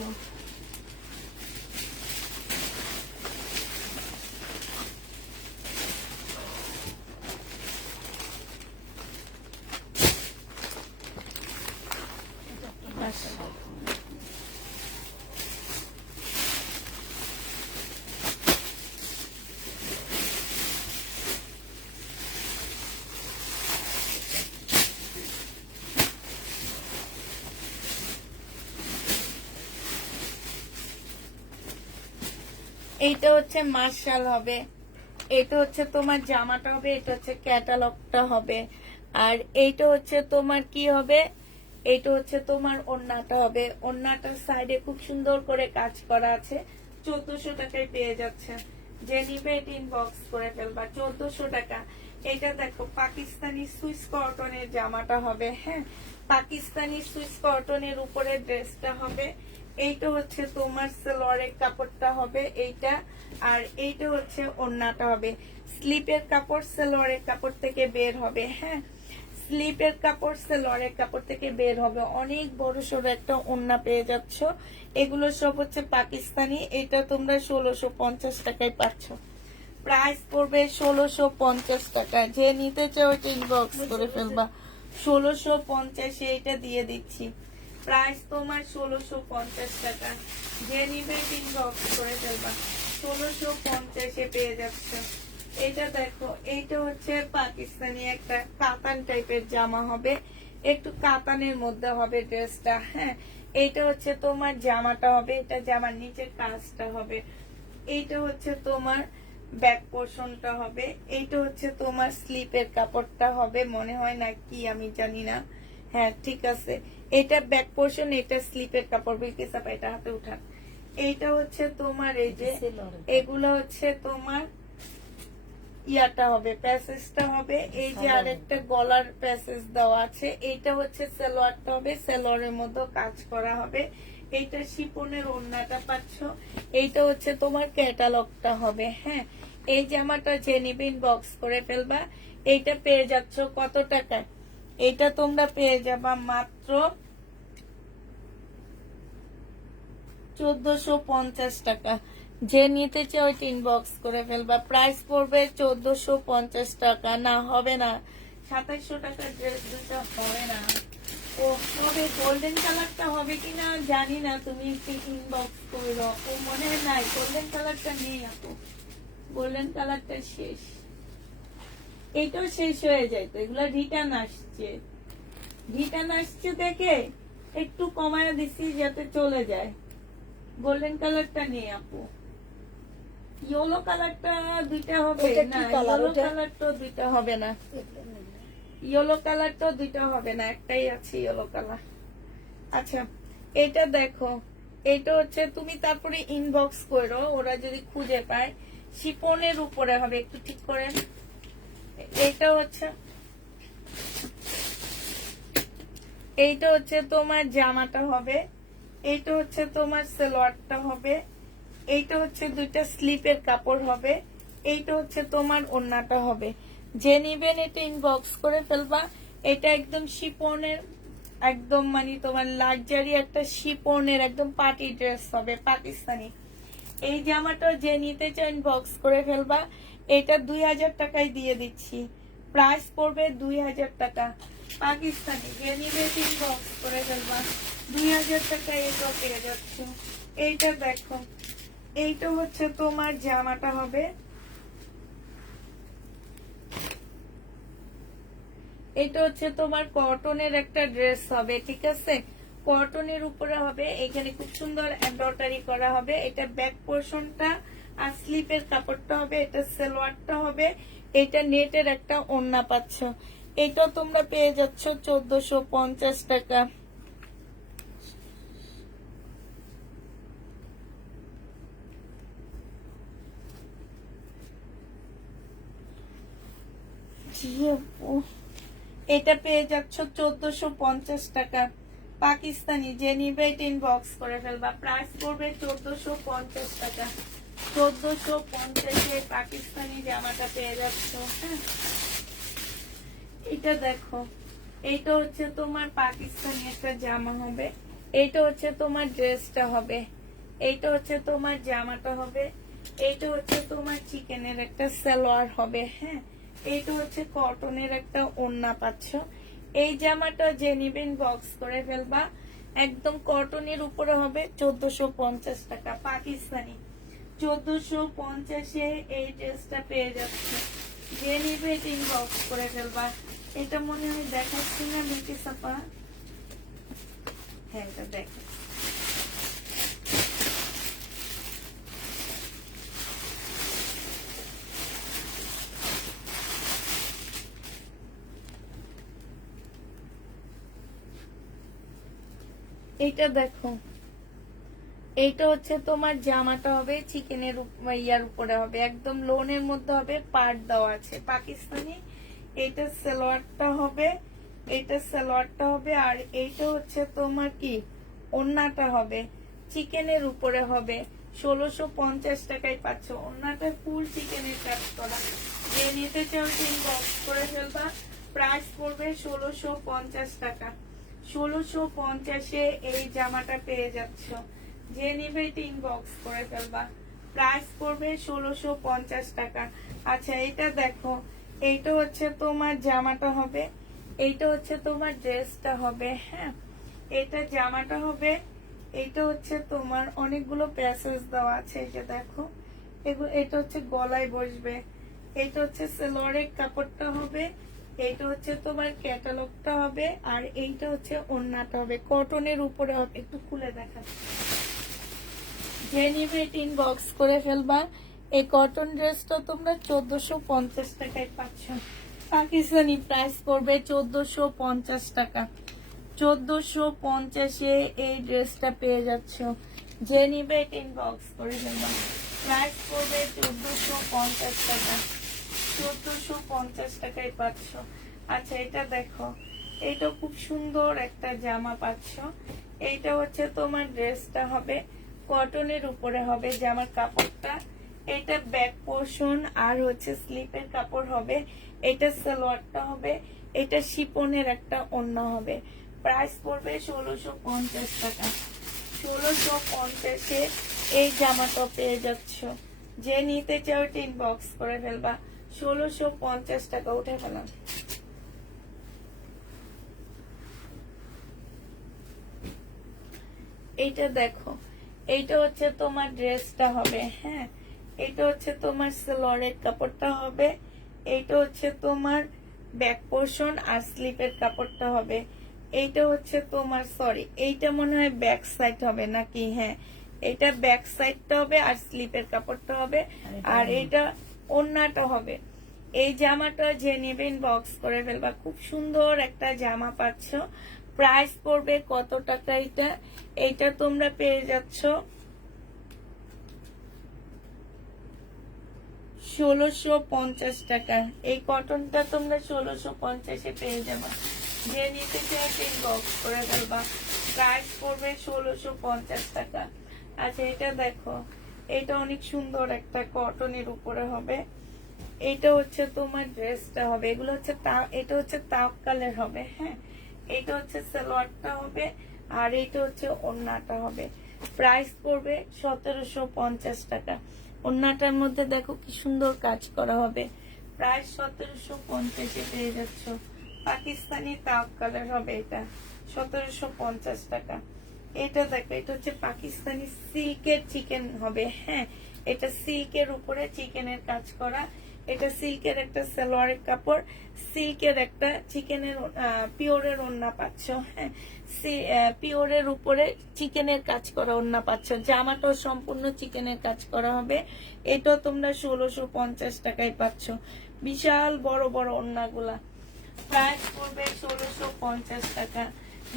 এইটা হচ্ছে মার্শাল হবে, এটা হচ্ছে তোমার জামাটা হবে, এটা হচ্ছে ক্যাটালগটা হবে। আর এইটা হচ্ছে তোমার কি হবে, এইটা হচ্ছে তোমার ওড়নাটা হবে। ওড়নাটার সাইডে খুব সুন্দর করে কাজ করা আছে। 1400 টাকায় পেয়ে যাচ্ছে। যে নিবে এটা ইনবক্স করে ফেলবা। 1400 টাকা। এটা দেখো পাকিস্তানি সুইস কটনের জামাটা হবে। হ্যাঁ, পাকিস্তানি সুইস কটনের উপরে ড্রেসটা হবে। এইটা হচ্ছে তোমার সালোয়ারের কাপড়টা হবে এইটা। আর এইটা হচ্ছে ওড়নাটা হবে। স্লিপের কাপড় সালোয়ারের কাপড় থেকে বের হবে। হ্যাঁ, স্লিপের কাপড় সালোয়ারের কাপড় থেকে বের হবে। অনেক বড় সড়ো একটা ওড়না পেয়ে যাচ্ছ। এগুলো সব হচ্ছে পাকিস্তানি। এটা তোমরা 1650 টাকায় পাচ্ছ। প্রাইস পড়বে 1650 টাকা। যে নিতে চাও এটা ইনবক্স করে ফেলবা। 1650-এ এটা দিয়ে দিচ্ছি। প্রাইস তোমার 1650 টাকা। যে নিবে ইনবক্স করে ফেলবা। 1650-এ পেয়ে যাচ্ছে। এটা দেখো, এইটা হচ্ছে পাকিস্তানি একটা কাতান টাইপের জামা হবে, একটু কাতানের মধ্যে হবে ড্রেসটা। হ্যাঁ, এইটা হচ্ছে তোমার জামাটা হবে, এটা জামার নিচের কাজটা হবে। এইটা হচ্ছে তোমার ব্যাক পোর্শনটা হবে। এইটা হচ্ছে তোমার স্লিপের কাপড়টা হবে, মনে হয় না কি আমি জানি না। হ্যাঁ, ঠিক আছে, এটা ব্যাক পোর্শন, এটা স্লিপের কাপড়। বিলকিস আপা এটা হাতে উঠান। এইটা হচ্ছে তোমার এই যে এগুলো হচ্ছে তোমার ইয়াটা হবে, প্যাসেজটা হবে। এই যে আরেকটা গলার প্যাসেজ দেওয়া আছে, এইটা হচ্ছে সালোয়ারটা হবে, সালোয়ারের মধ্যে কাজ করা হবে। এইটা শিপনের ওড়নাটা পাচ্ছ। এইটা হচ্ছে তোমার ক্যাটালগটা হবে। হ্যাঁ, এই জামাটা যে নিবে ইনবক্স করে ফেলবা। এইটা পেয়ে যাচ্ছ কত টাকায়? এইটা তোমরা পেয়ে যাবা মাত্র 1450 টাকা। যে নিতে চাও ওইটা ইনবক্স করে ফেলবা। প্রাইস পড়বে 1450 টাকা। না হবে না, 2700 টাকার ড্রেস দুটো হবে না। ও হবে, গোল্ডেন কালারটা হবে কিনা জানি না, তুমি একটু ইনবক্স করে দাও। ও মনে হয় নাই, গোল্ডেন কালারটা নেই আপু, গোল্ডেন কালারটা শেষ। এইটাও শেষ হয়ে যায় তো, এগুলা রিটার্ন আসছে। রিটার্ন আসছে দেখে একটু কমায় দিছি যাতে চলে যায়। গোল্ডেন কালারটা নেই আপু। ইয়েলো কালারটা দুইটা হবে না, ইয়েলো কালারটা দুইটা হবে না, ইয়েলো কালারটা দুইটা হবে না, একটাই আছে ইয়েলো কালার। আচ্ছা, এটা দেখো, এটা হচ্ছে তুমি তারপরে ইনবক্স করো, ওরা যদি খুঁজে পায়। শিপনের উপরে হবে, একটু ঠিক করেন। এইটা হচ্ছে, এইটা হচ্ছে তোমার জামাটা হবে, এইটা হচ্ছে তোমার সালোয়ারটা হবে, এইটা হচ্ছে দুইটা স্লিপের কাপড় হবে, এইটা হচ্ছে তোমার ওড়নাটা হবে। যে নিবেন এটা ইনবক্স করে ফেলবা। এটা একদম শিপনের, একদম মানে তোমার লাক্সারি একটা শিপনের একদম পার্টি ড্রেস হবে পাকিস্তানি। এই জামাটা যে নিতে চাও ইনবক্স করে ফেলবা। এটা 2000 টাকায় দিয়ে দিচ্ছি, প্রাইস পড়বে 2000 টাকা পাকিস্তানি। যে নিবে ইনবক্স করে ফেলবা, 2000 টাকায় এটা পেয়ে যাচ্ছ। এইটা দেখো, এইটা হচ্ছে তোমার জামাটা হবে, এটা হচ্ছে তোমার কটনের একটা ড্রেস হবে, ঠিক আছে? কটনের উপরে হবে, এখানে খুব সুন্দর এমব্রয়ডারি করা হবে। এটা ব্যাক পোর্শনটা আর স্লিপের কাপড়টা হবে, এটা সালোয়ারটা হবে, এটা নেটের একটা ওড়না পাচ্ছ। এটা তোমরা পেয়ে যাচ্ছ 1450 টাকা। জি আপু, এটা পেয়ে যাচ্ছ 1450 টাকা পাকিস্তানি। যে নিবে এটা ইনবক্স করে ফেলবা, প্রাইস পড়বে 1450 টাকা। 1450 পাকিস্তানি জামাটা পেয়ে যাচ্ছ। হ্যাঁ, এটা দেখো, এইটা হচ্ছে তোমার পাকিস্তানি একটা জামা হবে, এইটা হচ্ছে তোমার ড্রেসটা হবে, এইটা হচ্ছে তোমার জামাটা হবে, এইটা হচ্ছে তোমার চিকেনের একটা সালোয়ার হবে। হ্যাঁ, এইটা হচ্ছে কটনের একটা ওড়না পাচ্ছ। এই জামাটা যে নিবেন বক্স করে ফেলবা, একদম কটনের উপরে হবে 1450 টাকা পাকিস্তানি। 1450 এই ড্রেসটা পেয়ে যাচ্ছে। যে নিবে ইনবক্স করে ফেলবা। এটা মনে হয় দেখাচ্ছি না মিটি সাপা? হ্যাঁ, এটা দেখো, এইটা দেখো, এইটা হচ্ছে তোমার জামাটা হবে চিকেনের ইয়ার উপরে হবে, একদম লোনের মধ্যে হবে, পাড় দেওয়া আছে পাকিস্তানি। এইটা সালোয়ারটা হবে, এইটা সালোয়ারটা হবে, আর এইটা হচ্ছে তোমার কি ওড়নাটা হবে, চিকেনের উপরে হবে। 1650 টাকায় পাচ্ছ। ওড়নাটা ফুল চিকেনের কাজ করা। যে নিতে চাও ইনবক্স করে ফেলবা, প্রাইস পড়বে 1650 টাকা। 1650 এই জামাটা পেয়ে যাচ্ছ। যে নিবে ইনবক্স করে ফেলবা, প্রাইস পড়বে 1650 টাকা। আচ্ছা, এটা দেখো, এইটা হচ্ছে তোমার জামাটা হবে, এইটা হচ্ছে তোমার ড্রেসটা হবে। হ্যাঁ, এটা জামাটা হবে, এইটা হচ্ছে তোমার অনেকগুলো প্যাসেজ দেওয়া আছে, এই যে দেখো, এগুলো এটা হচ্ছে গলায় বসবে, এইটা হচ্ছে সেলোয়ারের কাপড়টা হবে, এইটা হচ্ছে তোমার ক্যাটালগটা হবে, আর এইটা হচ্ছে ওড়নাটা হবে, কটনের উপরে হবে। একটু খুলে দেখা, যে নিবে ইনবক্স করে ফেলবা। এই কটন ড্রেসটা তোমরা 1450 টাকায় পাচ্ছ পাকিস্তানি, প্রাইস পড়বে 1450 টাকা। 1450 এই ড্রেসটা পেয়ে যাচ্ছ। যে নিবে ইনবক্স করে ফেলবা, প্রাইস পড়বে 1450 টাকা। 1450 টাকায় পাচ্ছ। আচ্ছা, এটা দেখো, এটা খুব সুন্দর একটা জামা পাচ্ছ। এইটা হচ্ছে তোমার ড্রেসটা হবে, কটনের উপরে হবে জামার কাপড়টা। এটা ব্যাক পোর্শন আর হচ্ছে স্লিপের কাপড় হবে, এটা সালোয়ারটা হবে, এটা শিপনের একটা ওড়না হবে। প্রাইস পড়বে 1650 টাকা। 1650 এই জামাটা পেয়ে যাচ্ছ। যে নিতে চাও ইনবক্স করে ফেলবা, 1650 টাকা। উঠে ফেলাম। এইটা দেখো, এইটা হচ্ছে তোমার ড্রেসটা হবে। হ্যাঁ, এইটা হচ্ছে তোমার সালোয়ারের কাপড়টা হবে, এইটা হচ্ছে তোমার ব্যাক পোর্শন আর স্লিপের কাপড়টা হবে, এইটা হচ্ছে তোমার সরি এইটা মনে হয় ব্যাক সাইড হবে নাকি? হ্যাঁ, এটা ব্যাক সাইডটা হবে আর স্লিপের কাপড়টা হবে, আর এটা ওড়নাটা হবে। এই জামাটা যে নেবেন বক্স করে ফেলবা, খুব সুন্দর একটা জামা পাচ্ছ। প্রাইস পড়বে কত টাকা? এইটা তোমরা পেয়ে যাচ্ছ 1650 টাকা। এই কটনটা তোমরা 1650 পেয়ে যাবে। যে নিতে চাই বক্স করে ফেলবা, প্রাইস পড়বে 1650 টাকা। আচ্ছা, এটা দেখো, এটা অনেক সুন্দর একটা কটনের উপরে হবে, এইটা হচ্ছে তোমার ড্রেসটা হবে, এগুলো হচ্ছে এটা হচ্ছে তাপ কালার হবে। হ্যাঁ, এটা হচ্ছে সালোয়ারটা হবে, আর এটা হচ্ছে ওড়নাটা হবে। প্রাইস পড়বে 1750 টাকা। ওড়নাটার মধ্যে দেখো কি সুন্দর কাজ করা হবে। প্রাইস 1750-এ পেয়ে যাচ্ছ। পাকিস্তানি তাপ কালার হবে, এটা 1750 টাকা। এটা দেখো, এটা হচ্ছে পাকিস্তানি সিল্কের চিকেন হবে। হ্যাঁ, এটা সিল্কের উপরে চিকেনের কাজ করা। এটা সিল্কের একটা সালোয়ারের কাপড়, সিল্কের একটা চিকেনের পিওরের ওড়না পাচ্ছ। হ্যাঁ, পিওরের উপরে চিকেনের কাজ করা ওড়না পাচ্ছ। জামাটাও সম্পূর্ণ চিকেনের কাজ করা হবে। এটাও তোমরা 1650 টাকায় পাচ্ছ। বিশাল বড় বড় ওড়নাগুলা। প্রাইস পড়বে 1650 টাকা।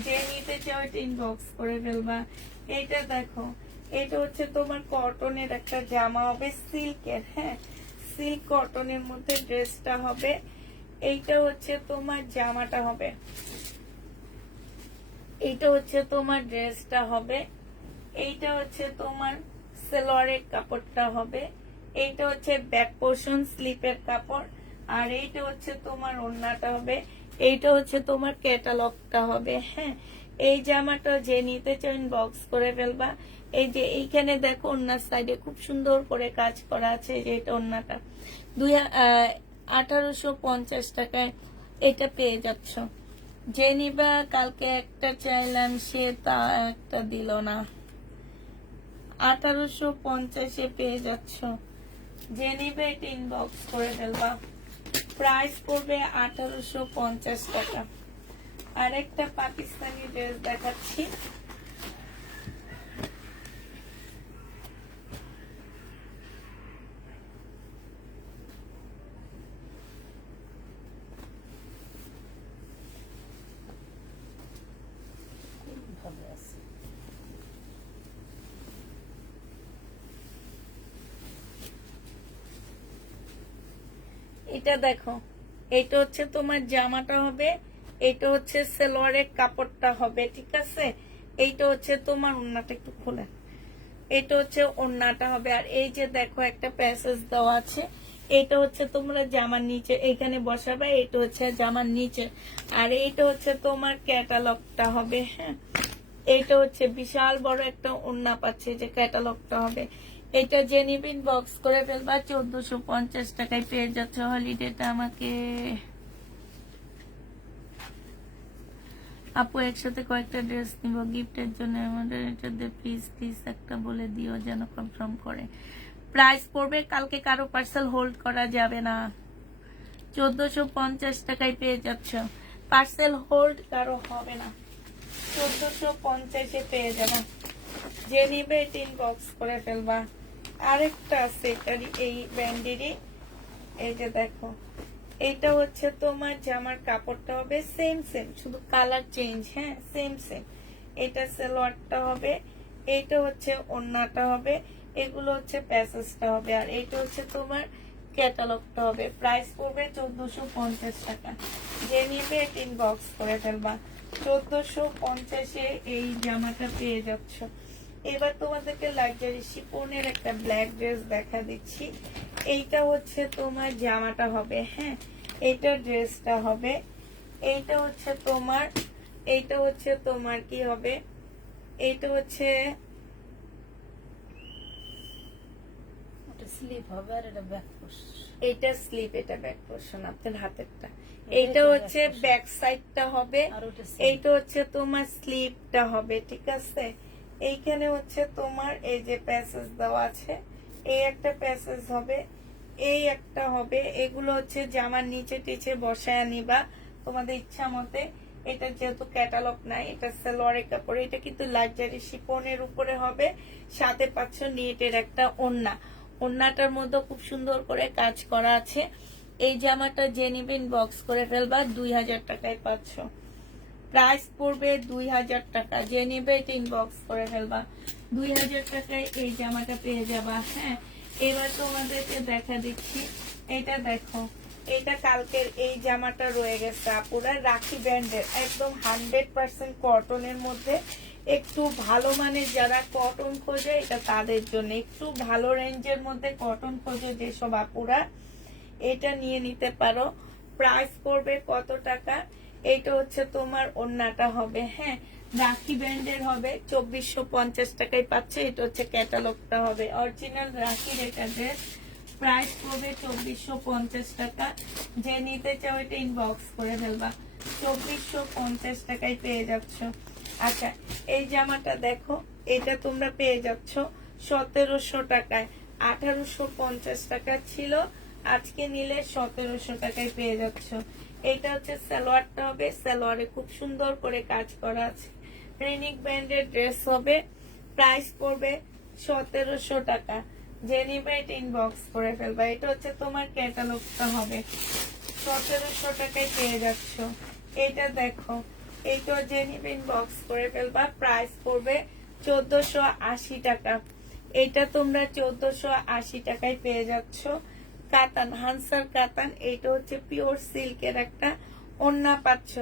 যে নিতে চাও এটা ইনবক্স করে ফেলবা। এইটা দেখো, এটা হচ্ছে তোমার কটনের একটা জামা হবে, সিল্কের। হ্যাঁ, সিল্ক কটনের মধ্যে ড্রেসটা হবে। এইটা হচ্ছে তোমার জামাটা হবে, এইটা হচ্ছে তোমার ড্রেসটা হবে। এইটা হচ্ছে তোমার সালোয়ারের কাপড়টা হবে। এইটা হচ্ছে ব্যাক পোর্শন স্লিপের কাপড়, আর এইটা হচ্ছে তোমার ওড়নাটা হবে। এইটা হচ্ছে তোমার ক্যাটালগটা হবে। হ্যাঁ, এই জামাটা যে নিতে চান বক্স করে ফেলবা। এই যে এইখানে দেখো ওড়নার সাইডে খুব সুন্দর করে কাজ করা আছে। যে এটা ওড়নাটা 1850 টাকায় এটা পেয়ে যাচ্ছ। যে নিবা, কালকে একটা চাইলাম সে তা একটা দিল না। 1850-এ পেয়ে যাচ্ছ। যে নিবে এটা ইনবক্স করে ফেলবা। প্রাইস পড়বে 1850 টাকা। আরেকটা পাকিস্তানি ড্রেস দেখাচ্ছি। ভালো আছে। এটা দেখো, এটা হচ্ছে তোমার জামাটা হবে, এটা হচ্ছে সালোয়ারের কাপড়টা হবে। ঠিক আছে, এইটা হচ্ছে তোমার ওড়নাটা একটু খোলে, এটা হচ্ছে ওড়নাটা হবে। আর এই যে দেখো একটা প্যাসেজ দেওয়া আছে, এটা হচ্ছে তোমরা জামার নিচে এখানে বসাবে। এটা হচ্ছে জামার নিচে, আর এইটা হচ্ছে তোমার ক্যাটালগটা হবে। হ্যাঁ, এইটা হচ্ছে বিশাল বড় একটা ওড়না পাচ্ছে, যে ক্যাটালগটা হবে। এটা যে নিবিন বক্স করে ফেলবা। 1450 টাকায় পেয়ে যাচ্ছে। হলিডেটা আমাকে আপু একসাথে কয়েকটা ড্রেস নিব গিফটের জন্য, আমাদের এটা প্লিজ প্লিজ একটা বলে দিও যেন কনফার্ম করে। প্রাইস পড়বে, কালকে কারো পার্সেল হোল্ড করা যাবে না। 1450 টাকায় পেয়ে যাচ্ছ। পার্সেল হোল্ড কারো হবে না, 1450-এ পেয়ে যাবে। যে নিবে এটা ইনবক্স করে ফেলবা। আরেকটা আছে এটারই, এই ব্র্যান্ডেরই। এই যে দেখো, এইটা হচ্ছে তোমার জামার কাপড়টা হবে সেম সেম, শুধু কালার চেঞ্জ। হ্যাঁ, সেম সেম। এটা সালোয়ারটা হবে, এইটা হচ্ছে ওড়নাটা হবে, এগুলো হচ্ছে প্যাসেজটা হবে, আর এইটা হচ্ছে তোমার ক্যাটালগটা হবে। প্রাইস পড়বে 1450 টাকা। যে নিবে এটা ইনবক্স করে ফেলবা। 1450-এ এই জামাটা পেয়ে যাচ্ছ। এবার তোমাদেরকে লাক্সারি শিফনের একটা ব্ল্যাক ড্রেস দেখা দিচ্ছি। এইটা হচ্ছে তোমার জামাটা হবে। হ্যাঁ, এইটা ড্রেসটা হবে। এইটা হচ্ছে তোমার কি হবে, এইটা হচ্ছে ওটা স্লিপ হবে, আর এটা ব্যাক পোর্শন। এইটা স্লিপ, এটা ব্যাক পোর্শন আপনার হাতেরটা। এইটা হচ্ছে ব্যাক সাইডটা হবে, আর ওটা এইটা হচ্ছে তোমার স্লিপটা হবে। ঠিক আছে, এইখানে হচ্ছে তোমার এই যে প্যাসেজ দেওয়া আছে, এই একটা প্যাসেজ হবে, এই একটা হবে। এগুলো হচ্ছে জামার নিচে টিচে বসায় নিবা তোমাদের ইচ্ছা মতে। এটা যেহেতু ক্যাটালগ নাই, এটা সালোয়ারের কাপড়। এটা কিন্তু লাক্সারি শিফনের উপরে হবে, সাথে পাচ্ছ নেটের একটা ওড়না। ওড়নাটার মধ্যে খুব সুন্দর করে কাজ করা আছে। এই জামাটা যে নিবেন বক্স করে ফেলবা। 2000 টাকায় পাচ্ছ। প্রাইস পড়বে 2000 টাকা। যে নিবে এটা ইনবক্স করে ফেলবা। 2000 টাকায় এই জামাটা পেয়ে যাবা। হ্যাঁ, এবার তোমাদেরকে দেখা দিচ্ছি। এটা দেখো, এটা কালকের এই জামাটা রয়ে গেছে আপুরা, রাখি ব্র্যান্ডের, একদম 100% কটনের মধ্যে। একটু ভালো মানের যারা কটন খোঁজে, এটা তাদের জন্য। একটু ভালো রেঞ্জের মধ্যে কটন খোঁজে যেসব আপুরা, এটা নিয়ে নিতে পারো। প্রাইস পড়বে কত টাকা? এটা হচ্ছে তোমার ওড়নাটা হবে, হ্যাঁ রাখি ব্র্যান্ডের হবে, 2450 টাকায় পাচ্ছে। এটা হচ্ছে ক্যাটালগটা হবে, অরিজিনাল রাখির এটা ড্রেস। প্রাইস পড়বে 2450 টাকা। যে নিতে চাও এটা ইনবক্স করে ফেলবা, 2450 টাকায় পেয়ে যাচ্ছ। আচ্ছা এই জামাটা দেখো, এটা তোমরা পেয়ে যাচ্ছ 1700 টাকায়। 1850 টাকা ছিল, আজকে নিলে 1700 টাকায় পেয়ে যাচ্ছ। এটা হচ্ছে সালোয়ারটা হবে, সালোয়ারে খুব সুন্দর করে কাজ করা আছে, রেনিক ব্র্যান্ডের ড্রেস হবে। প্রাইস পড়বে 1700 টাকা। যে নিবে এটা ইনবক্স করে ফেলবা। এটা হচ্ছে তোমার ক্যাটালগটা হবে, 1700 টাকায় পেয়ে যাচ্ছ। এটা দেখো, এইটা যে নিবে ইনবক্স করে ফেলবা। প্রাইস পড়বে 1480 টাকা। এটা তোমরা 1480 টাকায় পেয়ে যাচ্ছ। কাতান, হানসার কাতান, এইটা হচ্ছে পিওর সিল্কের একটা ওড়না পাচ্ছ।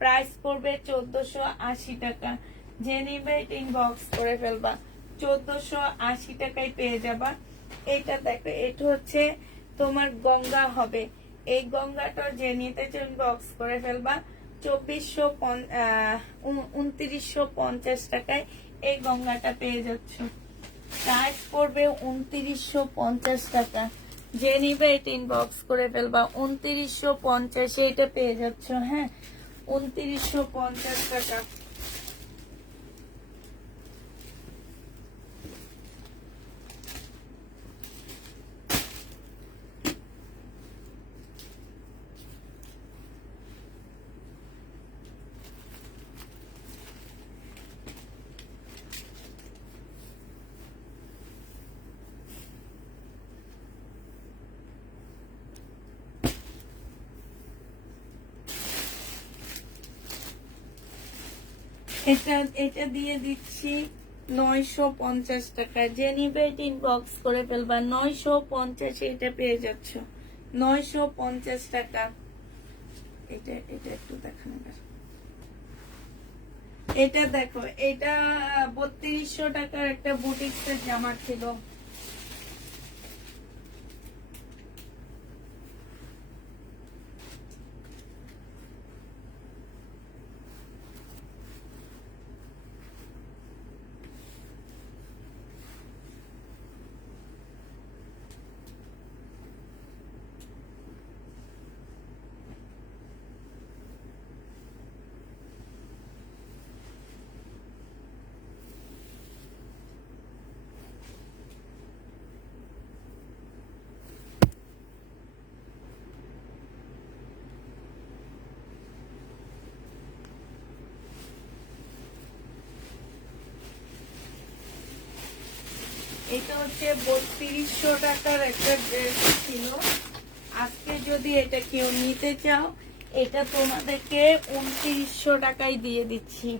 প্রাইস পড়বে 1480 টাকা। যে নিবে এটা ইনবক্স করে ফেলবা, 1480 টাকায় পেয়ে যাবা। এটা দেখো, এটা হচ্ছে তোমার গঙ্গা হবে, এই গঙ্গাটা যে নিতে ইনবক্স করে ফেলবা। 2950 টাকায় এই গঙ্গাটা পেয়ে যাচ্ছ। প্রাইস পড়বে 2950 টাকা। যে নিবে এটা ইনবক্স করে ফেলবা, 2950 এটা পেয়ে যাচ্ছ, হ্যাঁ 2950 টাকা। এটা দিয়ে দিচ্ছি 950 টাকা। যে নিবে এটা ইনবক্স করে ফেলবা, 950 এটা পেয়ে যাচ্ছ, 950 টাকা। এটা এটা একটু দেখানো, এটা দেখো, এটা 3200 টাকার একটা বুটিক্সের জামা ছিল। এটা হচ্ছে 3200 টাকার একটা ড্রেস ছিল। আজকে যদি এটা কেউ নিতে চাও, এটা তোমাদেরকে 2900 টাকায় দিয়ে দিচ্ছি,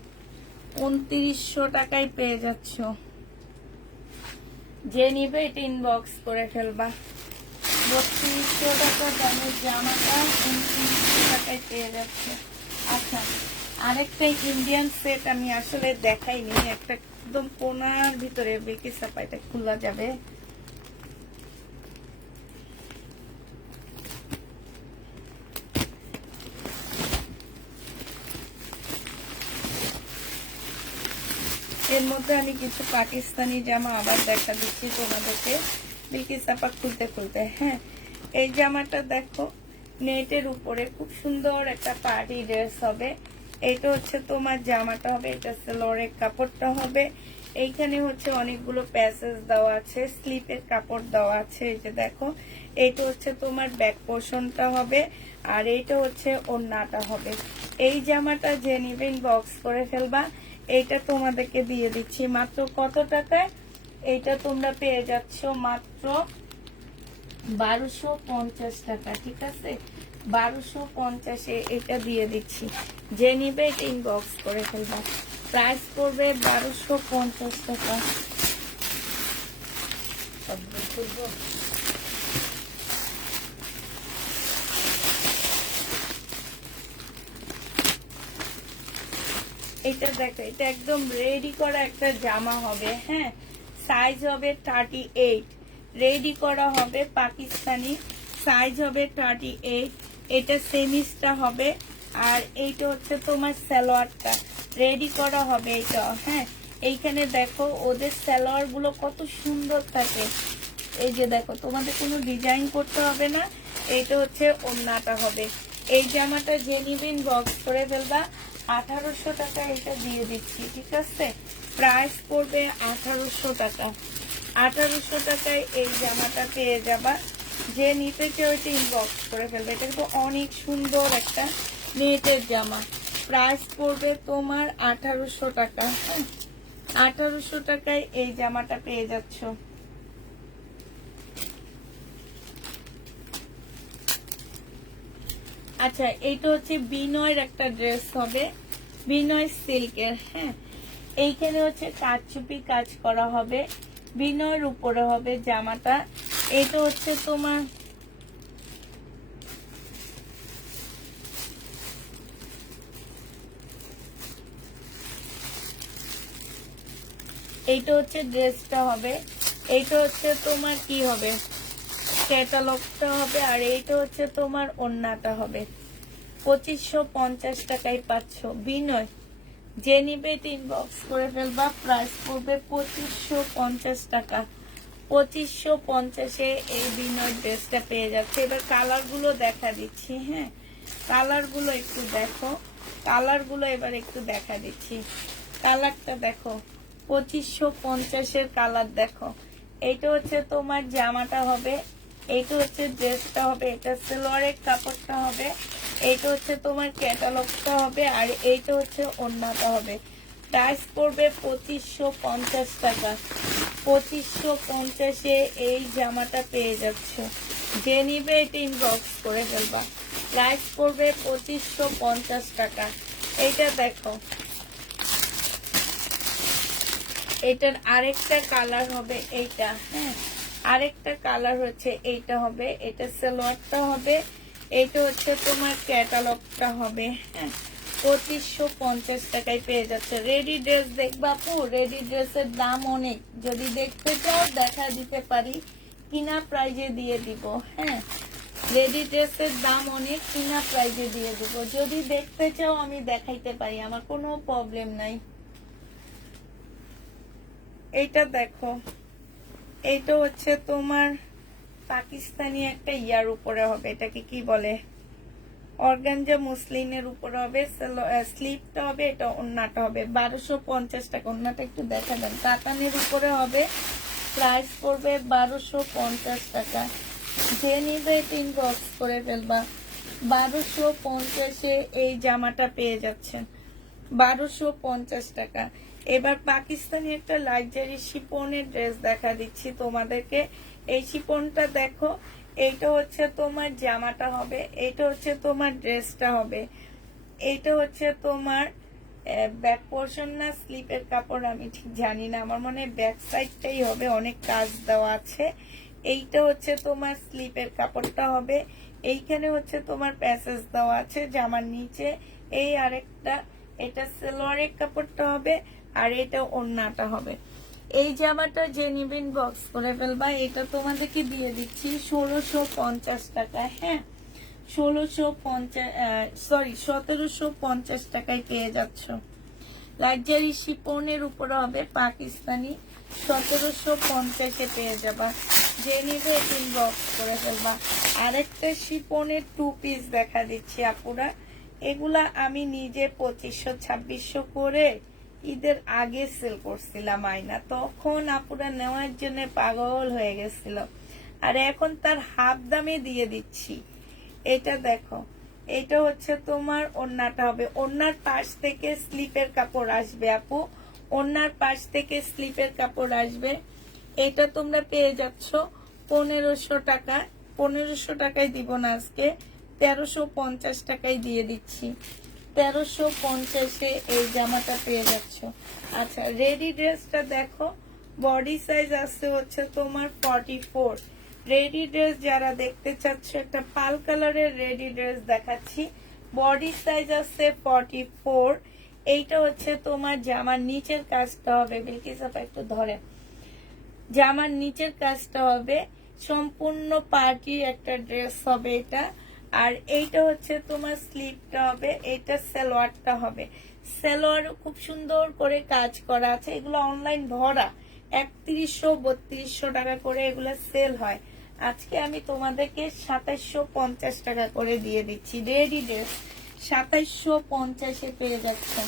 2900 টাকায় পেয়ে যাচ্ছ। যে নিবে এটা ইনবক্স করে ফেলবা। 3200 টাকা দামের জামাটা 2900 টাকায় পেয়ে যাচ্ছে। আচ্ছা আরেকটা ইন্ডিয়ান সেট আমি আসলে দেখাইনি, একটা একদম কোনার ভিতরে বেকি চাপা, এটা খোলা যাবে। এর মধ্যে আমি কিছু পাকিস্তানি জামা আবার দেখা দিচ্ছি তোমাদেরকে, বেকি চাপা খুলতে খুলতে। হ্যাঁ এই জামাটা দেখো, নেটের উপরে খুব সুন্দর একটা পার্টি ড্রেস হবে। এটা হচ্ছে তোমার জামাটা হবে, এটা সালোয়ারের কাপড়টা হবে। এইখানে হচ্ছে অনেকগুলো প্যাসেজ দেওয়া আছে, স্লিপের কাপড় দেওয়া আছে। এই যে দেখো, এইটা হচ্ছে তোমার ব্যাক পোর্শনটা হবে, আর এইটা হচ্ছে ওড়নাটা হবে। এই জামাটা যে নিবে ইনবক্স করে ফেলবা। এইটা তোমাদেরকে দিয়ে দিচ্ছি মাত্র কত টাকায়? এইটা তোমরা পেয়ে যাচ্ছ মাত্র 1250 টাকা, ঠিক আছে 1250-এ এটা দিয়ে দিচ্ছি। যে নিবে এটা ইনবক্স করে ফেলবা। প্রাইস পড়বে 1250 টাকা। এটা দেখো, এটা একদম রেডি করা একটা জামা হবে, হ্যাঁ সাইজ হবে 38, রেডি করা হবে পাকিস্তানি সাইজ হবে 38, এটা সেমিসটা হবে। আর এইটা হচ্ছে তোমার সালোয়ারটা রেডি করা হবে এটা। হ্যাঁ, এইখানে দেখো ওদের সালোয়ার গুলো কত সুন্দর থাকে। এই যে দেখো, তোমাদের কোনো ডিজাইন করতে হবে না। এইটা হচ্ছে ওড়নাটা হবে। এই জামাটা যে নিবেন বক্স করে ফেলবা। 1800 টাকা এটা দিয়ে দিচ্ছি, ঠিক আছে? প্রাইস পড়বে 1800 টাকা। 1800 টাকায় এই জামাটা পেয়ে যাবা। যে নিতে চাও এটা ইনবক্স করে ফেলবে। এটা কিন্তু অনেক সুন্দর একটা নেটের জামা। প্রাইস পড়বে তোমার 1800 টাকা। হ্যাঁ, 1800 টাকায় এই জামাটা পেয়ে যাচ্ছ। আচ্ছা, এইটা হচ্ছে বিনয়ের একটা ড্রেস হবে, বিনয় সিল্কের। হ্যাঁ, এইখানে হচ্ছে কারচুপি কাজ করা হবে, বিনয়ের উপরে হবে জামাটা। এটা হচ্ছে তোমার এইটা হচ্ছে ড্রেসটা হবে। এইটা হচ্ছে তোমার কি হবে, ক্যাটালগটা হবে। আর এইটা হচ্ছে তোমার ওড়নাটা হবে। 2550 টাকায় পাচ্ছ। বিনয় যে নিবে ইনবক্স করে ফেলবা। প্রাইস পড়বে 2550 টাকা। 2550-এ এই বিনয় ড্রেসটা পেয়ে যাচ্ছে। এবার কালার গুলো দেখা দিচ্ছি। হ্যাঁ, কালার গুলো একটু দেখো, কালার গুলো এবার একটু দেখা দিচ্ছি। কালারটা দেখো, 2550-এর কালার দেখো। এইটা হচ্ছে তোমার জামাটা হবে, এইটা হচ্ছে ড্রেসটা হবে, এটা সালোয়ারের কাপড়টা হবে, এইটা হচ্ছে তোমার ক্যাটালগটা হবে, আর এইটা হচ্ছে ওড়নাটা হবে। প্রাইস পড়বে 2550 টাকা। 2550-এ এই জামাটা পেয়ে যাচ্ছ। যে নিবে এটা ইনবক্স করে ফেলবা। প্রাইস পড়বে 2550 টাকা। এইটা দেখো, এটার আরেকটা কালার হবে এইটা। হ্যাঁ, আরেকটা কালার হচ্ছে এইটা হবে, এটা সালোয়ারটা হবে, এইটা হচ্ছে তোমার ক্যাটালগটা হবে। হ্যাঁ, 2550 টাকায় পেয়ে যাচ্ছে। রেডি ড্রেস দেখবা আপু, রেডি ড্রেসের দাম অনেক। যদি দেখতে চাও দেখা দিতে পারি, কিনা প্রাইজে দিয়ে দিব। হ্যাঁ, রেডি ড্রেসের দাম অনেক, কিনা প্রাইজে দিয়ে দিব। যদি দেখতে চাও আমি দেখাইতে পারি, আমার কোনো প্রবলেম নাই। এইটা দেখো, এইটা হচ্ছে তোমার পাকিস্তানি একটা ইয়ার উপরে হবে, এটাকে কি বলে, অর্গানজা মুসলিনের উপরে হবে। স্লিপটা হবে, এটা ওন্নাটা হবে। 1250 টাকা। ওন্নাটা একটু দেখা দেন, কাতানের উপরে হবে। প্রাইস পড়বে 1250 টাকা। যে নিবে ইনবক্স করে ফেলবা। 1250-এ এই জামাটা পেয়ে যাচ্ছেন, 1250 টাকা। এবার পাকিস্তানি একটা লাক্সারি শিপনের ড্রেস দেখা দিচ্ছি তোমাদেরকে। এই শিপনটা দেখো, এইটা হচ্ছে তোমার জামাটা হবে, এইটা হচ্ছে তোমার ড্রেসটা হবে, এইটা হচ্ছে তোমার ব্যাক পোর্শন না স্লিপের কাপড় আমি ঠিক জানি না, আমার মনে হয় ব্যাক সাইডটাই হবে, অনেক কাজ দেওয়া আছে। এইটা হচ্ছে তোমার স্লিপের কাপড়টা হবে, এইখানে হচ্ছে তোমার প্যাসেজ দেওয়া আছে জামার নিচে। এই আরেকটা, এটা সালোয়ারের কাপড়টা হবে, আর এটা ওড়নাটা হবে। এই জামাটা যে নিবেন বক্স করে ফেলবা। এটা তোমাদেরকে দিয়ে দিচ্ছি 1650 টাকা। হ্যাঁ, 1750 টাকায় পেয়ে যাচ্ছ। লাক্সারি শিপনের উপরে হবে পাকিস্তানি, 1750-এ পেয়ে যাবা। যে নিবে ইনবক্স করে ফেলবা। আরেকটা শিপনের 2 পিস দেখা দিচ্ছি আপুরা। এগুলা আমি নিজে 2500-2600 করে ঈদের আগে সেল করছিলাম আয়না, তখন আপুরা নেওয়ার জন্য পাগল হয়ে গেছিল, আর এখন তার হাফ দামে দিয়ে দিচ্ছি। এটা দেখো, এটা হচ্ছে তোমার ওড়নাটা হবে। ওড়নার পাশ থেকে স্লিপের কাপড় আসবে আপু, ওড়নার পাশ থেকে স্লিপের কাপড় আসবে। এটা তোমরা পেয়ে যাচ্ছ 1500 টাকা। 1500 টাকায় দিব না আজকে, 1350 টাকায় দিয়ে দিচ্ছি। 1350-এ এই জামাটা পেয়ে যাচ্ছ। আচ্ছা, রেডি ড্রেসটা দেখো, বডি সাইজ আসছে হচ্ছে তোমার 44। রেডি ড্রেস যারা দেখতে চাচ্ছ, একটা পাল কালারের রেডি ড্রেস দেখাচ্ছি। বডি সাইজ আছে 44। এইটা হচ্ছে তোমার জামার নিচের কাজটা হবে, বিলকিস আপা একটু ধরে, জামার নিচের কাজটা হবে। সম্পূর্ণ পার্টি একটা ড্রেস হবে এটা। আর এইটা হচ্ছে তোমার স্লিভটা হবে, এটা সালোয়ারটা হবে। সালোয়ার খুব সুন্দর করে কাজ করা আছে, এগুলো অনলাইন ভরা 3100-3200 টাকা করে এগুলো সেল হয়। আজকে আমি তোমাদেরকে 2750 টাকা করে দিয়ে দিচ্ছি। রেডি ড্রেস 2750-এ পেয়ে যাচ্ছে।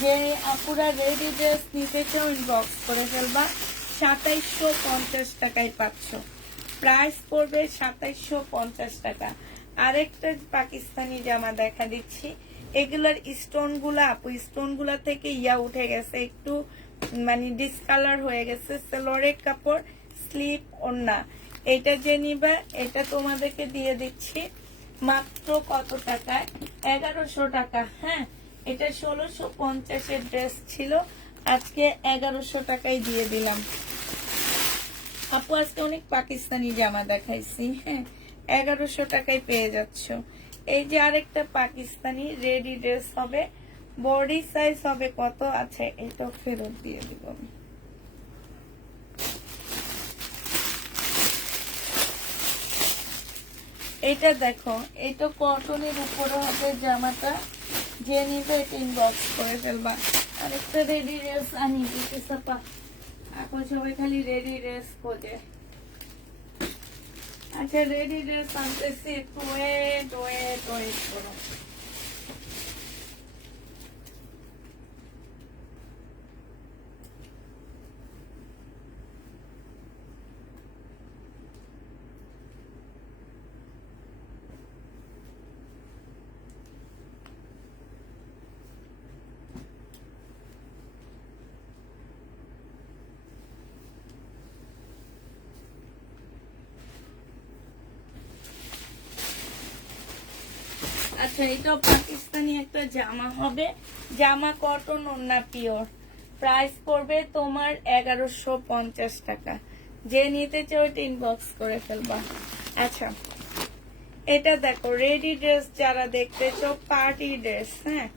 যে আপুরা রেডি ড্রেস নিতে চাও ইনবক্স করে ফেলবা, 2750 টাকায় পাচ্ছ। প্রাইস পড়বে 2750 টাকা। আরেকটা পাকিস্তানি জামা দেখা দিচ্ছি, এগুলার স্টোন গুলা আপু স্টোন গুলা থেকে উঠে গেছে, একটু মানে ডিসকালার হয়ে গেছে। সালোয়ারের কাপড়, স্লিপ, ওড়না। এটা যে নিবা এটা তোমাদেরকে দিয়ে দিচ্ছি মাত্র কত টাকায়? 1100 টাকা। হ্যাঁ, এটা 1650-এর ড্রেস ছিল, আজকে 1100 টাকায় দিয়ে দিলাম আপু। আজকে অনেক পাকিস্তানি জামা দেখাইছি। হ্যাঁ, 1100 টাকায় পেয়ে যাচ্ছ। এই যে আরেকটা পাকিস্তানি রেডি ড্রেস হবে, বডি সাইজ হবে কত আছে এটা ফেরত দিয়ে দিব আমি। এটা দেখো, এটা কটনের উপরে হবে জামাটা, যে নিবে এটা ইনবক্স করে ফেলবা। আরেকটা রেডি ড্রেস আনি দিতে সাপা, এখন সবাই খালি রেডি ড্রেস খোঁজে। আচ্ছা, রেডি ড্রেস আনতেছি, একটু ওয়েট করো। আচ্ছা, এটা পাকিস্তানি একটা জামা হবে, জামা কটন, ওড়না পিওর। প্রাইস পড়বে তোমার 1150 টাকা। যে নিতে চাও এটা ইনবক্স করে ফেলবা। আচ্ছা, এটা দেখো রেডি ড্রেস যারা দেখতে চাও, পার্টি ড্রেস। হ্যাঁ,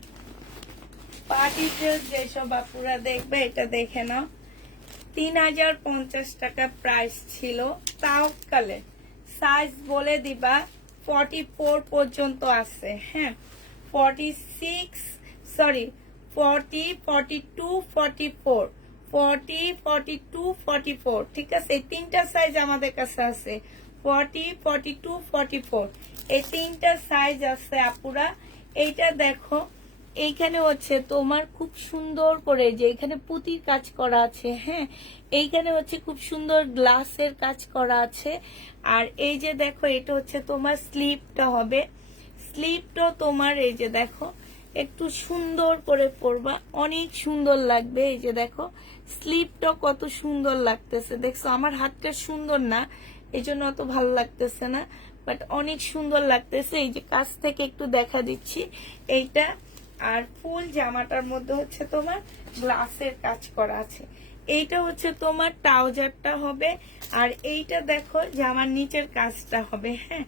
পার্টি ড্রেস যেসব আপুরা দেখবে এটা দেখে নাও। 3050 টাকা প্রাইস ছিল, তাও কালে সাইজ বলে দিবা 44 পর্যন্ত আছে। হ্যাঁ, 46 সরি 40 42 44 40 42 44, ঠিক আছে। এই তিনটা সাইজ আমাদের কাছে আছে, 40 42 44, এই তিনটা সাইজ আছে আপুরা। এইটা দেখো, এইখানে হচ্ছে তোমার খুব সুন্দর করে যে এখানে পুঁতির কাজ করা আছে। হ্যাঁ, এইখানে হচ্ছে খুব সুন্দর গ্লাসের কাজ করা আছে। আর এই যে দেখো, এটা হচ্ছে তোমার স্লিপটা হবে, স্লিপটা তোমার এই যে দেখো একটু সুন্দর করে পরবা, অনেক সুন্দর লাগবে। এই যে দেখো স্লিপটা কত সুন্দর লাগতেছে, দেখছো? আমার হাতটা সুন্দর না, এই জন্য অত ভালো লাগতেছে না, বাট অনেক সুন্দর লাগতেছে। এই যে কাছ থেকে একটু দেখা দিচ্ছি এইটা। আর ফুল জামাটার মধ্যে হচ্ছে তোমার গ্লাসের কাজ করা আছে। এইটা হচ্ছে তোমার ট্রাউজারটা হবে। আর এইটা দেখো জামার নিচের কাজটা হবে। হ্যাঁ,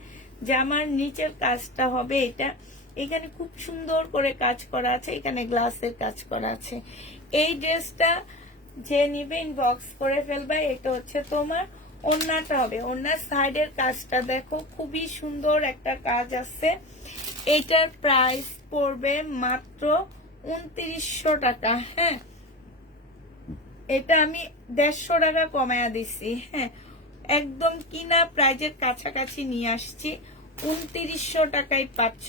জামার নিচের কাজটা হবে এটা। এখানে খুব সুন্দর করে কাজ করা আছে, এখানে গ্লাসের কাজ করা আছে। এই ড্রেসটা যে নিবে ইনবক্স করে ফেলবা। এটা হচ্ছে তোমার ওড়নাটা হবে, ওড়নার সাইডের কাজটা দেখো খুবই সুন্দর একটা কাজ আছে। এটার প্রাইস পড়বে মাত্র 2900 টাকা। হ্যাঁ, এটা আমি 150 টাকা কমায়া দিচ্ছি। হ্যাঁ, একদম কিনা প্রাইজের কাছাকাছি নিয়ে আসছি, 2900 টাকায় পাচ্ছ।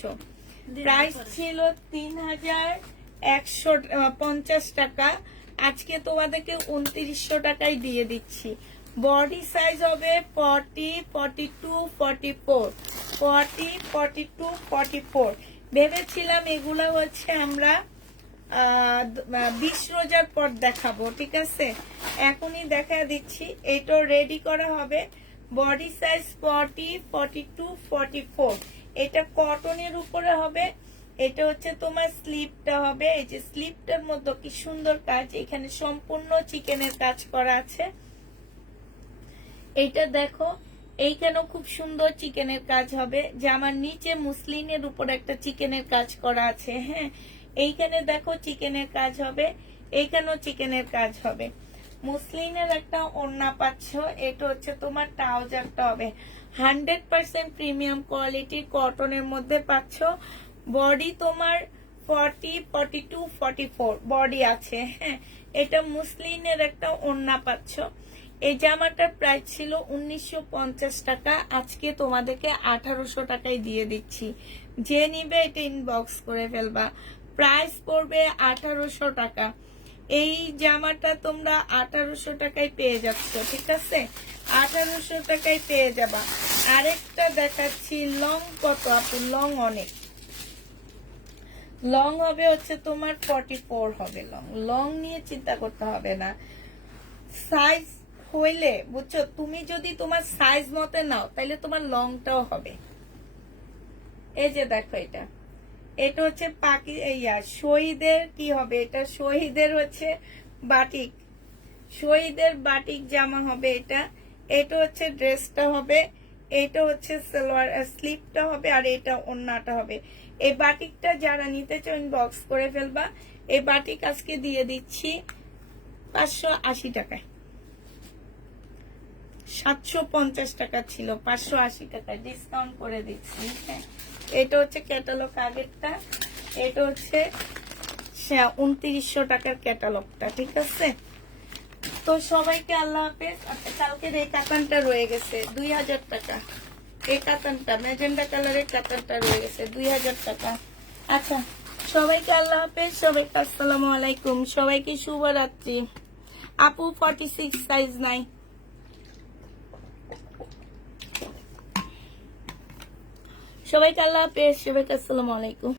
প্রাইস ছিল 3150 টাকা, আজকে তোমাদেরকে 2900 টাকায় দিয়ে দিচ্ছি। বডি সাইজ হবে 40 42 44 40 42 44। ভেবেছিলাম এগুলো হচ্ছে আমরা 20 রোজার পর দেখাবো, ঠিক আছে? এখনই দেখা দিচ্ছি। এটা রেডি করা হবে, বডি সাইজ 40 42 44। এটা কটনের উপরে হবে। এটা হচ্ছে তোমার স্লিপটা হবে, এই যে স্লিপটার মধ্যে কি সুন্দর কাজ, এখানে সম্পূর্ণ চিকেনের কাজ করা আছে। এইটা দেখো, এইখানেও খুব সুন্দর চিকেনের কাজ হবে। জামার নিচে মুসলিনের উপর একটা চিকেনের কাজ করা আছে। হ্যাঁ, এইখানে দেখো চিকেনের কাজ হবে, এইখানেও চিকেনের কাজ হবে। মুসলিনের একটা ওড়না পাচ্ছ। এটা হচ্ছে তোমার ট্রাউজারটা হবে 100% প্রিমিয়াম কোয়ালিটি কটনের মধ্যে পাচ্ছ। বডি তোমার 40, 42, 44 বডি আছে। হ্যাঁ, এটা মুসলিনের একটা ওড়না পাচ্ছ। এই জামাটার প্রাইস ছিল 1950 টাকা, আজকে তোমাদেরকে 1800 টাকায় দিয়ে দিচ্ছি। যে নিবে এটা ইনবক্স করে ফেলবা, প্রাইস পড়বে 1800 টাকা। এই জামাটা তোমরা 1800 টাকায় পেয়ে যাচ্ছ, ঠিক আছে? 1800 টাকায় পেয়ে যাবা। আরেকটা দেখাচ্ছি, লং কত আপু? লং অনেক লং হবে হচ্ছে তোমার 44 হবে। লং নিয়ে চিন্তা করতে হবে না, সাইজ হইলে বুঝছো, তুমি যদি তোমার সাইজ মতে নাও তাহলে তোমার লংটাও হবে। এই যে দেখো, এটা হচ্ছে শহীদের কি হবে, এটা শহীদের হচ্ছে বাটিক, শহীদের বাটিক জামা হবে এটা। এটা হচ্ছে ড্রেসটা হবে, এটা হচ্ছে সালোয়ার স্লিপটা হবে, আর এটা ওড়নাটা হবে। এই বাটিকটা যারা নিতে চাও ইনবক্স করে ফেলবা। এই বাটিক আজকে দিয়ে দিচ্ছি 580 টাকায়। 750 টাকা ছিল, 580 টাকায় ডিসকাউন্ট করে দিচ্ছি। হ্যাঁ, এটা হচ্ছে ক্যাটালগ আগেরটা, এটা হচ্ছে 2900 টাকার ক্যাটালগটা, ঠিক আছে? তো সবাইকে আল্লাহ হাফেজ। আচ্ছা, কালকের এই কাতানটা রয়ে গেছে 2000 টাকা। এই কাতানটা ম্যাজেন্ডা কালারের কাতানটা রয়ে গেছে 2000 টাকা। আচ্ছা, সবাইকে আল্লাহ হাফেজ, সবাইকে আসসালামু আলাইকুম, সবাইকে শুভরাত্রি। আপু 46 সাইজ নাই। সবাইকে আল্লাহ হাফেজ, সবাইকে আসসালামু আলাইকুম।